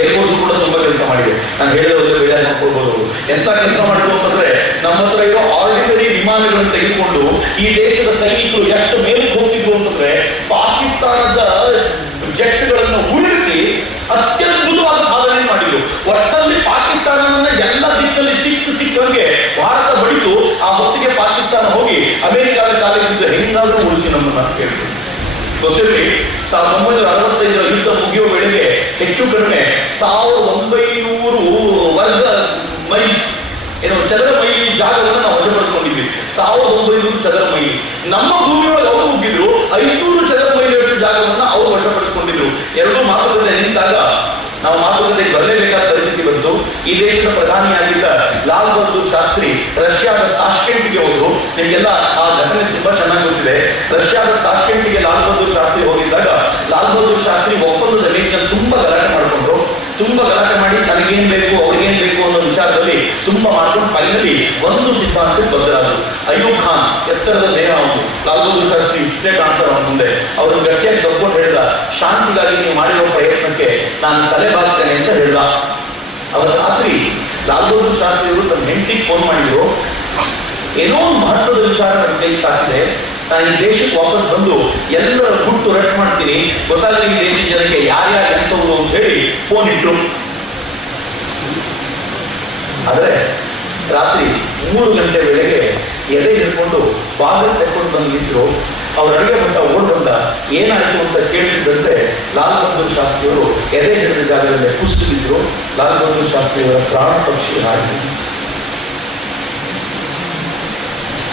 ಏರ್ಫೋರ್ಸ್ ಕೂಡ ತುಂಬಾ ಕೆಲಸ ಮಾಡಿದೆ. ನಾನು ಹೇಳಿದ್ರೆ ಬೇಜಾರು ಮಾಡ್ಕೊಳ್ಬಹುದು. ಎಂತ ಕೆಲಸ ಮಾಡಿದ್ರು ಅಂತಂದ್ರೆ ನಮ್ಮ ಹತ್ರ ಇರೋ ಆರ್ಡಿನರಿ ವಿಮಾನಗಳನ್ನು ತೆಗೆದುಕೊಂಡು ಈ ದೇಶದ ಸೈನಿಕರು ಎಷ್ಟು ಮೇಲಕ್ಕೆ ಹೋಗ್ತಿದ್ರು ಅಂತಂದ್ರೆ ಪಾಕಿಸ್ತಾನದ ಜೆಟ್ಗಳನ್ನು ಉಳಿಸಿ ಅತ್ಯದ್ಭುತವಾದ ಸಾಧನೆ ಮಾಡಿದ್ರು. ಒಟ್ಟಲ್ಲಿ ಪಾಕಿಸ್ತಾನವನ್ನ ಎಲ್ಲ ದಿಕ್ಕಲ್ಲಿ ಸಿಕ್ಕಂಗೆ ಭಾರತ ಬಡಿದು ಆ ಹೊತ್ತಿಗೆ ಪಾಕಿಸ್ತಾನ ಹೋಗಿ ಅಮೆರಿಕದ ಕಾಲದಿಂದ ಹೆಂಗಾದ್ರೂ ಉಳಿಸಿ ನಮ್ಮನ್ನ ಕೇಳಿದ್ರು. ಗೊತ್ತಿರಲಿ, 1965 ಯುದ್ಧ ಮುಗಿಯುವ ವೇಳೆಗೆ ಹೆಚ್ಚು ಕಡಿಮೆ 1900 ವರ್ಗ ಮೈಲ್ಸ್ ಚದರ ಮೈಲಿ ಜಾಗವನ್ನು ನಾವು ವಶಪಡಿಸಿಕೊಂಡಿದ್ವಿ. 1900 ಚದರ ಮೈಲಿ. ನಮ್ಮ ಭೂಮಿಯೊಳಗೆ ಅವರು ಮುಗಿದ್ರು 500 ಚದರ ಮೈಲಿ ಜಾಗವನ್ನ ಅವರು ವಶಪಡಿಸಿಕೊಂಡಿದ್ರು. ಎರಡೂ ಮಾತುಕತೆ ನಿಂತಾಗ ನಾವು ಮಾತುಕತೆಗೆ ಬರಲೇಬೇಕಾದ ಪರಿಸ್ಥಿತಿ ಬಂತು. ಈ ದೇಶದ ಪ್ರಧಾನಿಯಾಗಿದ್ದ ಲಾಲ್ ಬಹದ್ದೂರ್ ಶಾಸ್ತ್ರಿ ರಷ್ಯಾದ ತಾಷ್ಕೆಂಟ್ಗೆ ಹೋದ್ರು. ನಿಮಗೆಲ್ಲ ಆ ಘಟನೆ ತುಂಬಾ ಚೆನ್ನಾಗಿ ಗೊತ್ತಿದೆ. ರಷ್ಯಾದ ತಾಷ್ಕೆಂಟ್ಗೆ ಲಾಲ್ ಬಹದ್ದೂರ್ ಶಾಸ್ತ್ರಿ ಹೋಗಿದ್ದಾಗ ಲಾಲ್ ಬಹದ್ದೂರ್ ಶಾಸ್ತ್ರಿ ಒಪ್ಪಂದದ ರೀತಿಯಲ್ಲಿ ತುಂಬಾ ಗಲಾಟೆ ಮಾಡಿಕೊಂಡ್ರು. ತುಂಬಾ ಗಲಾಟೆ ಮಾಡಿ ತನಗೇನ್ ಬೇಕು ಅವ್ರಿಗೇನ್ ಬೇಕು ಅನ್ನೋ ವಿಚಾರದಲ್ಲಿ ತುಂಬಾ ಮಾಡ್ಕೊಂಡು ಫೈನಲಿ ಒಂದು ಸಿದ್ಧಾಂತಕ್ಕೆ ಬದ್ಧರಾದ್ರು. ಅಯ್ಯೂಬ್ ಖಾನ್ ಎತ್ತರದ ದೇಹ ಅವನು. ಲಾಲ್ ಬಹದ್ದೂರ್ ಶಾಸ್ತ್ರಿ ಇಷ್ಟೇ ಕಾಣ್ತಾರೆ ಅವನ ಮುಂದೆ. ಅವರು ಗಟ್ಟಿಯಾಗಿ ತಗೊಂಡು ಹೇಳಿದ, ಶಾಂತಿಗಾಗಿ ನೀವು ಮಾಡಿರೋ ಪ್ರಯತ್ನಕ್ಕೆ ನಾನು ತಲೆ ಬಾಗ್ತೇನೆ ಅಂತ ಹೇಳಿದ. ಅವರ ರಾತ್ರಿ ಲಾಲ್ ಬಹದ್ದೂರ್ ಶಾಸ್ತ್ರಿ ಅವರು ತಮ್ಮ ಹೆಂಡತಿಗೆ ಫೋನ್ ಮಾಡಿದ್ರು. ಏನೋ ಒಂದು ಮಹತ್ವದ ವಿಚಾರ ನನ್ನ ಕೈಗೆ ತಾಕಿದೆ. ನಾನು ಈ ದೇಶಕ್ಕೆ ವಾಪಸ್ ಬಂದು ಎಲ್ಲರ ಗುಟ್ಟು ರಟ್ ಮಾಡ್ತೀನಿ, ಗೊತ್ತಾಗಲಿ ಈ ದೇಶದ ಜನಕ್ಕೆ ಯಾರ್ಯಾರು ಎಂತವ್ರು ಅಂತ ಹೇಳಿ ಫೋನ್ ಇಟ್ರು. ಆದ್ರೆ ರಾತ್ರಿ 3 ಗಂಟೆ ವೇಳೆಗೆ ಎದೆ ಹಿಡ್ಕೊಂಡು ಬಾಗಿಲು ತೆಕ್ಕೊಂಡು ಬಂದು ನಿಂತರು. ಅವ್ರ ಅಡುಗೆ ಭಟ್ಟ ಓಡ್ ಬಂದ. ಏನಾಯ್ತು ಅಂತ ಕೇಳಿದಂತೆ ಲಾಲ್ ಬಹದ್ದೂರ್ ಶಾಸ್ತ್ರಿಯವರು ಎದೆ ಹಿಡಿದ ಜಾಗದಲ್ಲಿ ಕುಸಿದಿದ್ರು. ಲಾಲ್ ಬಹದ್ದೂರ್ ಶಾಸ್ತ್ರಿಯವರ ಪ್ರಾಣ ಪಕ್ಷಿ ಹಾಡಿದ್ರು.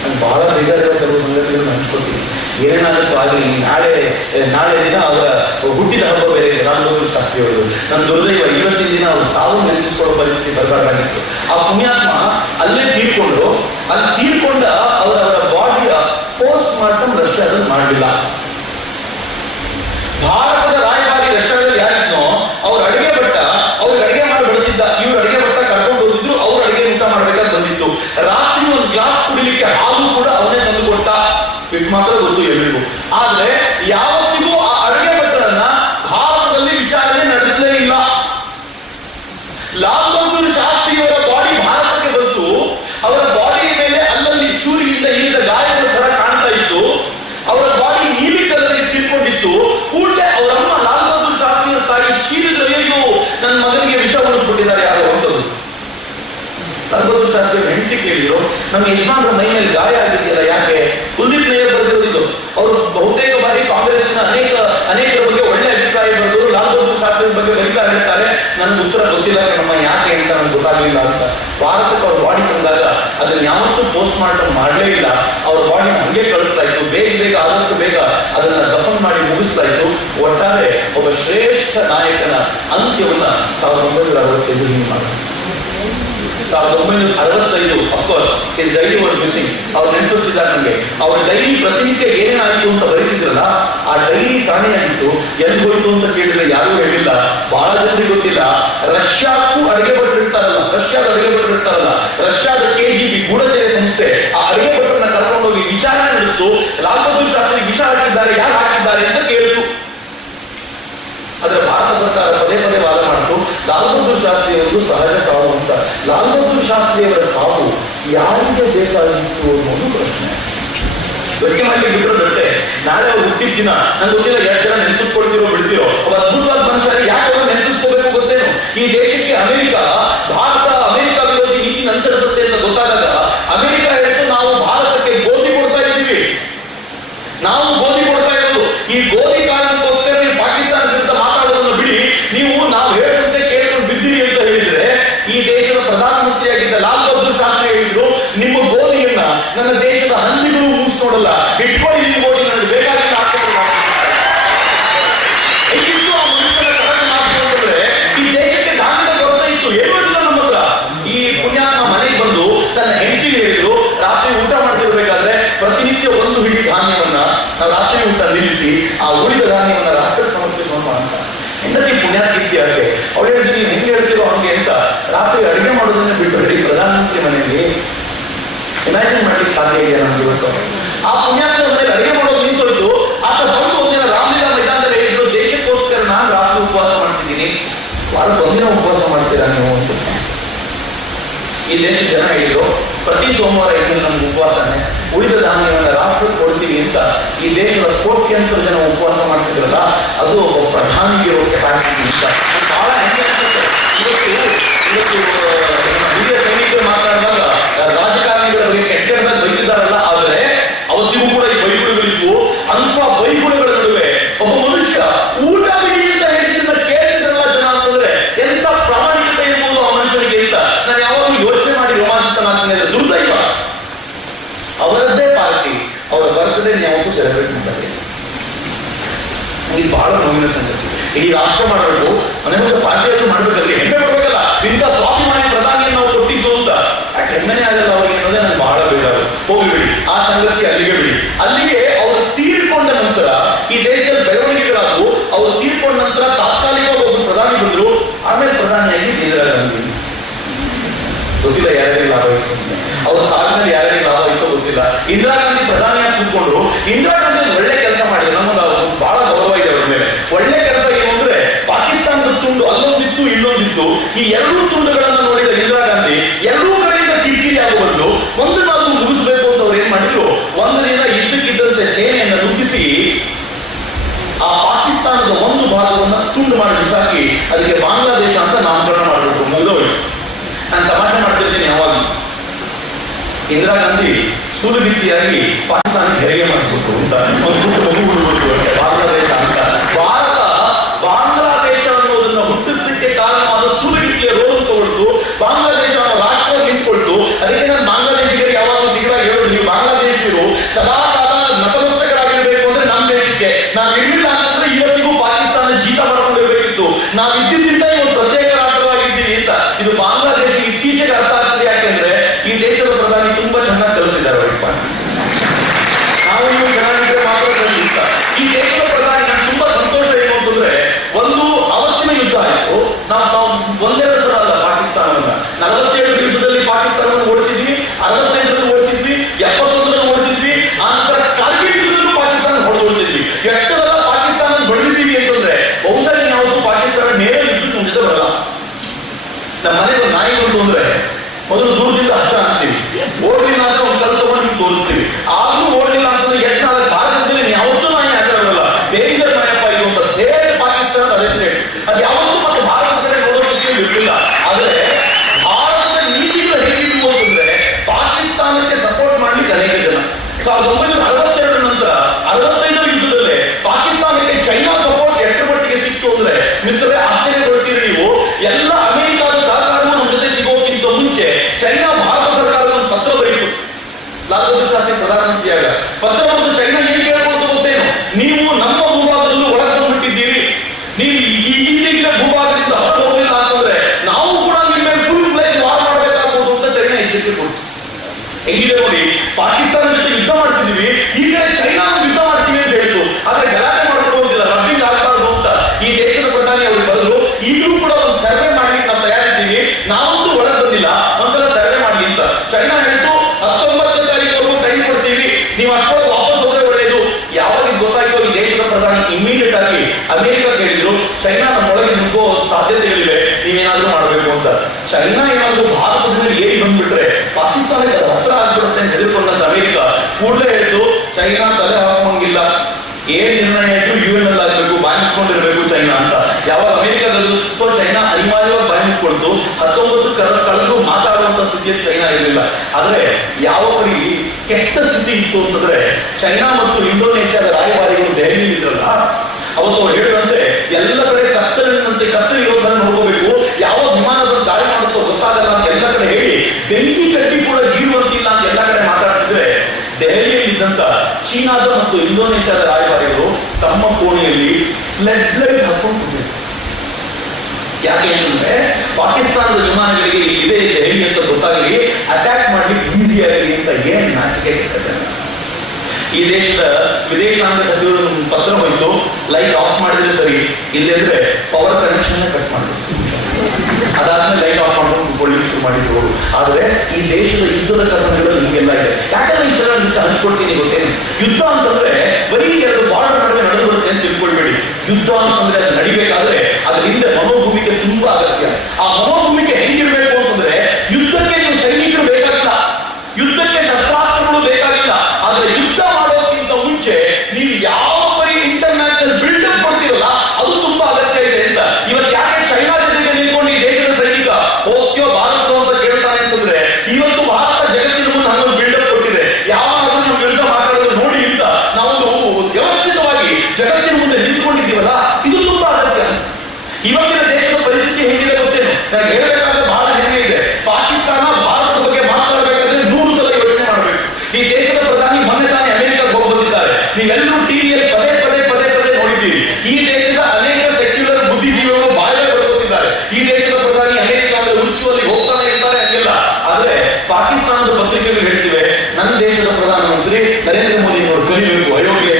ನಾನು ಬಹಳ ಬೇಜಾರಿರೋ ಕೆಲವು ಸಂಗತಿಗಳನ್ನು ಹಂಚ್ಕೊತೀನಿ. ಏನೇನಾಗುತ್ತೋ ಆಗಲಿ. ನಾಳೆ ದಿನ ಅವರ ಹುಟ್ಟಿದ ಹಬ್ಬ ಬೇರೆ ಲಾಲ್ ಬಹದ್ದೂರ್ ಶಾಸ್ತ್ರಿ ಅವರು. ನನ್ನ ದುರ್ದೈವ ಇವತ್ತಿನ ದಿನ ಅವರು ಸಾವು ನೆನಪಿಸ್ಕೊಳ್ಳೋ ಪರಿಸ್ಥಿತಿ ಬರಬಾರ್ದಾಗಿತ್ತು. ಆ ಪುಣ್ಯಾತ್ಮ ಅಲ್ಲೇ ತೀರ್ಕೊಂಡ್ರು. ಅಲ್ಲಿ ತೀರ್ಕೊಂಡ ಅವರ ಬಾಡಿಯ ಪೋಸ್ಟ್ ಮಾರ್ಟಮ್ ರಷ್ಯಾದಲ್ಲಿ ಮಾಡಲಿಲ್ಲ. ಭಾರತದ ರಾಯಭಾರಿ ರಷ್ಯಾದಲ್ಲಿ ಯಾರಿದ್ನೋ ಅವ್ರ ಅಡಿಗೆ ಭಟ್ಟ ಅವ್ರಿಗೆ ಅಡಿಗೆ ಮಾಡಿ ಬಡಿಸಿದ್ದ. ಇವ್ರು ಅಡಿಗೆ ಭಟ್ಟ ಕರ್ಕೊಂಡು ಹೋಗಿದ್ರು. ಅವ್ರ ಅಡಿಗೆ ಊಟ ಮಾಡ್ಬೇಕಾದ್ರೆ ಬಂದಿತ್ತು. ರಾತ್ರಿ ಒಂದು ಗ್ಲಾಸ್ ಕುಡಿಲಿಕ್ಕೆ ಹಾಲು ಕೂಡ ಅವನೇ ತಂದು ಕೊಟ್ಟ. ಇದು ಮಾತ್ರ ಗೊತ್ತು ಎಲ್ರಿಗೂ. ಆದ್ರೆ ಯಾವತ್ತಿಗೂ ಆ ಅಡಿಗೆ ಭಟ್ಟರನ್ನ ಭಾರತದಲ್ಲಿ ವಿಚಾರಣೆ ನಡೆಸಲೇ ಇಲ್ಲ. ಲಾಲ್ ಬಹದ್ದೂರ್ ಶಾಸ್ತ್ರಿಯವರ ಬಾಡಿ ಭಾರತಕ್ಕೆ ಬಂತು. ಅವರ ಬಾಡಿ ಮೇಲೆ ಅಲ್ಲಲ್ಲಿ ಚೂರಿಯಿಂದ ಇರಿದ ಗಾಯಗಳ ತರ ಕಾಣ್ತಾ ಇತ್ತು. ಅವರ ಬಾಡಿ ನೀಲಿ ಕಲರ್ಗೆ ತಿಳ್ಕೊಂಡಿತ್ತು. ಕೂಡಲೇ ಅವರಮ್ಮ ಲಾಲ್ ಬಹದ್ದೂರ್ ಶಾಸ್ತ್ರಿಯವರ ತಾಯಿ ಚೀರಿದ ಅಯ್ಯೋ ನನ್ನ ಮಗನಿಗೆ ವಿಷ ಉಳಿಸ್ಬಿಟ್ಟಿದ್ದಾರೆ ಯಾರೋ ಅಂತದ್ದು. ಲಾಲ್ ಬಹದ್ದೂರ್ ಶಾಸ್ತ್ರಿ ಹೆಂಡತಿ ಕೇಳಿದ್ರು, ನಮ್ಮ ಯಜಮಾನ್ರ ಮೈ ಮೇಲೆ ಗಾಯ ಆಗಿದೆಯಲ್ಲ ಯಾಕೆ? ಕುಲ್ದೀಪ್ ನಯ್ಯರ್ ಬರೆದಿರೋದು. ಅವರು ಬಹುತೇಕ ಬಾರಿ ಕಾಂಗ್ರೆಸ್ನ ಅನೇಕರ ಬಗ್ಗೆ ಒಳ್ಳೆ ಅಭಿಪ್ರಾಯ ಬರೆದರು. ಲಾಲ್ ಬಹದ್ದೂರ್ ಶಾಸ್ತ್ರಿ ಬಗ್ಗೆ ಬರೀತಾ ಹೇಳ್ತಾರೆ. ನನ್ಗೆ ಉತ್ತರ ಗೊತ್ತಿಲ್ಲ ನಮ್ಮ ಯಾಕೆ ಅಂತ ನನ್ಗೆ ಗೊತ್ತಾಗಲಿಲ್ಲ ಅಂತ. ಭಾರತಕ್ಕೆ ಅವ್ರ ಬಾಡಿ ಬಂದಾಗ ಅದನ್ನ ಯಾವತ್ತೂ ಪೋಸ್ಟ್ ಮಾರ್ಟಮ್ ಮಾಡಲೇ ಇಲ್ಲ. ಅವ್ರ ಬಾಡಿನ ಹಂಗೆ ಕಳಿಸ್ತಾ ಇತ್ತು. ಬೇಗ ಆದಷ್ಟು ಬೇಗ ಅದನ್ನ ದಫನ್ ಮಾಡಿ ಮುಗಿಸ್ತಾ ಇತ್ತು. ಒಟ್ಟಾರೆ ಒಬ್ಬ ಶ್ರೇಷ್ಠ ನಾಯಕನ ಅಂತ್ಯವನ್ನ 1965 ಹಿಂಗೆ ಮಾಡಿದ್ರು. 1965 of course his dairy was missing. ಅವ್ರು ನೆನಪಿಸ್ತಿದ್ದಾರೆ ನನಗೆ. ಅವ್ರ ಡೈರಿ ಪ್ರತಿನಿತ್ಯ ಏನೇನಾಯಿತು ಅಂತ ಬರೀತಿದ್ರಲ್ಲ, ಆ ಡೈರಿ ಕಾಣೆಯಾಗಿತ್ತು. ಎಲ್ಲಿ ಹೋಯ್ತು ಅಂತ ಕೇಳಿದ್ರೆ ಯಾರೂ ಹೇಳಿಲ್ಲ. ಬಹಳ ಜನರಿಗೆ ಗೊತ್ತಿಲ್ಲ. ರಷ್ಯಾಕ್ಕೂ ಅಡಿಗೆ ಭಟ್ರು ಇರ್ತಾರಲ್ಲ, ರಷ್ಯಾದ KGB ಗೂಢಚರ್ಯೆ ಸಂಸ್ಥೆ ಆ ಅಡಿಗೆ ಭಟ್ರನ್ನ ಕರ್ಕೊಂಡೋಗಿ ವಿಚಾರಣೆ ನಡೆಸಿತು. ಲಾಲ್ ಬಹದ್ದೂರ್ ಶಾಸ್ತ್ರಿ ವಿಷ ಹಾಕಿದ್ದಾರೆ, ಯಾರು ಹಾಕಿದ್ದಾರೆ ಅಂತ ಕೇಳಿತು. ಆದ್ರೆ ಭಾರತ ಸರ್ಕಾರ ಪದೇ ವಾದ ಮಾಡಿತು ಲಾಲ್ ಬಹದ್ದೂರ್ ಶಾಸ್ತ್ರಿಯವರದು ಸಹಜ ಸಾವು ಅಂತ. ಲಾಲ್ ಬಹದ್ದೂರ್ ಶಾಸ್ತ್ರಿಯವರ ಸಾವು ಯಾರಿಗೆ ಬೇಕಾಗಿತ್ತು ಅನ್ನೋದು ಪ್ರಶ್ನೆ. ಬೆಳಗ್ಗೆ ಮಾಡಿ ಬಿಟ್ಟರೆ ನಾಳೆ ಅವ್ರು ಹುಟ್ಟಿದ ದಿನ ನಂಗೆ ಗೊತ್ತಿಲ್ಲ 2 ಜನ ನೆನಪಿಸ್ಕೊಳ್ತಿರೋ ಬಿಡ್ತಿರೋ. ಒಬ್ಬ ಅದ್ಭುತವಾದ ಮನುಷ್ಯ ಯಾಕೆ ಅವ್ರು ನೆನಪಿಸ್ಕೋಬೇಕು ಗೊತ್ತೇನು? ಈ ದೇಶಕ್ಕೆ ಭಾರತ ಅಮೆರಿಕ ವಿರೋಧಿ ನೀತಿ ಅನುಸರಿಸುತ್ತೆ ಅಂತ ಗೊತ್ತಾದಾಗ ಅಮೆರಿಕ ಹೇಳ್ತು ನಾವು ಭಾರತಕ್ಕೆ ಗೋಧಿ ಕೊಡ್ತಾ ಇದ್ದೀವಿ. ನಾವು ಗೋಧಿ ಕೊಡ್ತಾ ಇರೋದು ಈ ಗೋಧಿ ಕಾರಣಕ್ಕೋಸ್ಕರ ನೀವು ಪಾಕಿಸ್ತಾನ ವಿರುದ್ಧ ಮಾತಾಡೋದನ್ನು ಬಿಡಿ, ನೀವು ನಾವು ಹೇಳುವಂತೆ ಕೇಳ್ಕೊಂಡು ಬಿದ್ದೀರಿ ಅಂತ ಹೇಳಿದ್ರೆ ಈ ದೇಶದ ಪ್ರಧಾನಮಂತ್ರಿಯಾಗಿದ್ದ ಲಾಲ್ ಬಹದ್ದೂರ್ ಶಾಸ್ತ್ರಿ ಹೇಳಿದ್ರು, ನಿಮ್ಮ ಗೋಧಿಯನ್ನ ನನ್ನ ದೇಶದ ಹಂದಿಗಳು ಮೂಸ್ ನೋಡಲ್ಲ, ಇಟ್ಕೊಳ್ಳಿ ನಿಮ್ಮ ಗೋಧಿ ನನಗೆ ಬೇಕಾಗಿಲ್ಲ ಹೇಗಿತ್ತು ಆ ಮನುಷ್ಯನ ಕರೆಕ್ಟ್ ಮಾತುಕೊಂಡ್ರೆ ಈ ದೇಶಕ್ಕೆ ಗಾಂಧಿ ಇಮ್ಯಾಜಿನ್ ಮಾಡ್ಲಿಕ್ಕೆ ಸಾಧ್ಯ ಇದೆಯಾ ನಮ್ಗೆ ಇವತ್ತು? ಆ ಪುಣ್ಯಾತ್ಮ ಮನೇಲಿ ಅಡಿಗೆ ಮಾಡೋದು ನಿಂತೊಳ್ತು, ಆತ ಬಂದು ಒಂದಿನ ರಾಮಲೀಲಾ ಮೈದಾನದಲ್ಲಿ ಹೇಳಿದ್ರು, ದೇಶಕ್ಕೋಸ್ಕರ ನಾನು ರಾತ್ರಿ ಉಪವಾಸ ಮಾಡ್ತಿದ್ದೀನಿ, ವಾರಕ್ಕೆ ಒಂದಿನ ಉಪವಾಸ ಮಾಡ್ತೀರಾ ನೀವು ಅಂತ. ಈ ದೇಶದ ಜನ ಹೇಳಿದ್ರು, ಪ್ರತಿ ಸೋಮವಾರ ಇನ್ನು ನಮ್ಗೆ ಉಪವಾಸನೆ, ಉಳಿದ ಧಾನ್ಯವನ್ನ ರಾತ್ರಿ ಕೊಡ್ತೀವಿ ಅಂತ ಈ ದೇಶದ ಕೋಟ್ಯಂತರ ಜನ ಉಪವಾಸ ಮಾಡ್ತಿದ್ರಲ್ಲ, ಅದು ಒಬ್ಬ ಪ್ರಧಾನಿಗಿರೋ ಕೆಪಾಸಿಟಿ ಅಂತ ಬಹಳ ಹೆಮ್ಮೆ ಅನ್ಸುತ್ತೆ. ಇವತ್ತು ಹಿರಿಯ ಸೈನಿಕರು ಮಾತಾಡಿದಾಗ ರಾಜಕಾರಣಿಗಳ ಬಗ್ಗೆ ಕೆಟ್ಟದಾಗಿ ಬೈದಿದ್ದಾರಲ್ಲ, ಆದರೆ ಅವತ್ತಿಗೂ ಕೂಡ ಈ ಬೈಗುಳಿಗಳಿದ್ವು. ಅಂತ ಬೈಗುಳಿಗಳ ನಡುವೆ ಒಬ್ಬ ಮನುಷ್ಯ ಊಟ ಬಿಡಿ ಅಂತ ಹೇಳಿದ್ರಿಂದ ಕೇಳಿದ್ರಲ್ಲ ಜನ ಅಂತಂದ್ರೆ ಎಂತ ಪ್ರಾಮಾಣಿಕತೆ ಇರ್ಬೋದು ಆ ಮನುಷ್ಯನಿಗೆ ಅಂತ ನಾನು ಯಾವಾಗಲೂ ಯೋಚನೆ ಮಾಡಿ ರೋಮಾಂಚಿತನಾಗ್ತೇನೆ. ದುರ್ದೈವ, ಅವರದ್ದೇ ಪಾರ್ಟಿ, ಅವರ ಬರ್ತ್ಡೇ ಯಾವತ್ತೂ ಸೆಲೆಬ್ರೇಟ್ ಮಾಡ್ತಾರೆ. ಇದು ಬಹಳ ನೋವಿನ ಸಂಗತಿ. ಇಡೀ ರಾಷ್ಟ್ರ ಮಾಡಬೇಕು, ಮನೆ ಒಂದು ಪಾರ್ಟಿಯಾಗಿ ಮಾಡ್ಬೇಕಲ್ಲಿ, ಹೆಮ್ಮೆ ಮಾಡ್ಬೇಕಲ್ಲ, ಇಂಥ ಸ್ವಾಭಿಮಾನಿ ಪ್ರಧಾನಿಯನ್ನು ನಾವು ಕೊಟ್ಟಿದ್ದು ಅಂತ. ಯಾಕೆ ಹೆಮ್ಮೆನೇ ಆಗಲ್ಲ ಅವ್ರಿಗೆ ಅನ್ನೋದೇ ನನಗೆ ಬಹಳ ಬೇಕಾದ್ರು. ಹೋಗಿಬಿಡಿ ಆ ಸಂಗತಿ, ಅಲ್ಲಿಗೆ ಬಿಡಿ. ಅಲ್ಲಿಗೆ ಅವರು ತೀರ್ಕೊಂಡ ನಂತರ ಈ ದೇಶದಲ್ಲಿ ಬೆಳವಣಿಗೆಗಳಾದವು. ಅವರು ತೀರ್ಕೊಂಡ ನಂತರ ತಾತ್ಕಾಲಿಕವಾಗಿ ಒಬ್ಬರು ಪ್ರಧಾನಿ ಬಂದ್ರು, ಆಮೇಲೆ ಪ್ರಧಾನಿಯಾಗಿ ಇಂದಿರಾ ಗಾಂಧಿ. ಗೊತ್ತಿಲ್ಲ ಯಾರ್ಯಾರಿಗೆ ಲಾಭ ಇತ್ತು, ಅವ್ರ ಸಾಲಿನಲ್ಲಿ ಯಾರ್ಯಾರಿಗೆ ಲಾಭ ಇತ್ತೋ ಗೊತ್ತಿಲ್ಲ. ಇಂದಿರಾ ಗಾಂಧಿ ಪ್ರಧಾನಿಯಾಗಿ ಕೂತ್ಕೊಂಡ್ರು. ಇಂದಿರಾ ಗಾಂಧಿ ಒಳ್ಳೆ ಕೆಲಸ ಮಾಡಿದ್ರು, ನಮಗೆ ಬಹಳ ಗೌರವ ಇದೆ ಅವ್ರ ಮೇಲೆ. ಒಳ್ಳೆ ಕೆಲಸ ಏನು ಅಂದ್ರೆ, ಪಾಕಿಸ್ತಾನದ ತುಂಡು ಅಲ್ಲೊಂದಿತ್ತು ಇಲ್ಲೊಂದಿತ್ತು, ಈ ಎರಡೂ ತುಂಡುಗಳನ್ನ ನೋಡಿದ ಇಂದಿರಾ ಗಾಂಧಿ ಎರಡೂ ಕಡೆಯಿಂದ ಕಿರಿಕಿರಿ ಆಗುವುದು, ಒಂದು ಮಾತು ಮುಗಿಸ್ಬೇಕು ಅಂತ ಅವ್ರು ಏನ್ ಮಾಡಿದ್ರು, ಒಂದು ದಿನ ಇದ್ದಕ್ಕಿದ್ದಂತೆ ಸೇನೆಯನ್ನು ನುಗ್ಗಿಸಿ ಆ ಪಾಕಿಸ್ತಾನದ ಒಂದು ಭಾಗವನ್ನ ತುಂಡು ಮಾಡಿ ಬಿಸಾಕಿ ಅದಕ್ಕೆ ಬಾಂಗ್ಲಾದೇಶ ಅಂತ ನಾಮಕರಣ ಮಾಡಬೇಕು, ಮುಗಿದೋಯ್ತು. ನಾನು ತಮಾಷೆ ಮಾಡ್ತಿರ್ತೀನಿ ಯಾವಾಗ, ಇಂದಿರಾ ಗಾಂಧಿ ಸೂಲಗಿತ್ತಿಯಾಗಿ ಪಾಕಿಸ್ತಾನಕ್ಕೆ ಹೆರಿಗೆ ಮಾಡಿಸ್ಬಿಟ್ರು ಅಂತ, ಒಂದು ಪುಟ್ಟ ಮಗು ಹುಡುಗರು ಬಾಂಗ್ಲಾದೇಶ ಅಂತ. ಭಾರತ ಬಾಂಗ್ಲಾದೇಶ ಅನ್ನೋದನ್ನ ಹುಟ್ಟಿಸ್ಲಿಕ್ಕೆ ಕಾರಣವಾದ ಸೂಲಗಿತ್ತಿಯ ರೋಲ್ ತಗೊಳ್ತು, ಬಾಂಗ್ಲಾದೇಶ ರಾಷ್ಟ್ರ ನಿಂತ್ಕೊಳ್ತು. ಅದಕ್ಕೆ ನಾನು ಬಾಂಗ್ಲಾದೇಶಿಗರಿಗೆ ಯಾವಾಗಲೂ ಸಿಗಲಾಗಿ ಹೇಳೋದು, ನೀವು ಬಾಂಗ್ಲಾದೇಶಿಗರು ಸದಾ ಕಾಲ ನತಮಸ್ತಕರಾಗಿರ್ಬೇಕು ಅಂದ್ರೆ ನಮ್ಮ ದೇಶಕ್ಕೆ ನಾವು ಇರಲಿಲ್ಲ ಅಂತಂದ್ರೆ ಇವತ್ತಿಗೂ ಪಾಕಿಸ್ತಾನ ಜೀತ ಮಾಡ್ಕೊಂಡಿರ್ಬೇಕಿತ್ತು. ನಾವು ಇದ್ದಿದ್ದಿಂದ ಒಂದು ಪ್ರತ್ಯೇಕ ರಾಷ್ಟ್ರವಾಗಿದ್ದೀವಿ ಅಂತ. ಇದು ಬಾಂಗ್ಲಾದೇಶ ಇತ್ತೀಚೆಗೆ ಅರ್ಥ ಆಗ್ತದೆ. ಯಾಕೆಂದ್ರೆ ಈ ದೇಶದ ಪ್ರಧಾನಿ ತುಂಬಾ ಚೆನ್ನಾಗಿ ಕಲಿಸಿದ್ದಾರೆ ಅವರಿಗೆ. ನಾವು ನೀವು ಜನಾಂಗಕ್ಕೆ ಮಾತ್ರ ಕಲಿಸಿಲ್ಲ. ಈ ದೇಶದ ಪ್ರಧಾನಿ ನನಗೆ ತುಂಬಾ ಸಂತೋಷ ಏನು ಅಂತಂದ್ರೆ, ಒಂದು ಅವತ್ತಿನ ಯುದ್ಧ ಆಯಿತು, ನಾವು ಒಂದೆರಡು ಸಲ ಅಲ್ಲ ಪಾಕಿಸ್ತಾನವನ್ನ 47 ಯುದ್ಧದಲ್ಲಿ ಪಾಕಿಸ್ತಾನವನ್ನು ಓಡಿಸಿದ್ವಿ, 65ರಲ್ಲಿ ಓಡಿಸಿದ್ವಿ, 71ರಲ್ಲಿ ಓಡಿಸಿದ್ವಿ, ಆ ನಂತರ ಕಾರ್ಗಿಲ್ ಯುದ್ಧದಲ್ಲೂ ಪಾಕಿಸ್ತಾನ ಹೊಡೆದೋಡ್ತಿದ್ವಿ. ಎಷ್ಟೆಲ್ಲ ಪಾಕಿಸ್ತಾನ ಬೆಳೆದಿದ್ದೀವಿ ಅಂತಂದ್ರೆ ಬಹುಶಃ ಯಾವತ್ತೂ ಪಾಕಿಸ್ತಾನ ನೇರ ಯುದ್ಧ ಮುಂದೆ ಬರಲ್ಲ. ನಮ್ಮ ಮನೆಗೆ ನಾಯಿ ಬಂತು ಅಂದ್ರೆ ಮೊದಲು ದೂರದಿಂದ ಹಚ್ಚ ಅಂತೀವಿ, ಓಡಲಿಲ್ಲ ಅಂತ ಒಂದು ಕಲ್ ತಗೊಂಡು ನೀವು ತೋರಿಸ್ತೀವಿ. ಆದ್ರೂ ಓಡಲಿಲ್ಲ ಅಂತಂದ್ರೆ ಎಷ್ಟು ನಾಳೆ ಭಾರತದಲ್ಲಿ ಯಾವತ್ತೂ ನಾಯಿ ಆಗಿರಲ್ಲ, ಡೇಂಜರ್ ನಾಯಪ್ಪ ಇದು ಅಂತ ಹೇಳಿ ಪಾಕಿಸ್ತಾನದ ಅದೇ ಅದು ಯಾವತ್ತೂ ಮತ್ತೆ ಭಾರತ ಕಡೆ ನೋಡೋದಕ್ಕೆ ಇರಲಿಲ್ಲ. ಆದ್ರೆ ಭಾರತದ ನೀತಿಗಳು ಹೇಗಿದ್ವು ಅಂತಂದ್ರೆ ಪಾಕಿಸ್ತಾನಕ್ಕೆ ಸಪೋರ್ಟ್ ಮಾಡ್ಲಿಕ್ಕೆ ಅನೇಕ ಜನ 1962 ನಂತರ 65 ಯುದ್ಧದಲ್ಲೇ ಪಾಕಿಸ್ತಾನಕ್ಕೆ ಚೈನಾ ಸಪೋರ್ಟ್ ಎಷ್ಟರ ಮಟ್ಟಿಗೆ ಸಿಕ್ತು ಅಂದ್ರೆ ಮಿತ್ರರೇ ಆಶ್ಚರ್ಯಪಡ್ತೀರಿ ನೀವು. ಎಲ್ಲ ಅಮೆರಿಕಾದ ಸಹಕಾರವು ನಮ್ಮ ಜೊತೆ ಸಿಗೋಕ್ಕಿಂತ ಮುಂಚೆ ಚೈನಾ ಭಾರತ ಸರ್ಕಾರದ ಒಂದು ಪತ್ರ ಬರೀತು. ಲಾಲ್ ಬಹದ್ದೂರ್ ಶಾಸ್ತ್ರಿ ಪ್ರಧಾನಮಂತ್ರಿಯಾಗ ಪತ್ರ ಬಂದು ಚೈನಾ ಏನು ಕೇಳ್ಕೊಂಡು ಗೊತ್ತೇನು, ನೀವು ನಮ್ಮ ಭೂಭಾಗದಲ್ಲೂ ಒಳಗೆ ಬಂದ್ಬಿಟ್ಟಿದ್ದೀರಿ, ನೀವು ಈಗಿನ ಭೂಭಾಗದಿಂದ ಹೊರಗೆ ಹೋಗಿಲ್ಲ ಅಂತಂದ್ರೆ ನಾವು ಕೂಡ ನಿಮ್ಮ ಮೇಲೆ ಫುಲ್ ಫ್ಲೇಜ್ ವಾರ್ ಮಾಡಬೇಕಾಗ್ಬೋದು ಅಂತ ಚೈನಾ ಎಚ್ಚರಿಕೆ ಕೊಡ್ತು. ಹೆಂಗಿದೆ ನೋಡಿ, ಪಾಕಿಸ್ತಾನ ಜೊತೆ ಯುದ್ಧ ಮಾಡ್ತಿದ್ದೀವಿ, ಈ ಕಡೆ ಚೈನಾ ಯುದ್ಧ ಮಾಡ್ತೀವಿ ಅಂತ ಹೇಳ್ತು. ಆದ್ರೆ ಗಲಾಟೆ ಮಾಡ್ಕೊಳ್ಳೋದಿಲ್ಲ, ರಬ್ಬಿಂಗ್ ಆಗ್ಬಾರ್ದು ಅಂತ ಈ ದೇಶದ ಪ್ರಧಾನಿ ಅವರು ಬರೆದ್ರು. ಈಗಲೂ ಕೂಡ ಒಂದು ಸರ್ವೆ ಮಾಡ್ಲಿಕ್ಕೆ ನಾವು ತಯಾರಿದ್ದೀವಿ, ನಾವಂತೂ ಒಳಗೆ ಬಂದಿಲ್ಲ, ಒಂದ್ಸಲ ಸರ್ವೆ ಮಾಡಿ ಅಂತ. ಚೈನಾ ಹೇಳ್ತು 19ನೇ ತಾರೀಕು ಟೈಮ್ ಕೊಡ್ತೀವಿ, ನೀವು ಅಷ್ಟೊಂದು ವಾಪಸ್ ಹೋದ್ರೆ ಒಳ್ಳೆಯದು. ಯಾವಾಗ ಗೊತ್ತಾಯ್ತು ಈ ದೇಶದ ಪ್ರಧಾನಿ ಇಮಿಡಿಯೇಟ್ ಆಗಿ ಅಮೆರಿಕ ಕೇಳಿದ್ರು, ಚೈನಾ ನಮ್ಮೊಳಗೆ ನುಗ್ಗೋ ಸಾಧ್ಯತೆಗಳಿವೆ, ನೀವೇನಾದ್ರೂ ಮಾಡಬೇಕು ಅಂತ. ಚೈನಾ ಏನಾದ್ರೂ ಭಾರತದ ಮೇಲೆ ಏರಿ ಬಂದ್ಬಿಟ್ರೆ ಪಾಕಿಸ್ತಾನಕ್ಕೆ ಅದು ಹತ್ರ ಆಗ್ಬಿಡುತ್ತೆ ಅಂತ ಹೆದರ್ಕೊಂಡಂತ ಅಮೆರಿಕ ಕೂಡಲೇ ಹೇಳ್ತು, ಚೈನಾ ತಲೆ ಹಾಕೋಂಗಿಲ್ಲ, ಏನ್ ನಿರ್ಣಯ ಆಯ್ತು UN ಅಲ್ಲಿ ಆಗ್ಬೇಕು, ಬಾಯಿ ಮುಚ್ಕೊಂಡಿರ್ಬೇಕು ಚೈನಾ ಅಂತ. ಯಾವಾಗ ಅಮೆರಿಕದಲ್ಲೂ ಚೈನಾ ಅನಿವಾರ್ಯವಾಗಿ ಬಾಯಿ ಮುಚ್ಕೊಳ್ತು. 19 ಕಳೆದು ಮಾತಾಡುವಂತ ಸ್ಥಿತಿಯಲ್ಲಿ ಚೈನಾ ಇರಲಿಲ್ಲ. ಆದ್ರೆ ಯಾವ ಪರಿ ಕೆಟ್ಟ ಸ್ಥಿತಿ ಇತ್ತು ಅಂತಂದ್ರೆ, ಚೈನಾ ಮತ್ತು ಇಂಡೋನೇಷ್ಯಾದ ರಾಯಭಾರಿಗಳು ದೆಹಲಿ ಇದ್ರಲ್ಲ, ಅವತ್ತು ಅವ್ರು ಹೇಳಿದಂತೆ ಎಲ್ಲ ಕಡೆ ಕತ್ತಲು ಇರೋದನ್ನ ನೋಡ್ಕೋಬೇಕು, ಯಾವ ವಿಮಾನದಲ್ಲಿ ದಾಳಿ ಮಾಡುತ್ತೋ ಗೊತ್ತಾಗಲ್ಲ ಅಂತ ಎಲ್ಲ ಕಡೆ ಹೇಳಿ ಬೆಂಕಿ ಕಟ್ಟಿ ಕೂಡ ಜೀರುವಂತಿಲ್ಲ ಅಂತ ಎಲ್ಲ ಕಡೆ ಮಾತಾಡ್ತಿದ್ರೆ, ದೆಹಲಿಯಲ್ಲಿ ಇದ್ದಂತ ಚೀನಾದ ಮತ್ತು ಇಂಡೋನೇಷ್ಯಾದ ರಾಯಭಾರಿಗಳು ತಮ್ಮ ಕೋಣೆಯಲ್ಲಿ ಫ್ಲಡ್ ಲೈಟ್ ಹಾಕೊಂಡು ಕೂತಿದ್ರು. ಯಾಕೆ ಅಂತಂದ್ರೆ ಪಾಕಿಸ್ತಾನದ ವಿಮಾನಗಳಿಗೆ ಇದೇ ದೆಹಲಿ ಅಂತ ಗೊತ್ತಾಗಲಿ, ಅಟ್ಯಾಕ್ ಮಾಡ್ಲಿಕ್ಕೆ ಈಸಿ ಆಗಲಿ ಅಂತ ಏನ್ ನಾಚಿಕೆ ಇರ್ತದೆ. ಈ ದೇಶದ ವಿದೇಶಾಂಗ ಸಚಿವರು ಪತ್ರ ಹೋಯ್ತು, ಲೈಟ್ ಆಫ್ ಮಾಡಿದ್ರೆ ಸರಿ, ಇಲ್ಲದ್ರೆ ಪವರ್ ಕನೆಕ್ಷನ್ ಕಟ್ ಮಾಡಬೇಕು. ಅದಾದ್ಮೇಲೆ ಲೈಟ್ ಆಫ್ ಮಾಡ್ಕೊಂಡು ಕೊಳ್ಳಿಕ್ಕೆ ಶುರು ಮಾಡಿದ್ರು. ಆದ್ರೆ ಈ ದೇಶದ ಯುದ್ಧದ ಕಥನಗಳು ನಿಮಗೆಲ್ಲ ಇದೆ. ಯಾಕಂದ್ರೆ ಈ ಜನ ನಿಂತ ಹಂಚ್ಕೊಡ್ತೀನಿ ಗೊತ್ತೇನು? ಯುದ್ಧ ಅಂತಂದ್ರೆ ಬರೀ ಎರಡು ಬಾರ್ಡರ್ ನಡುವೆ ನಡೆದುಬರುತ್ತೆ ಅಂತ ತಿಳ್ಕೊಳ್ಬೇಡಿ. ಯುದ್ಧ ಅಂತಂದ್ರೆ ಅದು ನಡಿಬೇಕಾದ್ರೆ ಅದ್ರ ಹಿಂದೆ ಮನೋಭೂಮಿಕೆ ತುಂಬಾ ಅಗತ್ಯ. ಆ ಮನೋಭೂಮಿಕೆ ಹೆಂಗಿರ್ಬೇಕು ಅಂತಂದ್ರೆ ಯುದ್ಧಕ್ಕೆ ನೀವು ಸೈನಿಕರು ಬೇಕಾಗಿಲ್ಲ, ಯುದ್ಧಕ್ಕೆ ಶಸ್ತ್ರಾಸ್ತ್ರಗಳು ಬೇಕಾಗಿಲ್ಲ. ಆದ್ರೆ ಯುದ್ಧ ಮಾಡೋದಕ್ಕಿಂತ ಮುಂಚೆ ನೀವು ಯಾವ ಬರೀ ಇಂಟರ್ನ್ಯಾಷನಲ್ ಬಿಲ್ಡಪ್ ಕೊಡ್ತೀರಲ್ಲ ಅದು ತುಂಬಾ ಅಗತ್ಯ ಇದೆ ಅಂತ. ಇವತ್ತು ಯಾಕೆ ಚೈನಾ ಜೊತೆಗೆ ನಿಂತ್ಕೊಂಡು ಈ ದೇಶದ ಸೈನಿಕ ಓಕೆ ಭಾರತ ಅಂತ ಕೇಳ್ತಾನೆ ಅಂತಂದ್ರೆ ಇವತ್ತು ಭಾರತ ಜಗತ್ತಿನ ಮುಂದೆ ಹಂಗೊಂದು ಬಿಲ್ಡಪ್ ಕೊಟ್ಟಿದೆ. ಯಾವಾಗಲೂ ನಮ್ಮ ವಿರುದ್ಧ ಮಾತಾಡೋದು ನೋಡಿ ಅಂತ ನಾವೊಂದು ವ್ಯವಸ್ಥಿತವಾಗಿ ಜಗತ್ತಿನ ಮುಂದೆ ನಿಂತ್ಕೊಂಡಿದ್ದೀವಲ್ಲ, ಇದು ತುಂಬಾ ಅಗತ್ಯ. ಇವತ್ತಿನ ದೇಶದ ಪರಿಸ್ಥಿತಿ ಹೇಗಿದೆ ಗೊತ್ತೇನು? ನಾನು ಹೇಳಬೇಕಾದ್ರೆ ಬಹಳ ಹೆಮ್ಮೆ ಇದೆ. ಪಾಕಿಸ್ತಾನ ಭಾರತದ ಬಗ್ಗೆ ಮಾತಾಡಬೇಕಾದ್ರೆ 100 ಸಲ ಯೋಚನೆ ಮಾಡಬೇಕು. ಈ ದೇಶದ ಪ್ರಧಾನಿ ಮೊನ್ನೆ ತಾನೇ ಅಮೆರಿಕಕ್ಕೆ ಹೋಗಿ ಬಂದಿದ್ದಾರೆ. ನೀವೆಲ್ಲರೂ ಟಿವಿಯಲ್ಲಿ ಪದೇ ಪದೇ ಪದೇ ಪದೇ ನೋಡಿದ್ದೀರಿ. ಈ ದೇಶದ ಅನೇಕ ಸೆಕ್ಯುಲರ್ ಬುದ್ಧಿಜೀವಿಗಳು ಬಾಯಿಗೆ ಬಡ್ಕೊತಿದ್ದಾರೆ. ಈ ದೇಶದ ಪ್ರಧಾನಿ ಅಮೆರಿಕದ ಹುಚ್ಚುವಲ್ಲಿ ಹೋಗ್ತಾನೆ ಇರ್ತಾರೆ ಹಂಗೆಲ್ಲ. ಆದ್ರೆ ಪಾಕಿಸ್ತಾನದ ಪತ್ರಿಕೆಗಳು ಹೇಳ್ತಿವೆ ನನ್ನ ದೇಶದ ಪ್ರಧಾನಮಂತ್ರಿ ನರೇಂದ್ರ ಮೋದಿ ಅವರು ಕಲಿಬೇಕು ಅಯೋಗ್ಯ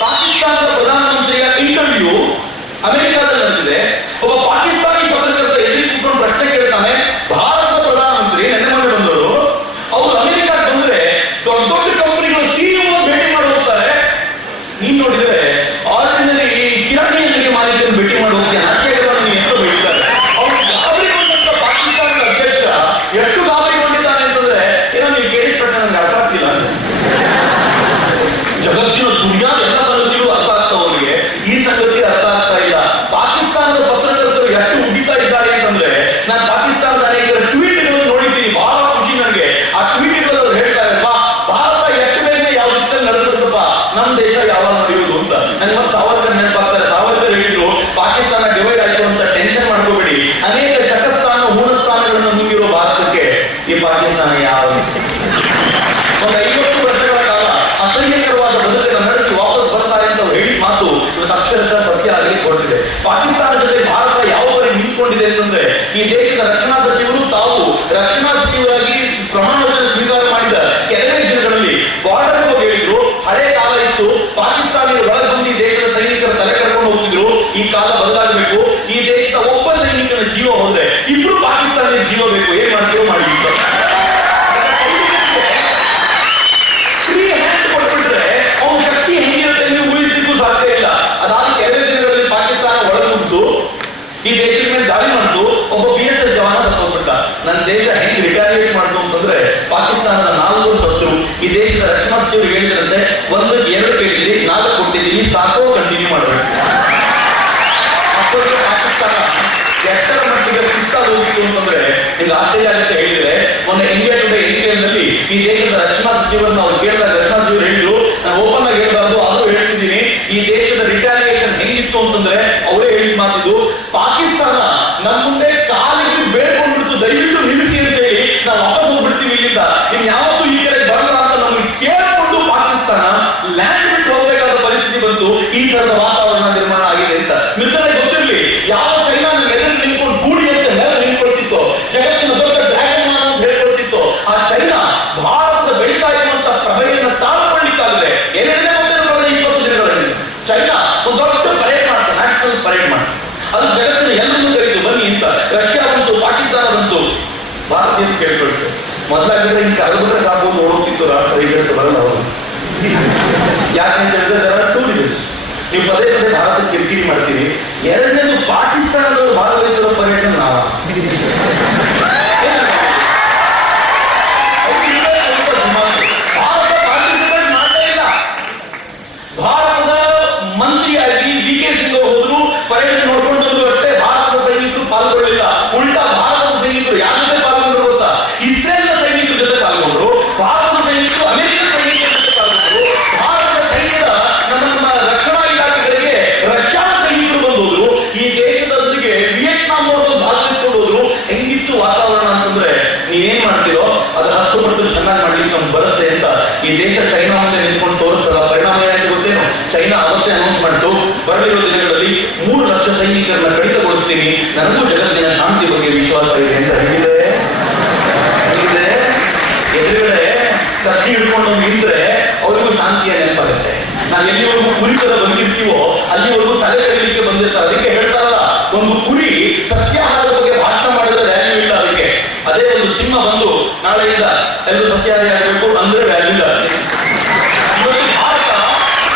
ಪಾಕಿಸ್ತಾನದ ಪ್ರಧಾನಮಂತ್ರಿಯ ಇಂಟರ್ವ್ಯೂ ಅಮೆರಿಕಾದಲ್ಲಿ ನಡೆದಿದೆ. ಒಬ್ಬ ಪಾಕಿಸ್ತಾನಿ ಪತ್ರಕರ್ತ ಎಲ್ಲಿ ಕೂತ್ಕೊಂಡು ಪ್ರಶ್ನೆ ಕೇಳ್ತಾನೆ, ಭಾರತದ ಪ್ರಧಾನಮಂತ್ರಿ ನೆನ್ನೆ ಮಾಡಿ ಬಂದವರು ಅವರು ಅಮೆರಿಕಕ್ಕೆ ಬಂದ್ರೆ ದೊಡ್ಡ ದೊಡ್ಡ ಕಂಪನಿಗಳು ಸಿಇಒ ಭೇಟಿ ಮಾಡಿ ಹೋಗ್ತಾರೆ. ನೀನ್ ನೋಡಿದ್ರೆ ಆರ್ಡಿನರಿ ಕಿರಾಣಿ ಮಾಲೀಕರನ್ನು ಭೇಟಿ ಮಾಡಿ ಹೋಗ್ತೀನಿ ಆಶ್ಚರ್ಯಗಳನ್ನು ಎಷ್ಟು ಬೆಳೀತಾರೆ. ಅವ್ರು ಗಾಬರಿಗೊಂಡಂತ ಪಾಕಿಸ್ತಾನದ ಅಧ್ಯಕ್ಷ ಎಷ್ಟು ಗಾಬರಿಗೊಂಡಿದ್ದಾನೆ ಅಂತಂದ್ರೆ ಏನೋ ನೀವು ಕೇಳಿಪಟ್ಟ ನನಗೆ ಅರ್ಥ ಆಗ್ತಿಲ್ಲ ಅಂತ. ಜಗತ್ತಿನ ದುನಿಯಾದ ಎಲ್ಲ ಸಂಗತಿಗಳು ಅರ್ಥ ಆಗ್ತಾ ಅವರಿಗೆ, ಈ ಸಂಗತಿ ಅರ್ಥ ಆಗ್ತಾ ಇಲ್ಲ. ಪಾಕಿಸ್ತಾನದ ಪತ್ರಕರ್ತರು ಎಷ್ಟು ಉಗಿತಾ ಇದ್ದಾರೆ ಅಂತಂದ್ರೆ ನಾನು ಪಾಕಿಸ್ತಾನದ ಅನೇಕರ ಟ್ವೀಟ್ಗಳನ್ನು ನೋಡಿದ್ದೀನಿ. ಬಹಳ ಖುಷಿ ನನಗೆ. ಆ ಟ್ವೀಟ್ಗಳು ಹೇಳ್ತಾರಪ್ಪ ಭಾರತ ಎಷ್ಟು ಬೇಗನೆ ಯಾವ ರೀತಿಯಲ್ಲಿ ನಡೆದಿರುತ್ತಪ್ಪ, ನಮ್ಮ ದೇಶ ಯಾವಾಗ ನಡೆಯುವುದು ಅಂತ. ನನಗೆ ಮತ್ತೆ ಸಾವರ್ಕರ್ ನೆನಪಾಗ್ತಾರೆ. ಸಾವರ್ಕರ್ ಹೇಳಿದ್ರು ಪಾಕಿಸ್ತಾನ ಡಿವೈಡ್ ಆಯ್ತು ಅಂತ ಟೆನ್ಷನ್ ಮಾಡ್ಕೋಬೇಡಿ, ಅನೇಕ ಶಕಸ್ಥಾನ ಹೂಣಸ್ಥಾನಗಳನ್ನು ನುಂಗಿರೋ ಭಾರತಕ್ಕೆ ಈ ಪಾಕಿಸ್ತಾನ ಯಾವ ಒಂದು 50 ವರ್ಷಗಳ ಕಾಲ ಅಸಹ್ಯಕರವಾದ ಬದುಕನ್ನು ನಡೆಸಿ ವಾಪಸ್ ಬರ್ತಾರೆ ಅಂತ ಹೇಳಿದ ಮಾತು ಇವತ್ತು ಅಕ್ಷರಶಃ ಸತ್ಯ ಆಗಲಿ ಕೊಡ್ತಿದೆ. ಪಾಕಿಸ್ತಾನ ಜೊತೆ ಭಾರತ ಯಾವ ಬರೀ ನಿಂತ್ಕೊಂಡಿದೆ ಅಂತಂದ್ರೆ ಈ ದೇಶದ ರಕ್ಷಣಾ ಸಚಿವರು ತಾವು ರಕ್ಷಣಾ ಸಚಿವರಾಗಿ ಪ್ರಮಾಣ ವಚನ ಸ್ವೀಕಾರ ಮಾಡಿದ ಕೆಲವೇ ದಿನಗಳಲ್ಲಿ ಬಾರ್ಡರ್ ಹೋಗಿ ಹೇಳಿದ್ರು ಹಳೆ ಕಾಲ ಇತ್ತು, ಪಾಕಿಸ್ತಾನಿಗಳು ಒಳಗೊಂಡು ಈ ದೇಶದ ಸೈನಿಕರ ತಲೆ ಕರ್ಕೊಂಡು ಹೋಗ್ತಿದ್ರು, ಈ ಕಾಲ ಬದಲಾಗಬೇಕು, ಈ ದೇಶದ ಒಬ್ಬ ಸೈನಿಕನ ಜೀವ ಹೋದ್ರೆ ಇಬ್ರು ಪಾಕಿಸ್ತಾನದ ಜೀವ ಬೇಕು, ಏನ್ ಮಾಡ್ತೀರೋ ಮಾಡಿ ಅವನ ಶಕ್ತಿ ಹೆಂಗಿರುತ್ತೆ ನೀವು ಊಹಿಸಲಿಕ್ಕೂ ಸಾಧ್ಯ ಇಲ್ಲ. ಅದಾದ ಕೆಲವೇ ದಿನಗಳಲ್ಲಿ ಪಾಕಿಸ್ತಾನ ಒಳಗುಂಟು ಈ ದೇಶದ ಮೇಲೆ ದಾಳಿ ಮಾಡಿತು. ಒಬ್ಬ BSS ಜವಾನ ಸತ್ತೋಗ್ಬಿಟ್ಟ. ನನ್ನ ದೇಶ ಹೆಂಗ್ ರಿಟಾಲಿಯೇಟ್ ಮಾಡ್ತು ಅಂತಂದ್ರೆ ಪಾಕಿಸ್ತಾನದ 4 ಸತ್ರು. ಈ ದೇಶದ ರಕ್ಷಣಾ ಸಚಿವರು ಹೇಳಿದ್ರಂತೆ 1 2 ಕೇಳಿದ್ರಿ 4 ಕೊಟ್ಟಿದ್ದೀನಿ, ಸಾಕೋ ಕಂಟಿನ್ಯೂ ಮಾಡಬೇಕು. ಮತ್ತೊಂದು ಪಾಕಿಸ್ತಾನ ಎಷ್ಟರ ಮಟ್ಟಿಗೆ ಸುಸ್ತಾಗಿ ಹೋಗಿತ್ತು ಅಂತಂದ್ರೆ ನಿಮ್ಗೆ ಆಶ್ಚರ್ಯ ಆಗುತ್ತೆ. ಹೇಳಿದ್ರೆ ಮೊನ್ನೆ ಇಂಡಿಯಾ ಟುಡೇ ಎಡಿಟೋರಿಯಲ್ನಲ್ಲಿ ಈ ದೇಶದ ರಕ್ಷಣಾ ಸಚಿವರನ್ನ ಅವ್ರು ಕೇಳಿದಾಗ ರಕ್ಷಣಾ ಸಚಿವರು ಹೇಳಿದ್ರು, ನಾನು ಓಪನ್ ಆಗಿ ಹೇಳ್ಬಾರ್ದು ಆದ್ರೂ ಹೇಳ್ತಿದ್ದೀನಿ, ಈ ದೇಶದ ರಿಟಾಲಿಯೇಷನ್ ಹೆಂಗಿತ್ತು ಅಂತಂದ್ರೆ ಅವರೇ ಹೇಳಿದ ಮಾತಿದ್ದು, ಪಾಕಿಸ್ತಾನ ನಮ್ಮ ಮುಂದೆ ಕಾಲಿಗೆ ಬೇಡ್ಕೊಂಡ್ಬಿಡ್ತು ದಯವಿಟ್ಟು ನಿಲ್ಲಿಸಿ ಅಂತ ಹೇಳಿ ನಾವು ವಾಪಸ್ ಹೋಗ್ಬಿಡ್ತೀವಿ ಇಲ್ಲಿಂದ, ಇನ್ ಯಾವತ್ತೂ ಈ ಕಡೆ ಬರಲ್ಲ ಅಂತ ನಮಗೆ ಕೇಳಿಕೊಂಡು ಪಾಕಿಸ್ತಾನ ಲ್ಯಾಂಡ್ ಬಿಟ್ಟು ಹೋಗ್ಬೇಕಾದ ಪರಿಸ್ಥಿತಿ ಬಂತು. ಈ ತರದ ವಾತಾವರಣ ನಿರ್ಮಾಣ ಆಗಿದೆ ಅಂತ ಮಿತ್ರರೇ ಗೊತ್ತಿರಲಿ. ಯಾವ ಚೈನಾ ಎದುರು ನಿಂತ್ಕೊಂಡು ಗೂಡಿ ಅಂತ ಮೇಲೆ ನಿಂತ್ಕೊಳ್ತಿತ್ತು, ಜಗತ್ತಿನ ದೊಡ್ಡ ಡ್ರ್ಯಾಗನ್ ಅಂತ ಹೇಳ್ಕೊಳ್ತಿತ್ತು, ಆ ಚೈನಾ ಭಾರತದ ಬೆಳೀತಾ ಇರುವಂತ ಪ್ರಭೆಯನ್ನು ತಾಳ್ಕೊಳ್ಳಿಕ್ಕಾಗದೆ 20 ದಿನಗಳಲ್ಲಿ ಚೈನಾ ಒಂದು ದೊಡ್ಡ ಪರೇಡ್ ಮಾಡ್ತಾರೆ, ನ್ಯಾಷನಲ್ ಪರೇಡ್ ಮಾಡಿ ಅದು ಜಗತ್ತಿನ ಎಲ್ಲರನ್ನೂ ಕರೀತು ಬನ್ನಿ ಅಂತ. ರಷ್ಯಾ ಬಂತು, ಪಾಕಿಸ್ತಾನ ಬಂತು, ಭಾರತೀಯ ಕೇಳ್ಕೊಳ್ತು. ಮೊದಲಾಗಿದ್ರೆ ಹಿಂಗೆ ಕರೆದ್ರೆ ಸಾಕು ಓಡೋಗ್ತಿತ್ತು ರಾಷ್ಟ್ರ, ಈಗ ಬರಲ್ಲ ಅವರು. ಯಾಕಂತ ಹೇಳಿದ್ರೆ 2 reasons. ನೀವು ಪದೇ ಪದೇ ಭಾರತ ಕಿರಿಕಿರಿ ಮಾಡ್ತೀವಿ. ಎರಡನೇದು ಪಾಕಿಸ್ತಾನದವರು ಭಾಗವಹಿಸಿರೋ ಪರ್ಯಟನ ನಾವ ಭಾರತ ಪಾರ್ಟಿಸಿಪೇಟ್ ಮಾಡಲೇ ಇಲ್ಲ. ಭಾರತದ ಮಂತ್ರಿಯಾಗಿ DK ಸಿಂಗ್ ಹೋದ್ರು, ಪರೇಡ್ ನೋಡ್ಕೊಂಡು ಬಂದ್ರು ಅಷ್ಟೇ. ಭಾರತದ ಸೈನಿಕರು ಪಾಲ್ಗೊಳ್ಳಿಲ್ಲ. ಉಲ್ಟಾ ಭಾರತದ ಸೈನಿಕರು ಯಾರ ಜೊತೆ ಪಾಲ್ಗೊಂಡ್ರು ಗೊತ್ತಾ? ಇಸ್ರೇಲ್ನ ಸೈನಿಕರ ಜೊತೆ ಪಾಲ್ಗೊಂಡ್ರು. ಭಾರತದ ಸೈನಿಕರು ಅಮೆರಿಕದ ಸೈನಿಕರ ಜೊತೆ ಪಾಲ್ಗೊಂಡ್ರು. ಭಾರತದ ಸೈನ್ಯದ ನಮ್ಮ ರಕ್ಷಣಾ ಇಲಾಖೆಗಳಿಗೆ ರಷ್ಯಾದ ಸೈನಿಕರು ಬಂದೋದ್ರು. ಈ ದೇಶದೊಂದಿಗೆ ವಿಯೆಟ್ನಾಂ ಅವರು ಭಾಗವಹಿಸಿಕೊಂಡು ಹೋದ್ರು. ಹೆಂಗಿತ್ತು ವಾತಾವರಣ ಅಂತಂದ್ರೆ ನೀವೇನ್ ಮಾಡ್ತೀರೋ ಅದು 10 ಪಟ್ಟು ಚೆನ್ನಾಗಿ ಮಾಡ್ಲಿಕ್ಕೆ ನಮ್ಗೆ ಬರುತ್ತೆ ಅಂತ ಈ ದೇಶ ಚೈನಾ ಮುಂದೆ ನಿಂತ್ಕೊಂಡು ತೋರಿಸ್ತಲ್ಲ. ಪರಿಣಾಮ ಏನಾಯ್ತು ಗೊತ್ತೇನು? ಚೈನಾ ಅವತ್ತೇ ಅನೌನ್ಸ್ ಮಾಡಿತು, ಬರಲಿರೋ ದಿನಗಳಲ್ಲಿ 3 ಲಕ್ಷ ಸೈನಿಕರನ್ನ ಕಡಿತಗೊಳಿಸ್ತೀನಿ, ನನಗೂ ಜಗತ್ತಿನ ಶಾಂತಿ ಬಗ್ಗೆ ವಿಶ್ವಾಸ ಇದೆ ಅಂತ ಹೇಳಿದೆ. ಎದುರುಗಡೆ ಕತ್ತಿ ಹಿಡ್ಕೊಂಡು ನಿಂತ್ರೆ ಅವರಿಗೂ ಶಾಂತಿಯ ನೆನಪಾಗುತ್ತೆ. ನಾವು ಎಲ್ಲಿವರೆಗೂ ಕುರಿತರ ಬಂದಿರ್ತೀವೋ ಅಲ್ಲಿ ಅಲ್ಲಿವರೆಗೂ ತಲೆ ಕರೀಲಿಕ್ಕೆ ಬಂದಿರ್ತಾರೆ. ಅದಕ್ಕೆ ಹೇಳ್ತಾರಲ್ಲ, ಒಂದು ಕುರಿ ಸಸ್ಯಾಹಾರದ ಬಗ್ಗೆ ಭಾಷಣ ಮಾಡಿದ್ರೆ ವ್ಯಾಲ್ಯೂ ಇಲ್ಲ ಅದಕ್ಕೆ. ಅದೇ ಒಂದು ಸಿಂಹ ಬಂದು ನಾಳೆಯಿಂದ ಎಲ್ಲರೂ ಸಸ್ಯಾಹಾರಿ ಆಗಬೇಕು ಅಂದ್ರೆ ವ್ಯಾಲ್ಯೂ ಇಲ್ಲ. ಇವತ್ತು ಭಾರತ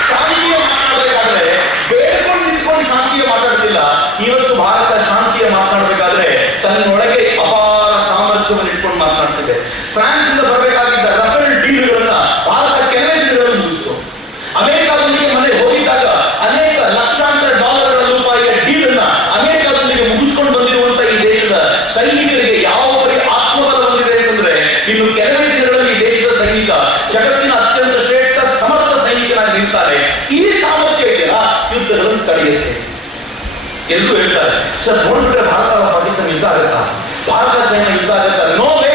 ಶಾಂತಿಯ ಮಾತನಾಡಬೇಕಾದ್ರೆ ಬೇಡ್ಕೊಂಡು ನಿಂತ್ಕೊಂಡು ಶಾಂತಿಯ ಮಾತಾಡ್ತಿಲ್ಲ. ಇವತ್ತು ಭಾರತ ಶಾಂತಿಯ ಮಾತನಾಡಬೇಕಾದ್ರೆ ತನ್ನೊಳಗೆ ಅಪಾರ ಸಾಮರ್ಥ್ಯವನ್ನು ಇಟ್ಕೊಂಡು ಮಾತನಾಡ್ತಿದೆ. ಫ್ರಾನ್ಸ್ ಇಂದ ಬರಬೇಕಾಗಿದ್ದ ರಫೇಲ್ ಡೀಲ್ಗಳನ್ನ ಭಾರತ ಕೆಲವೇ ದಿನಗಳಲ್ಲಿ ಮುಗಿಸಿತು. ಅಮೆರಿಕಾದೊಂದಿಗೆ ಮನೆ ಹೋಗಿದ್ದಾಗ ಅನೇಕ ಲಕ್ಷಾಂತರ ಡಾಲರ್ಗಳ ರೂಪಾಯಿಯ ಡೀಲ್ ಅನ್ನ ಅಮೆರಿಕಾದೊಂದಿಗೆ ಮುಗಿಸ್ಕೊಂಡು ಬಂದಿರುವಂತಹ ಈ ದೇಶದ ಸೈನಿಕರಿಗೆ ಯಾವ ಬರೀ ಆತ್ಮಬಲ ಬಂದಿದೆ ಅಂತಂದ್ರೆ, ಇನ್ನು ಕೆಲವೇ ದಿನಗಳಲ್ಲಿ ಈ ದೇಶದ ಸೈನಿಕ ಜಗತ್ತಿನ ಅತ್ಯಂತ ಶ್ರೇಷ್ಠ ಸಮರ್ಥ ಸೈನಿಕನಾಗಿ ನಿಲ್ತಾರೆ. ಈ ಸಾಮರ್ಥ್ಯ ಇದೆಯಲ್ಲ, ಯುದ್ಧಗಳನ್ನು ತಡೆಯುತ್ತೆ. ಎಲ್ಲರೂ ಹೇಳ್ತಾರೆ, ಸರ್ ನೋಡ್ಬಿಟ್ರೆ ಭಾರತ ಪಾಕಿಸ್ತಾನ ಯುದ್ಧ ಆಗುತ್ತಾ, ಭಾರತ ಚೈನಾ ಯುದ್ಧ ಆಗುತ್ತಾ? ನೋವೇ.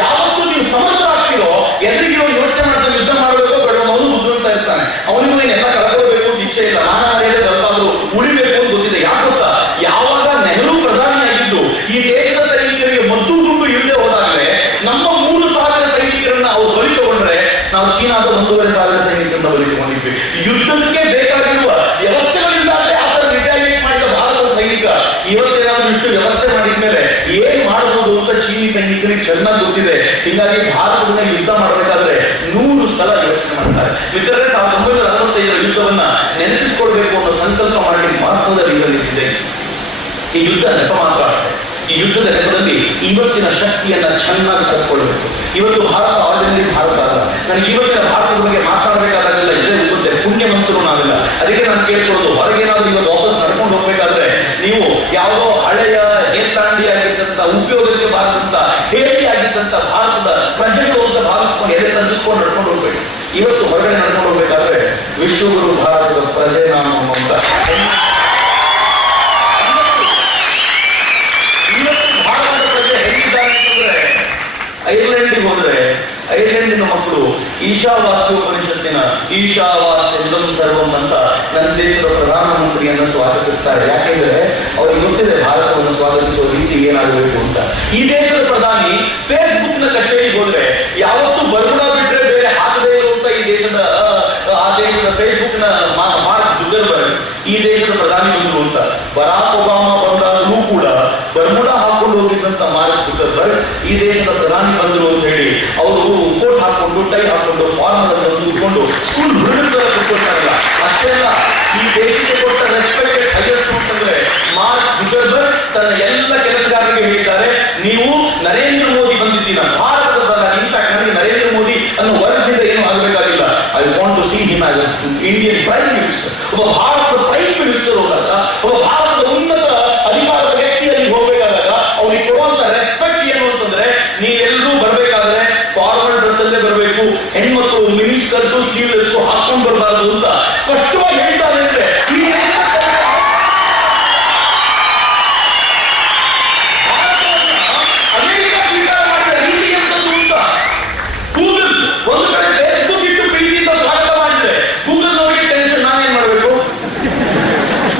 ಯಾವತ್ತೂ ನೀವು ಸಮರ್ಥ ಆಗ್ತಿರೋ ಎದುರಿಗೆ ಯೋಚನೆ ಮಾಡ್ತಾರೆ ಯುದ್ಧ ಮಾಡಬೇಕು ಬೇಡ, ಅವನು ಬುದ್ಧಿವಂತ ಇರ್ತಾನೆ, ಅವನಿಗೂ ಎಲ್ಲ ಕಳ್ಕೊಳ್ಬೇಕು ಅಂತ ಇಚ್ಛೆ ಇಲ್ಲ, ಮಾನವರಿಯಲ್ಲಿ ಸ್ವಲ್ಪಾದ್ರೂ ಉಳಿಬೇಕು ಅಂತ ಗೊತ್ತಿದೆ. ಯಾಕೆ ಗೊತ್ತಾ? ಯಾವಾಗ ನೆಹರು ಪ್ರಧಾನಿಯಾಗಿದ್ದು ಈ ದೇಶದ ಸೈನಿಕರಿಗೆ ಮದ್ದು ಗುಂಡು ಇಲ್ಲದೆ ಹೋದಾಗಲೇ ನಮ್ಮ 3,000 ಸೈನಿಕರನ್ನ ಅವ್ರು ಬಲಿ ತಗೊಂಡ್ರೆ ನಾವು ಚೀನಾದ 1,500 ಸೈನಿಕರನ್ನ ಬಲಿ ತಗೊಂಡಿದ್ವಿ. ಯುದ್ಧಕ್ಕೆ ಬೇಕಾಗಿರುವ ವ್ಯವಸ್ಥೆಗಳಿಂದಾಗಲೇ ಆ ತರ ರಿಟಾಲಿಯೇಟ್ ಮಾಡಿದ ಭಾರತದ ಸೈನಿಕ ಇವತ್ತೇನಾದ್ರೂ ಇಟ್ಟು ವ್ಯವಸ್ಥೆ ಮಾಡಿದ್ಮೇಲೆ ಏನ್ ಮಾಡಬಹುದು ಅಂತ ಚೀನಿ ಸೈನಿಕರಿಗೆ ಚೆನ್ನಾಗಿ ಗೊತ್ತಿದೆ. ಹೀಗಾಗಿ ಭಾರತದ ಯುದ್ಧ ಮಾಡಬೇಕಾದ್ರೆ 100 ಸಲ ಯೋಚನೆ ಮಾಡ್ತಾರೆ. ಮಿತ್ರರೇ, 1965 ಯುದ್ಧವನ್ನ ನೆನಪಿಸಿಕೊಳ್ಬೇಕು ಅನ್ನೋ ಸಂಕಲ್ಪ ಮಾಡಿ ಮಹತ್ವದ ರೀತಿಯಲ್ಲಿದೆ. ಈ ಯುದ್ಧ ನೆಪ ಮಾತ್ರ. ಈ ಯುದ್ಧದ ನೆಪದಲ್ಲಿ ಇವತ್ತಿನ ಶಕ್ತಿಯನ್ನ ಚೆನ್ನಾಗಿ ಕಲ್ತ್ಕೊಳ್ಬೇಕು. ಇವತ್ತು ಭಾರತ ಆರ್ಡಿನರಿ ಭಾರತ ಅಲ್ಲ. ನನಗೆ ಇವತ್ತಿನ ಭಾರತದ ಬಗ್ಗೆ ಮಾತಾಡಬೇಕಾದಾಗೆಲ್ಲ ಇದೇ ಇರುತ್ತೆ, ಪುಣ್ಯವಂತರು ನಾವೆಲ್ಲ. ಅದಕ್ಕೆ ನಾನು ಕೇಳ್ಕೊಳ್ಳೋದು, ಹೊರಗೇನಾದ್ರೂ ಇವತ್ತು ವಾಪಸ್ ನಡ್ಕೊಂಡು ಹೋಗ್ಬೇಕಾದ್ರೆ ನೀವು ಯಾವುದೋ ಹಳೆಯ ನೇತಾಂಡಿ ಆಗಿದ್ದಂತ, ಉಪಯೋಗಕ್ಕೆ ಬಾರದಂತ, ಹೇಳಿ ಆಗಿದ್ದಂತ ಭಾರತದ ಪ್ರಜೆಗಳು ಅಂತ ಭಾವಿಸ್ಕೊಂಡು ಎದೆ ತಂದಿಸ್ಕೊಂಡು ನಡ್ಕೊಂಡು ಹೋಗ್ಬೇಕು. ಇವತ್ತು ಹೊರಗಡೆ ನಡ್ಕೊಂಡು ಹೋಗ್ಬೇಕಾದ್ರೆ ವಿಶ್ವಗುರು ಭಾರತದ ಪ್ರಜೆ ನಾನು ಅಂತ ಐರ್ಲೆಂಡಿಗೆ ಹೋದ್ರೆ ಐರ್ಲೆಂಡಿನ ಮಕ್ಕಳು ಈಶಾವಾಸ್ಯ ಉಪನಿಷತ್ತಿನ ಈಶಾವಾಸ್ಯಂ ಸರ್ವಂ ಅಂತ ನನ್ನ ದೇಶದ ಪ್ರಧಾನಮಂತ್ರಿಯನ್ನ ಸ್ವಾಗತಿಸ್ತಾರೆ. ಯಾಕೆಂದ್ರೆ ಅವ್ರಿಗೆ ಗೊತ್ತಿದೆ ಭಾರತವನ್ನು ಸ್ವಾಗತಿಸುವ ರೀತಿ ಏನಾಗಬೇಕು ಅಂತ. ಈ ದೇಶದ ಪ್ರಧಾನಿ ಫೇಸ್ಬುಕ್ ನ ಕಚೇರಿಗೆ ಹೋದ್ರೆ ಯಾವತ್ತೂ ಬರ್ಗುಡ ಬಿಟ್ರೆ ಬೇರೆ ಹಾಕದೇ ಇರುವಂತ ಈ ದೇಶದ ಆ ದೇಶದ ಫೇಸ್ಬುಕ್ ನ ಮಾರ್ಕ್ ಜುಕರ್ಬರ್ಗ್ ಈ ದೇಶದ ಪ್ರಧಾನಿ ಬಂದ್ರು ಅಂತ. ಬರಾಕ್ ಒಬಾಮಾ ಬಂದಾಗಲೂ ಕೂಡ ಬರ್ಮುಡಾ ಹಾಕೊಂಡು ಹೋಗಿದ್ದಂತ ಮಾರ್ಕ್ ಜುಕರ್ಬರ್ಗ್ ಈ ದೇಶದ ಪ್ರಧಾನಿ ಬಂದ್ರು ಅಂತ ಹೇಳಿ ಅವರು ಕೋಟ್ ಹಾಕೊಂಡು, ಟೈ ಹಾಕೊಂಡು, ಫಾರ್ಮಲ್ ಅನ್ನು ಕೂತ್ಕೊಂಡು ಫುಲ್ ಹುಡುಗರ ಕೂತ್ಕೊಳ್ತಾರಲ್ಲ. ಅಷ್ಟೆಲ್ಲ ಈ ದೇಶಕ್ಕೆ ಕೊಟ್ಟ ರೆಸ್ಪೆಕ್ಟೆಡ್ ಹೈಯೆಸ್ಟ್ ಅಂತಂದ್ರೆ ಮಾರ್ಕ್ ಜುಕರ್ಬರ್ಗ್ ತನ್ನ ಎಲ್ಲ ಕೆಲಸಗಾರರಿಗೆ ಹೇಳಿದ್ದಾರೆ, ನೀವು ನರೇಂದ್ರ ಮೋದಿ ಬಂದಿದ್ದೀನ ಭಾರತದ ಪ್ರಧಾನಿ. ಇನ್ಫ್ಯಾಕ್ಟ್ ನನಗೆ ನರೇಂದ್ರ ಮೋದಿ ಅನ್ನೋ ವರ್ಗದಿಂದ ಏನು ಆಗಬೇಕಾಗಿಲ್ಲ. I want to see him as Indian prime minister. ಒಬ್ಬ ಭಾರತದ ಪ್ರೈಮ್ ಮಿನಿಸ್ಟರ್ ಹೋದಾಗ, ಒಬ್ಬ ಭಾರತದ ಉನ್ನತ ಅಧಿಕಾರದ ವ್ಯಕ್ತಿಯಲ್ಲಿ ಹೋಗ್ಬೇಕಾದಾಗ ಅವ್ರಿಗೆ ಕೊಡುವಂತ ರೆಸ್ಪೆಕ್ಟ್ ಏನು ಅಂತಂದ್ರೆ, ನೀವೆಲ್ಲರೂ ಬರ್ಬೇಕಾದ್ರೆ ಫಾರ್ಮಲ್ ಡ್ರೆಸ್ ಅಲ್ಲೇ ಬರಬೇಕು, ಹೆಣ್ಮಕ್ಳು ಮಿನಿಸ್ಕರ್ಟು ಸ್ಲೀವ್ಲೆಸ್ ಹಾಕೊಂಡು ಬರಬಾರದು ಅಂತ ಸ್ಪಷ್ಟವಾಗಿ ಹೇಳ್ತಾರೆ. ಅಂದ್ರೆ ಅಮೆರಿಕ ಸ್ವೀಕಾರ ಮಾಡಿದ ರೀತಿ ಎಂತದ್ದು ಅಂತ. ಗೂಗಲ್ ಒಂದು ಕಡೆ ಫೇಸ್ಬುಕ್ ಇಟ್ಟು ಪ್ರೀತಿಯಿಂದ ಸ್ವಾಗತ ಮಾಡಿದ್ರೆ ಗೂಗಲ್ ನೋಡಿ ಟೆನ್ಷನ್, ನಾನೇನ್ ಮಾಡ್ಬೇಕು?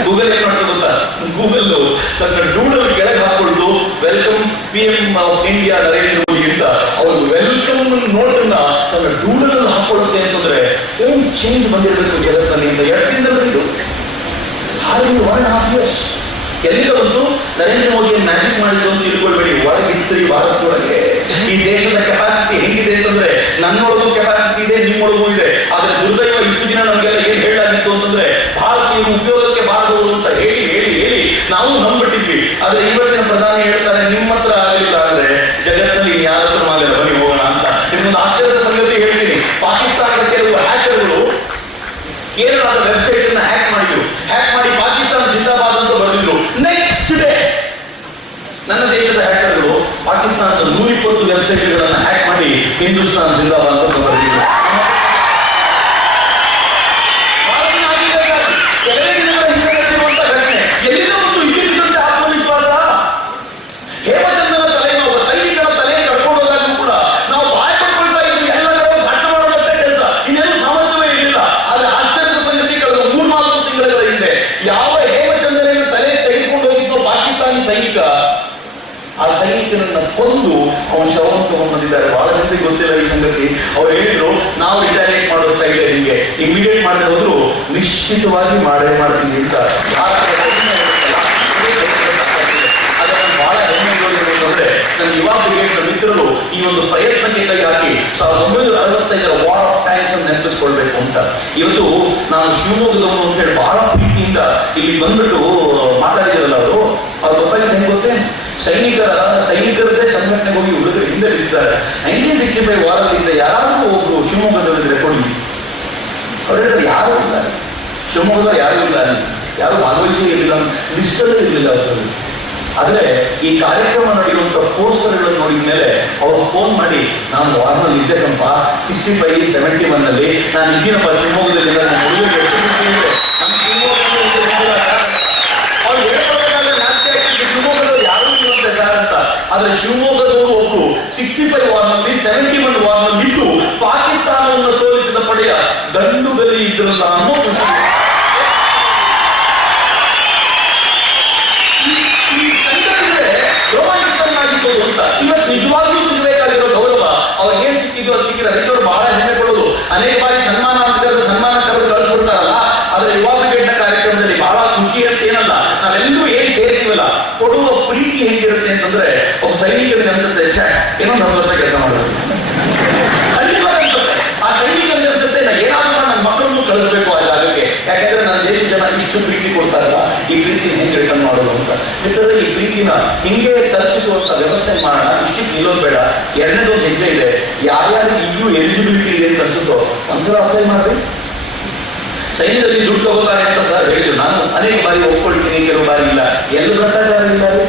ಗೂಗಲ್ ಏನ್ ಮಾಡ್ತದೆ ಗೊತ್ತಾ? ಗೂಗಲ್ ತನ್ನ ಡೂಡಲ್ ಕೆಳಗೆ ಹಾಕೊಳ್ತು welcome PM of India Narendra Modi ಅಂತ. ಅವರು ವೆಲ್ಕಮ್ ನೋಟನ್ನ ತನ್ನ ಡೂಡಲ್ ಅಲ್ಲಿ ಹಾಕೊಳ್ಳುತ್ತೆ ಅಂತಂದ್ರೆ ಏನ್ ಚೇಂಜ್ ಬಂದಿರಬೇಕು ಜಗತ್ತಿನಲ್ಲಿ ಅಂತ. ಎರಡರಿಂದ ಬಂದಿದ್ದು ಹಾಗೆ 1.5 years ಎಲ್ಲಿಗೆ ಬಂತು? ನರೇಂದ್ರ ಮೋದಿ ಮ್ಯಾಜಿಕ್ ಮಾಡಿದ್ದು ಅಂತ ತಿಳ್ಕೊಳ್ಬೇಡಿ. ಒಳಗಿತ್ತು ಈ ಭಾರತದೊಳಗೆ ಈ ದೇಶದ ಕೆಪಾಸಿಟಿ ಹೆಂಗಿದೆ ಅಂತಂದ್ರೆ, ನನ್ನೊಳಗೂ ಕೆಪಾಸಿಟಿ ಇದೆ, ನಿಮ್ಮೊಳಗೂ ಇದೆ. ಆದ್ರೆ ದುರ್ದೈವ ಇಷ್ಟು ದಿನ ನಮ್ಗೆಲ್ಲ ಏನ್ ಹೇಳಲಾಗಿತ್ತು ಅಂತಂದ್ರೆ, ಭಾರತೀಯರು ಉಪಯೋಗಕ್ಕೆ ಬಾರದವರು ಅಂತ ಹೇಳಿ ಹೇಳಿ ಹೇಳಿ ನಾವು ನಂಬಿಟ್ಟಿದ್ವಿ. ಆದ್ರೆ ಇವತ್ತಿನ ಪ್ರಧಾನಿ ಹೇಳ್ತಾರೆ, ನಿಮ್ಮ ಹತ್ರ ಆಗಲಿಲ್ಲ ಅಂದ್ರೆ ಜಗತ್ತಿನಲ್ಲಿ ಯಾರ ಹತ್ರ ಮಾಡಲ್ಲ, ಬನ್ನಿ ಹೋಗೋಣ ಅಂತ. ನಿಮ್ಗೊಂದು ಆಶ್ಚರ್ಯದ ಸಂಗತಿ ಹೇಳ್ತೀನಿ. ಪಾಕಿಸ್ತಾನದ ಕೆಲವು ಹ್ಯಾಕರ್ಗಳು ಕೇರಳದ ವೆಬ್ಸೈಟ್ ಅನ್ನ ಹ್ಯಾಕ್ ಮಾಡಿದ್ರು. ಹ್ಯಾಕ್ ಮಾಡಿ ಪಾಕಿಸ್ತಾನ ಜಿಂದಾಬಾದ್ ಅಂತ ಬರೆದಿದ್ರು. ನೆಕ್ಸ್ಟ್ ಡೇ ನನ್ನ ದೇಶದ ಹ್ಯಾಕರ್ಗಳು ಪಾಕಿಸ್ತಾನದ 120 ವೆಬ್ಸೈಟ್ಗಳನ್ನ ಹ್ಯಾಕ್ ಮಾಡಿ ಹಿಂದೂಸ್ತಾನ್ ಜಿಂದಾಬಾದ್ ಅಂತ ಬರೆದಿದ್ರು. ಕೆಲವೇ ದಿನಗಳ ಹಿಂದೆ ನಡೆದಿರುವಂತಹ ಘಟನೆ. ಎಲ್ಲಿಂದ ಒಂದು ಇದ್ದಂತೆ ಆತ್ಮವಿಶ್ವಾಸ. ಹೇಮಚಂದ್ರನ ತಲೆ, ಒಬ್ಬ ಸೈನಿಕನ ತಲೆ ಕಟ್ಕೊಂಡು ಹೋದಾಗಲೂ ಕೂಡ ನಾವು ಬಾಯ್ ಪಡ್ಕೊಳ್ತಾ ಇದ್ವಿ, ಎಲ್ಲ ಕಡೆ ಘಟ್ಟ ಮಾಡೋದಂತೆ ಕೆಲಸ. ಇನ್ನೇನು ಸಾಮರ್ಥ್ಯವೇ ಇರಲಿಲ್ಲ. ಆದ್ರೆ ಆಶ್ಚರ್ಯದ ಸಂಗತಿ, ಕಳೆದ 3-4 ತಿಂಗಳ ಹಿಂದೆ ಯಾವ ಹೇಮಚಂದ್ರನ ತಲೆ ತೆಗೆದುಕೊಂಡು ಹೋಗಿದ್ದು ಪಾಕಿಸ್ತಾನಿ ಸೈನಿಕ, ಆ ಸೈನಿಕನನ್ನ ಕೊಂದು ಅವನ ಶವವನ್ನು ತಗೊಂಡು ಬಂದಿದ್ದಾರೆ. ಬಹಳ ಜನರಿಗೆ ಗೊತ್ತಿಲ್ಲ ಈ ಸಂಗತಿ. ಅವ್ರು ಹೇಳಿದ್ರು, ನಾವು ರಿಟಾಲಿಯೇಟ್ ಮಾಡೋ ಸ್ಟೈಲ್ ಹಿಂಗೆ, ಇಮಿಡಿಯೇಟ್ ಮಾಡದೆ ಹೋದ್ರು ನಿಶ್ಚಿತವಾಗಿ ಮಾಡೇ ಮಾಡ್ತೀನಿ ಅಂತ ಅದನ್ನು ಬಹಳ ಹೆಮ್ಮೆ ಅಂದ್ರೆ ನನ್ನ ಯುವ ಬ್ರಿಗೇಡ್ ಮಿತ್ರರು ಈ ಒಂದು ಪ್ರಯತ್ನಕ್ಕೆ ಕೈ ಹಾಕಿ 1965 ವಾರ್ ಆಫ್ ಟ್ಯಾಂಕ್ಸ್ ಅನ್ನು ನೆನಪಿಸ್ಕೊಳ್ಬೇಕು ಅಂತ. ಇವತ್ತು ನಾನು ಶಿವಮೊಗ್ಗದವನು ಅಂತ ಹೇಳಿ ಬಹಳ ಪ್ರೀತಿಯಿಂದ ಇಲ್ಲಿ ಬಂದ್ಬಿಟ್ಟು ಮಾತಾಡಿದ್ರಲ್ಲ ಅವ್ರು ಗೊತ್ತಾಗಿದೆ ಹೆಂಗ್ ಗೊತ್ತೇ, ಸೈನಿಕರದ್ದೇ ಸಂಘಟನೆಗೆ ಹೋಗಿ ಹುಡುಗರು ಹಿಂದೆ ಬಿದ್ದಾರೆ. 1965 ವಾರದಿಂದ ಯಾರಾದ್ರೂ ಒಬ್ರು ಶಿವಮೊಗ್ಗದಲ್ಲಿದ್ರೆ ಕೊಡಿ. ಅವ್ರು ಹೇಳಿದ್ರೆ ಯಾರು ಇಲ್ಲ, ಶಿವಮೊಗ್ಗದ ಯಾರು ಇಲ್ಲ, ಯಾರು ಭಾಗವಹಿಸಿ ಇರಲಿಲ್ಲ, ಲಿಸ್ಟಲ್ಲೇ ಇರಲಿಲ್ಲ ಅವರಲ್ಲಿ. ಆದ್ರೆ ಈ ಕಾರ್ಯಕ್ರಮ ನಡೆಯುವಂತ ಪೋಸ್ಟರ್ಗಳನ್ನು ನೋಡಿದ ಮೇಲೆ ಅವರು ಫೋನ್ ಮಾಡಿ ನಾನು ವಾರ್ನಲ್ಲಿ ಇದ್ದೇನಪ್ಪ 65, 71 ನಲ್ಲಿ ನಾನು ಇದ್ದೀನಪ್ಪ ಶಿವಮೊಗ್ಗದಲ್ಲಿ ಅವ್ರು ಹೇಳ್ಬೇಕಾದ್ರೆ ನಾಚಿಕೆ ಆಗ್ತಿತ್ತು ಶಿವಮೊಗ್ಗದವ್ರು ಯಾರು ಇರುವಂತೆ ಸರ್ ಅಂತ. ಆದ್ರೆ ಶಿವಮೊಗ್ಗದವರು ಒಬ್ರು 65 ವಾರ್ನಲ್ಲಿ 71 ವಾರ್ನಲ್ಲಿ ಇದ್ದು ಪಾಕಿಸ್ತಾನವನ್ನು ಸೋಲಿಸಿದ ಪಡೆಯ ದಂಡುಗಲ್ಲಿ ಇದ್ರಲ್ಲ ಅನ್ನೋ ಇವತ್ತು ನಿಜವಾಗ್ಲೂ ಸಿಗಬೇಕಾಗಿರೋ ಗೌರವ ಅವ್ರು ಏನ್ ಸಿಕ್ಕಿದ್ರು ಅದು ಸಿಕ್ಕಿದ್ರೆ ರೈತರು ಬಹಳ ಹೆಮ್ಮೆ ಪಡೋದು. ಅನೇಕ ಬಾರಿ ಸನ್ಮಾನ ಕರೆದು ಕಳಿಸ್ಬಿಡ್ತಾರಲ್ಲ, ಆದ್ರೆ ಯುವ ಬ್ರಿಗೇಡ್ನ ಕಾರ್ಯಕ್ರಮದಲ್ಲಿ ಬಹಳ ಖುಷಿ ಅಂತ ಏನಲ್ಲ, ನಾವೆಲ್ಲರೂ ಏನ್ ಸೇರ್ತೀವಲ್ಲ ಕೊಡುವ ಪ್ರೀತಿ ಹೇಗಿರುತ್ತೆ ಅಂತಂದ್ರೆ ಒಬ್ಬ ಸೈನಿಕರಿಗೆ ಅನ್ಸುತ್ತೆ ಏನೋ 10 ವರ್ಷ ಕೆಲಸ ಮಾಡಬೇಕು, ಖಂಡಿತವಾಗಿ ಅನ್ಸುತ್ತೆ. ಆ ಸೈನಿಕರಿಗೆ ಅನ್ಸುತ್ತೆ ನಾ ಏನಾದ್ರೂ ನನ್ನ ಮಕ್ಕಳನ್ನು ಕಳಿಸ್ಬೇಕು ಆ ಜಾಗಕ್ಕೆ, ಯಾಕಂದ್ರೆ ನನ್ನ ದೇಶದ ಜನ ಇಷ್ಟು ಪ್ರೀತಿ ಕೊಡ್ತಾರಲ್ಲ, ಈ ಪ್ರೀತಿ ಹೆಂಗೆ ರಿಟರ್ನ್ ಮಾಡೋದು ಅಂತ. ಮಿತ್ರರೇ, ಈ ಪ್ರೀತಿನ ಹಿಂಗೆ ತಲುಪಿಸುವಂತ ವ್ಯವಸ್ಥೆ ಮಾಡೋಣ, ಇಷ್ಟಕ್ಕೆ ನಿಲ್ಲೋದು ಬೇಡ. ಎರಡನೇದೊಂದು ಹೆಜ್ಜೆ ಇದೆ, ಯಾರ್ಯಾರು ಈಗೂ ಎಲಿಜಿಬಿಲಿಟಿ ಇದೆ ಅಂತ ಅನ್ಸುತ್ತೋ ಒಂದ್ಸಲ ಅಪ್ಲೈ ಮಾಡಿ. ಸೈನ್ಯದಲ್ಲಿ ದುಡ್ಡು ತಗೋತಾರೆ ಅಂತ ಸರ್ ಹೇಳಿದ್ರು, ನಾನು ಅನೇಕ ಬಾರಿ ಒಪ್ಕೊಳ್ತೀನಿ, ಕೆಲವು ಬಾರಿ ಇಲ್ಲ. ಎಲ್ಲ ಭ್ರಷ್ಟಾಚಾರ ಇದ್ದಾರೆ,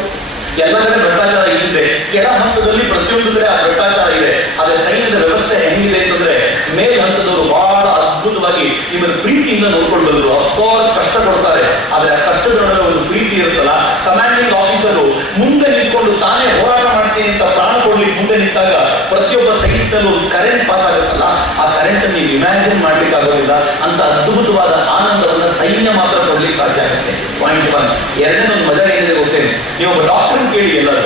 ಎಲ್ಲ ಕಡೆ ಭ್ರಷ್ಟಾಚಾರ ಇದೆ, ಕೆಳ ಹಂತದಲ್ಲಿ ಪ್ರತಿಯೊಂದು ಕಡೆ ಆ ಭ್ರಷ್ಟಾಚಾರ ಇದೆ. ಆದ್ರೆ ಸೈನ್ಯದ ವ್ಯವಸ್ಥೆ ಹೆಂಗಿದೆ ಅಂತಂದ್ರೆ ಮೇಲ್ ಹಂತದವರು ಬಹಳ ಅದ್ಭುತವಾಗಿ ನಿಮ್ಮನ್ನು ಪ್ರೀತಿಯಿಂದ ನೋಡ್ಕೊಂಡು ಬಂದ್ರು. ಅಫ್ಕೋರ್ಸ್ ಕಷ್ಟ ಕೊಡ್ತಾರೆ, ಆದ್ರೆ ಆ ಕಷ್ಟದ ನಡುವೆ ಒಂದು ಪ್ರೀತಿ ಇರುತ್ತಲ್ಲ. ಕಮಾಂಡಿಂಗ್ ಆಫೀಸರು ಮುಂದೆ ನಿಂತ್ಕೊಂಡು ತಾನೇ ಹೋರಾಟ ಮಾಡ್ತೀನಿ ಅಂತ ಪ್ರಾಣ ಕೊಡ್ಲಿಕ್ಕೆ ಮುಂದೆ ನಿಂತಾಗ ಪ್ರತಿಯೊಬ್ಬ ಸೈನಿಕನಲ್ಲೂ ಒಂದು ಕರೆಂಟ್ ಪಾಸ್ ಆಗುತ್ತಲ್ಲ, ಆ ಕರೆಂಟ್ ಅನ್ನು ನೀವು ಇಮ್ಯಾಜಿನ್ ಮಾಡ್ಲಿಕ್ಕೆ ಆಗೋದಿಲ್ಲ. ಅಂತ ಅದ್ಭುತವಾದ ಆನಂದವನ್ನ ಸೈನ್ಯ ಮಾತ್ರ ಕೊಡ್ಲಿಕ್ಕೆ ಸಾಧ್ಯ ಆಗುತ್ತೆ. ಪಾಯಿಂಟ್ 1. ಎರಡನೇದೊಂದು ಮಜಾ ಏನಿದೆ ಗೊತ್ತೇನೆ, ನೀವು ಒಬ್ಬ ಡಾಕ್ಟರ್ ಕೇಳಿ ಎಲ್ಲರೂ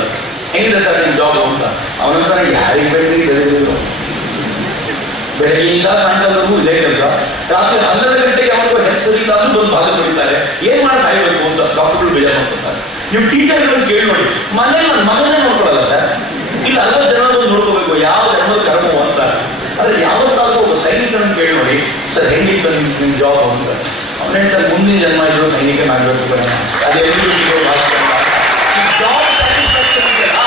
ಹೆಂಗಿದೆ ಸರ್ ನಿಮ್ ಜಾಬ್ ಅಂತ, ಅವನಂತರ ಯಾರಿಗೆ ಬೇಡ್ರಿ ಬೆಳಗ್ಗೆಯಿಂದ ಸಾಯಂಕಾಲವರೆಗೂ ಇದೇ ಕೆಲಸ, ರಾತ್ರಿ 12 ಗಂಟೆಗೆ ಅವನಿಗೂ ಹೆಲ್ತ್ ಸರಿ ಇಲ್ಲ ಅಂದ್ರೆ ಒಂದು ಭಾಗ ಬರೀತಾರೆ, ಏನ್ ಮಾಡಿ ಸಾಯ್ಬೇಕು ಅಂತ ಡಾಕ್ಟರ್ಗಳು ಬೇಜಾರು ಮಾಡ್ಕೊತಾರೆ. ನೀವು ಟೀಚರ್ಗಳನ್ನು ಕೇಳಿ ನೋಡಿ, ಮನೇಲಿ ನನ್ನ ಮಗನೇ ನೋಡ್ಕೊಳ್ಳಲ್ಲ ಸರ್, ಇಲ್ಲ 60 ಜನ ನೋಡ್ಕೋಬೇಕು, ಯಾವ ಜನರು ಕರ್ಮವು ಅಂತ. ಆದ್ರೆ ಯಾವತ್ತಾದ್ರೂ ಒಬ್ಬ ಸೈನಿಕರನ್ನು ಕೇಳಿ ನೋಡಿ, ಸರ್ ಹೆಂಗಿತ್ತು ನಿಮ್ ಜಾಬ್ ಅಂತ, ಅವನ ಹೇಳ್ತಾರೆ ಮುಂದಿನ ಜನ್ಮ ಇದ್ರು ಸೈನಿಕನಾಗಬೇಕು ಬೇಡ, ಅದೇ ಜಾಬ್ ಸ್ಯಾಟಿಸ್ಫ್ಯಾಕ್ಷನ್ ಇದೆಯಲ್ಲ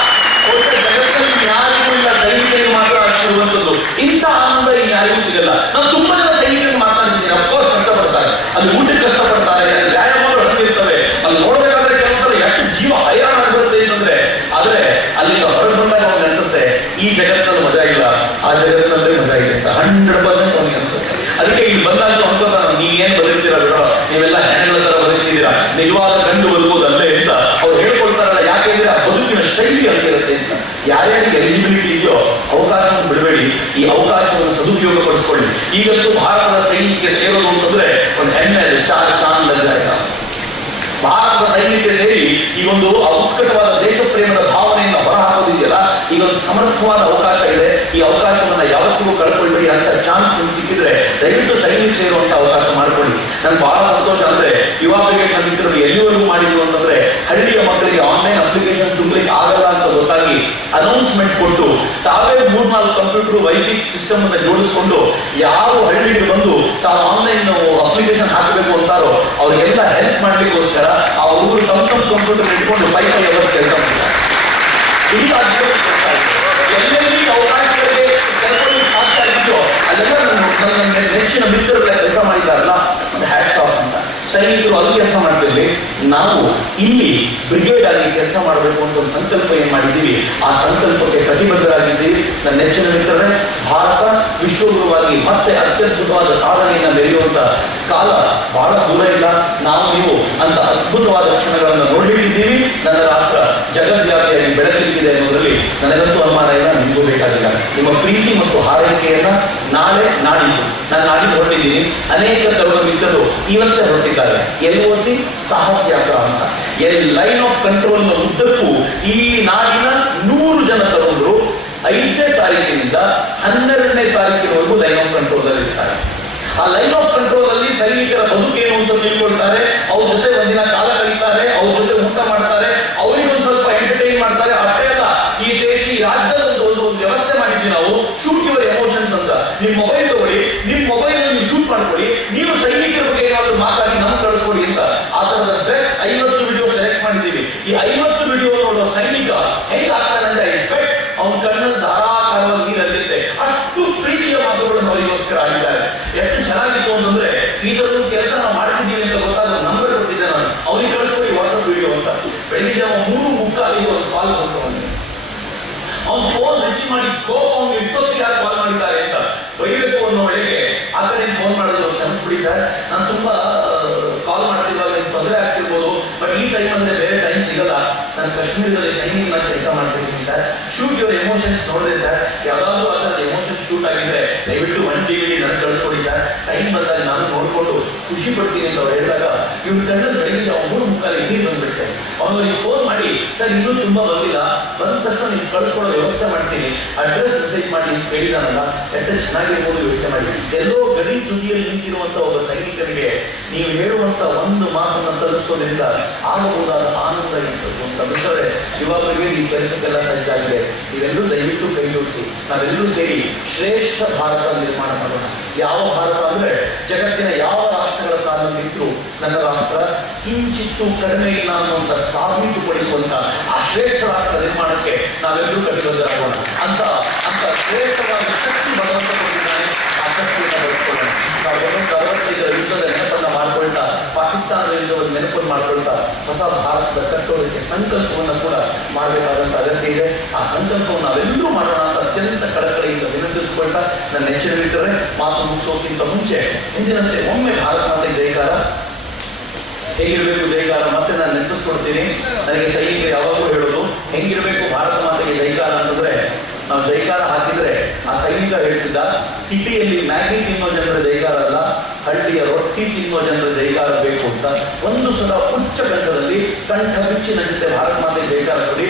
ಜಗತ್ತಲ್ಲಿ ಯಾರಿಗೂ ಇಲ್ಲ, ಸೈನಿಕರಿಗೆ ಮಾತ್ರ ಆಗಿರುವಂಥದ್ದು. ಇಂಥ ಆನಂದ ಇಲ್ಲಿ ಯಾರಿಗೂ ಸಿಗಲ್ಲ. ನಾವು ತುಂಬಾ ಜನ ಸೈನಿಕರಿಗೆ ಮಾತಾಡ್ತಿದ್ದೀನಿ, ಅಫ್ಕೋರ್ಸ್ ಕಷ್ಟಪಡ್ತಾರೆ, ಅಲ್ಲಿ ಊಟಕ್ಕೆ ಕಷ್ಟಪಡ್ತಾರೆ, ಅಲ್ಲಿ ವ್ಯಾಯಾಮಗಳು ಹತ್ತಿರ್ತವೆ, ಅಲ್ಲಿ ನೋಡ್ಬೇಕಾದ್ರೆ ಕೆಲವೊಂದ್ಸಲ ಎಷ್ಟು ಜೀವ ಹೈರಾಣ ಆಗಿರುತ್ತೆ ಅಂತಂದ್ರೆ. ಆದ್ರೆ ಅಲ್ಲಿಂದ ಹೊರಗೆ ಬಂದಾಗ ಅವ್ನಿಗೆ ಅನ್ಸುತ್ತೆ ಈ ಜಗತ್ತಿನಲ್ಲಿ ಮಜಾ ಇಲ್ಲ, ಆ ಜಗತ್ತಿನಲ್ಲೇ ಮಜಾ ಇದೆ ಅಂತ 100% ಅವನಿಗೆ ಅನ್ಸುತ್ತೆ. ಅದಕ್ಕೆ ಇಲ್ಲಿ ಬಂದಾಗ ಅನ್ಕೋತಾನ, ನೀವೇನ್ ಬದುಕ್ತೀರಾ ಬಿಡೋ, ನೀವೆಲ್ಲ ಹೆಣ್ಣುಗಳ ತರ ಬದುಕ್ತಿದ್ದೀರಾ, ನಿಜವಾದ ಗಂಡು ಬದುಕೋದಲ್ಲೇ ಅಂತ ಅವ್ರು ಹೇಳ್ಕೊಳ್ತಾರಲ್ಲ. ಯಾಕೆಂದ್ರೆ ಆ ಬದುಕಿನ ಶೈಲಿ ಆಗಿರುತ್ತೆ ಅಂತ. ಯಾರ್ಯಾರಿಗೆ ಎಲಿಜಿಬಿಲಿಟಿ ಇದೆಯೋ ಅವಕಾಶವನ್ನು ಬಿಡಬೇಡಿ, ಈ ಅವಕಾಶವನ್ನು ಸದುಪಯೋಗ ಪಡಿಸ್ಕೊಳ್ಳಿ. ಈಗಂತೂ ಭಾರತದ ಸೈನ್ಯಕ್ಕೆ ಸೇರೋದು ಅಂತಂದ್ರೆ ಒಂದು ಹೆಮ್ಮೆ ಇದೆ, ಚಾಂದ್ ಲಗ್ಗ. ಭಾರತದ ಸೈನ್ಯಕ್ಕೆ ಸೇರಿ ಈ ಒಂದು ಉತ್ಕಟವಾದ ದೇಶ ಪ್ರೇಮದ ಭಾವನೆಯನ್ನು ಹೊರಹಾಕೋದಿದೆಯಲ್ಲ, ಈಗ ಒಂದು ಸಮರ್ಥವಾದ ಅವಕಾಶ ಇದೆ. ಈ ಅವಕಾಶವನ್ನ ಯಾವತ್ತಿಗೂ ಕಳ್ಕೊಳ್ಬೇಡಿ. ಅಂತ ಚಾನ್ಸ್ ನಿಮ್ಗೆ ಸಿಕ್ಕಿದ್ರೆ ದಯವಿಟ್ಟು ಸೈನ್ಯಕ್ಕೆ ಸೇರುವಂತ ಅವಕಾಶ ಮಾಡ್ಕೊಳ್ಳಿ. ನನ್ಗೆ ಬಹಳ ಸಂತೋಷ ಅಂದ್ರೆ ಯುವ ಬ್ರಿಗೇಡ್ ನ ಮಿತ್ರರು ಎಲ್ಲಿವರೆಗೂ ಮಾಡಿದ್ರು ಅಂತಂದ್ರೆ ಹಳ್ಳಿಯ ಮಕ್ಕಳಿಗೆ ಆನ್ಲೈನ್ ಅಪ್ಲಿಕೇಶನ್ ತುಂಬಲಿಕ್ಕೆ ಆಗಲ್ಲ ಅಂತ ಗೊತ್ತಾಗಿ ಅನೌನ್ಸ್ಮೆಂಟ್ ಕೊಟ್ಟು ತಾವೇ 3-4 ಕಂಪ್ಯೂಟರ್ ವೈಫೈ ಸಿಸ್ಟಮ್ ಅನ್ನ ಜೋಡಿಸ್ಕೊಂಡು ಯಾರು ಹಳ್ಳಿಗೆ ಬಂದು ತಾವು ಆನ್ಲೈನ್ ಅಪ್ಲಿಕೇಶನ್ ಹಾಕಬೇಕು ಅಂತಾರೋ ಅವ್ರಿಗೆಲ್ಲ ಹೆಲ್ಪ್ ಮಾಡ್ಲಿಕ್ಕೋಸ್ಕರ ಆ ಹುಡುಗರು ತಮ್ಮ ಕಂಪ್ಯೂಟರ್ ಇಟ್ಕೊಂಡು 5 ಅವರ್ಸ್ ಕೆಲಸ ಮಾಡ್ತಾರೆ. ಇದು ಎಲ್ಲೆಲ್ಲಿ ಅವಕಾಶಗಳಿಗೆ ಕಲ್ಕೊಳ್ಳಿಕ್ಕೆ ಸಾಧ್ಯ ಆಗಿತ್ತು ಅಲ್ಲೆಲ್ಲ ನನ್ನ ನೆಚ್ಚಿನ ಮಿತ್ರರುಗಳ ಕೆಲಸ ಮಾಡಿದಾರಲ್ಲ, ಒಂದು ಹ್ಯಾಟ್ಸ್ ಆಫ್ ಅಂತ. ಸೈನಿಕರು ಅಲ್ಲಿ ಕೆಲಸ ಮಾಡ್ತಿರ್ಲಿ, ನಾವು ಇಲ್ಲಿ ಬ್ರಿಗೇಡ್ ಆಗಿ ಕೆಲಸ ಮಾಡಬೇಕು ಅಂತ ಒಂದು ಸಂಕಲ್ಪ ಏನ್ ಮಾಡಿದ್ದೀವಿ, ಆ ಸಂಕಲ್ಪಕ್ಕೆ ಕಟಿಬದ್ಧರಾಗಿದ್ದೀವಿ. ನನ್ನ ನೆಚ್ಚಿನ ಮಿತ್ರರೇ, ಭಾರತ ವಿಶ್ವಗುರುವಾಗಿ ಮತ್ತೆ ಅತ್ಯದ್ಭುತವಾದ ಸಾಧನೆಯನ್ನ ಬೆಳೆಯುವಂತ ಕಾಲ ಬಹಳ ದೂರ ಇಲ್ಲ. ನಾವು ನೀವು ಅಂತ ಅದ್ಭುತವಾದ ಕ್ಷಣಗಳನ್ನು ನೋಡ್ಲಿಕ್ಕಿದ್ದೀವಿ. ನನ್ನ ರಾಷ್ಟ್ರ ಜಗದ್ವ್ಯಾಪಿಯಾಗಿ ಬೆಳಕಲಿಕ್ಕಿದೆ ಅನ್ನೋದ್ರಲ್ಲಿ ನನಗಂತೂ ಅನುಮಾನ ಇಲ್ಲ, ನಿಮಗೂ ಬೇಕಾಗಿಲ್ಲ. ನಿಮ್ಮ ಪ್ರೀತಿ ಮತ್ತು ಹಾರೈಕೆಯನ್ನ ನಾಳೆ ನಾಡಿದ್ದು ನಾನು ನಾಡಿದ್ದು ಹೊರಟಿದ್ದೀನಿ. ಅನೇಕ ತರುವ ಮಿತ್ರರು ಇವತ್ತೇ ಹೊರಟಿದ್ದಾರೆ. LOC ಸಾಹಸ ಯಾತ್ರಾ ಅಂತ ಲೈನ್ ಆಫ್ ಕಂಟ್ರೋಲ್ ನ ಉದ್ದಕ್ಕೂ ಈ ನಾಡಿನ 100 ಜನ ತರುವರು 5ನೇ ತಾರೀಕಿನಿಂದ 12ನೇ ತಾರೀಕಿನವರೆಗೂ ಲೈನ್ ಆಫ್ ಕಂಟ್ರೋಲ್ ಅಲ್ಲಿ ಇರ್ತಾರೆ. ಆ ಲೈನ್ ಆಫ್ ಕಂಟ್ರೋಲ್ ಅಲ್ಲಿ ಸೈನಿಕರ ಬಿಡಿ ಸರ್, ನಾನು ತುಂಬಾ ಕಾಲ್ ಮಾಡ್ತಿರುವಾಗ ತೊಂದರೆ ಆಗ್ತಿರ್ಬೋದು, ಬಟ್ ಈ ಟೈಮ್ ಅಂದ್ರೆ ಬೇರೆ ಟೈಮ್ ಸಿಗಲ್ಲ. ನಾನು ಕಾಶ್ಮೀರದಲ್ಲಿ ಸೈನಿಂಗ್ ನಾನು ಕೆಲಸ ಮಾಡ್ತಿದ್ದೀನಿ ಸರ್. ಶೂಟ್ ಯುವರ್ ಎಮೋಷನ್ಸ್ ನೋಡಿದೆ ಸರ್, ಯಾವ್ದಾದ್ರು ಆ ಥರದ ಎಮೋಷನ್ಸ್ ಶೂಟ್ ಆಗಿದ್ರೆ ದಯವಿಟ್ಟು 1 DVD ನನಗೆ ಕಳಿಸ್ಕೊಡಿ ಸರ್. ಟೈಮ್ ಬಂದಾಗ ನಾನು ನೋಡ್ಕೊಂಡು ಖುಷಿ ಪಡ್ತೀನಿ ಅಂತ ಅವ್ರು ಹೇಳಿದಾಗ ಇವ್ರ ಕಣ್ಣಲ್ಲಿ ಬೆಳಗ್ಗೆ 3:30 ನೀರು ಬಂದ್ಬಿಟ್ಟೆ. ಅವ್ರಿಗೆ ಫೋನ್ ಮಾಡಿ, ಸರ್ ಇನ್ನೂ ತುಂಬಾ ಬಂದಿಲ್ಲ, ಬಂದ ತಕ್ಷಣ ನೀವು ಕಳಿಸ್ಕೊಡೋ ವ್ಯವಸ್ಥೆ ಮಾಡ್ತೀನಿ, ಅಡ್ರೆಸ್ ಮೆಸೇಜ್ ಮಾಡಿ ಅಂತ ಹೇಳಿದಾನಲ್ಲ, ಎಷ್ಟು ಚೆನ್ನಾಗಿರ್ಬೋದು ಯೋಚನೆ ಮಾಡಿ. ಎಲ್ಲೋ ಗಡಿ ತುದಿಯಲ್ಲಿ ನಿಂತಿರುವಂತ ಒಬ್ಬ ಸೈನಿಕನಿಗೆ ನೀವು ಹೇಳುವಂತ ಒಂದು ಮಾತನ್ನು ತಲುಪಿಸೋದ್ರಿಂದ ಆಗಬಹುದಾದ ಆನಂದ ಇರ್ತದೆ ಅಂತ ಬಿಟ್ಟರೆ ಯುವಕರಿಗೆ ಈ ಕೆಲಸಕ್ಕೆಲ್ಲ ಸಜ್ಜಾಗಿದೆ. ಇವೆಲ್ಲರೂ ದಯವಿಟ್ಟು ಕೈ ಜೋಡಿಸಿ ನಾವೆಲ್ಲರೂ ಸೇರಿ ಶ್ರೇಷ್ಠ ಭಾರತ ನಿರ್ಮಾಣ ಮಾಡೋಣ. ಯಾವ ಭಾರತ ಅಂದ್ರೆ ಜಗತ್ತಿನ ಯಾವ ರಾಷ್ಟ್ರಗಳ ಸಾಲಿನಲ್ಲಿದ್ರು ನನ್ನ ರಾಷ್ಟ್ರ ಕಿಂಚಿತ್ತು ಕಡಿಮೆ ಇಲ್ಲ ಅನ್ನುವಂಥ ಸಾಬೀತುಪಡಿಸುವಂತ ಆ ಶ್ರೇಷ್ಠ ರಾಷ್ಟ್ರ ನಿರ್ಮಾಣಕ್ಕೆ ನಾವೆಲ್ಲರೂ ಕಟಿಬದ್ಧರಾಗೋಣ ಅಂತ ಶ್ರೇಷ್ಠವಾದ ಶಕ್ತಿ ಭಗವಂತ ಕೊಟ್ಟಿದ್ದಾನೆ. ಆ ಶಕ್ತಿಯನ್ನು ಬಳಸ್ಕೊಳ್ಳೋಣ. 1965 ಯುದ್ಧದ ನೆನಪನ್ನ ಮಾಡ್ಕೊಳ್ತಾ, ಪಾಕಿಸ್ತಾನದ ಯುದ್ಧವನ್ನು ನೆನಪನ್ನು ಮಾಡ್ಕೊಳ್ತಾ ಹೊಸ ಭಾರತದ ಕಟ್ಟೋದಕ್ಕೆ ಸಂಕಲ್ಪವನ್ನು ಕೂಡ ಮಾಡಬೇಕಾದಂತ ಅಗತ್ಯ ಇದೆ. ಆ ಸಂಕಲ್ಪವನ್ನು ನಾವೆಲ್ಲರೂ ಮಾಡೋಣ ಅಂತ ಅತ್ಯಂತ ಕಳಕಳಿಯಿಂದ ವಿನಂತಿಸಿಕೊಳ್ತಾ ನನ್ನ ನೆಚ್ಚಿನಲ್ಲಿಟ್ಟರೆ ಮಾತು ಮುಗಿಸೋಕ್ಕಿಂತ ಮುಂಚೆ ಎಂದಿನಂತೆ ಒಮ್ಮೆ ಭಾರತ ಮಾತೆ ಜಯಕಾರ ಹೇಗಿರಬೇಕು ಜಯಕಾರ ಮತ್ತೆ ನಾನು ನೆನಪಿಸ್ಕೊಡ್ತೀನಿ. ನನಗೆ ಸೈನಿಕರು ಯಾವಾಗಲೂ ಹೇಳೋದು ಹೆಂಗಿರಬೇಕು ಭಾರತ ಮಾತೆಗೆ ಜಯಕಾರ ಅಂತಂದ್ರೆ, ನಾವು ಜೈಕಾರ ಹಾಕಿದ್ರೆ ಆ ಸೈನಿಕ ಹೇಳ್ತಿದ್ದ, ಸಿಟಿಯಲ್ಲಿ ಮ್ಯಾಗಿ ತಿನ್ನೋ ಜನರ ಜೈಕಾರ ಅಲ್ಲ, ಹಳ್ಳಿಯ ರೊಟ್ಟಿ ತಿನ್ನೋ ಜನರ ಜೈಕಾರ ಬೇಕು ಅಂತ ಒಂದು ಸಲ ಉಚ್ಚ ಕಂಠದಲ್ಲಿ ಕಂಠ ಬಿಚ್ಚಿನ ಜೊತೆ ಭಾರತ ಮಾತೆ ಜೈಕಾರ ಕೊಡಿ.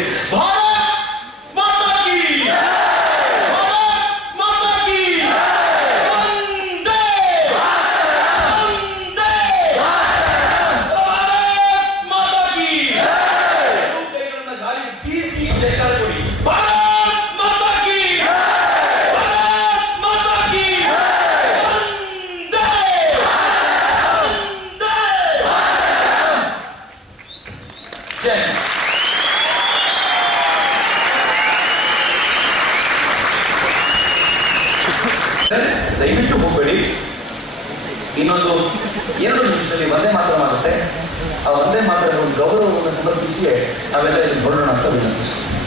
ದಯವಿಟ್ಟು ಹೋಗಬೇಡಿ. ಇನ್ನೊಂದು 2 ನಿಮಿಷದಲ್ಲಿ ಒಂದೇ ಮಾತ್ರ ಆಗುತ್ತೆ. ಆ ಒಂದೇ ಮಾತ್ರ ಗೌರವವನ್ನು ಸಮರ್ಪಿಸಿಯೇ ನಾವೆಲ್ಲ ಇಲ್ಲಿ ಹೊರಡೋಣ ಅಂತ ವಿನಂತಿಸ್ತೀವಿ.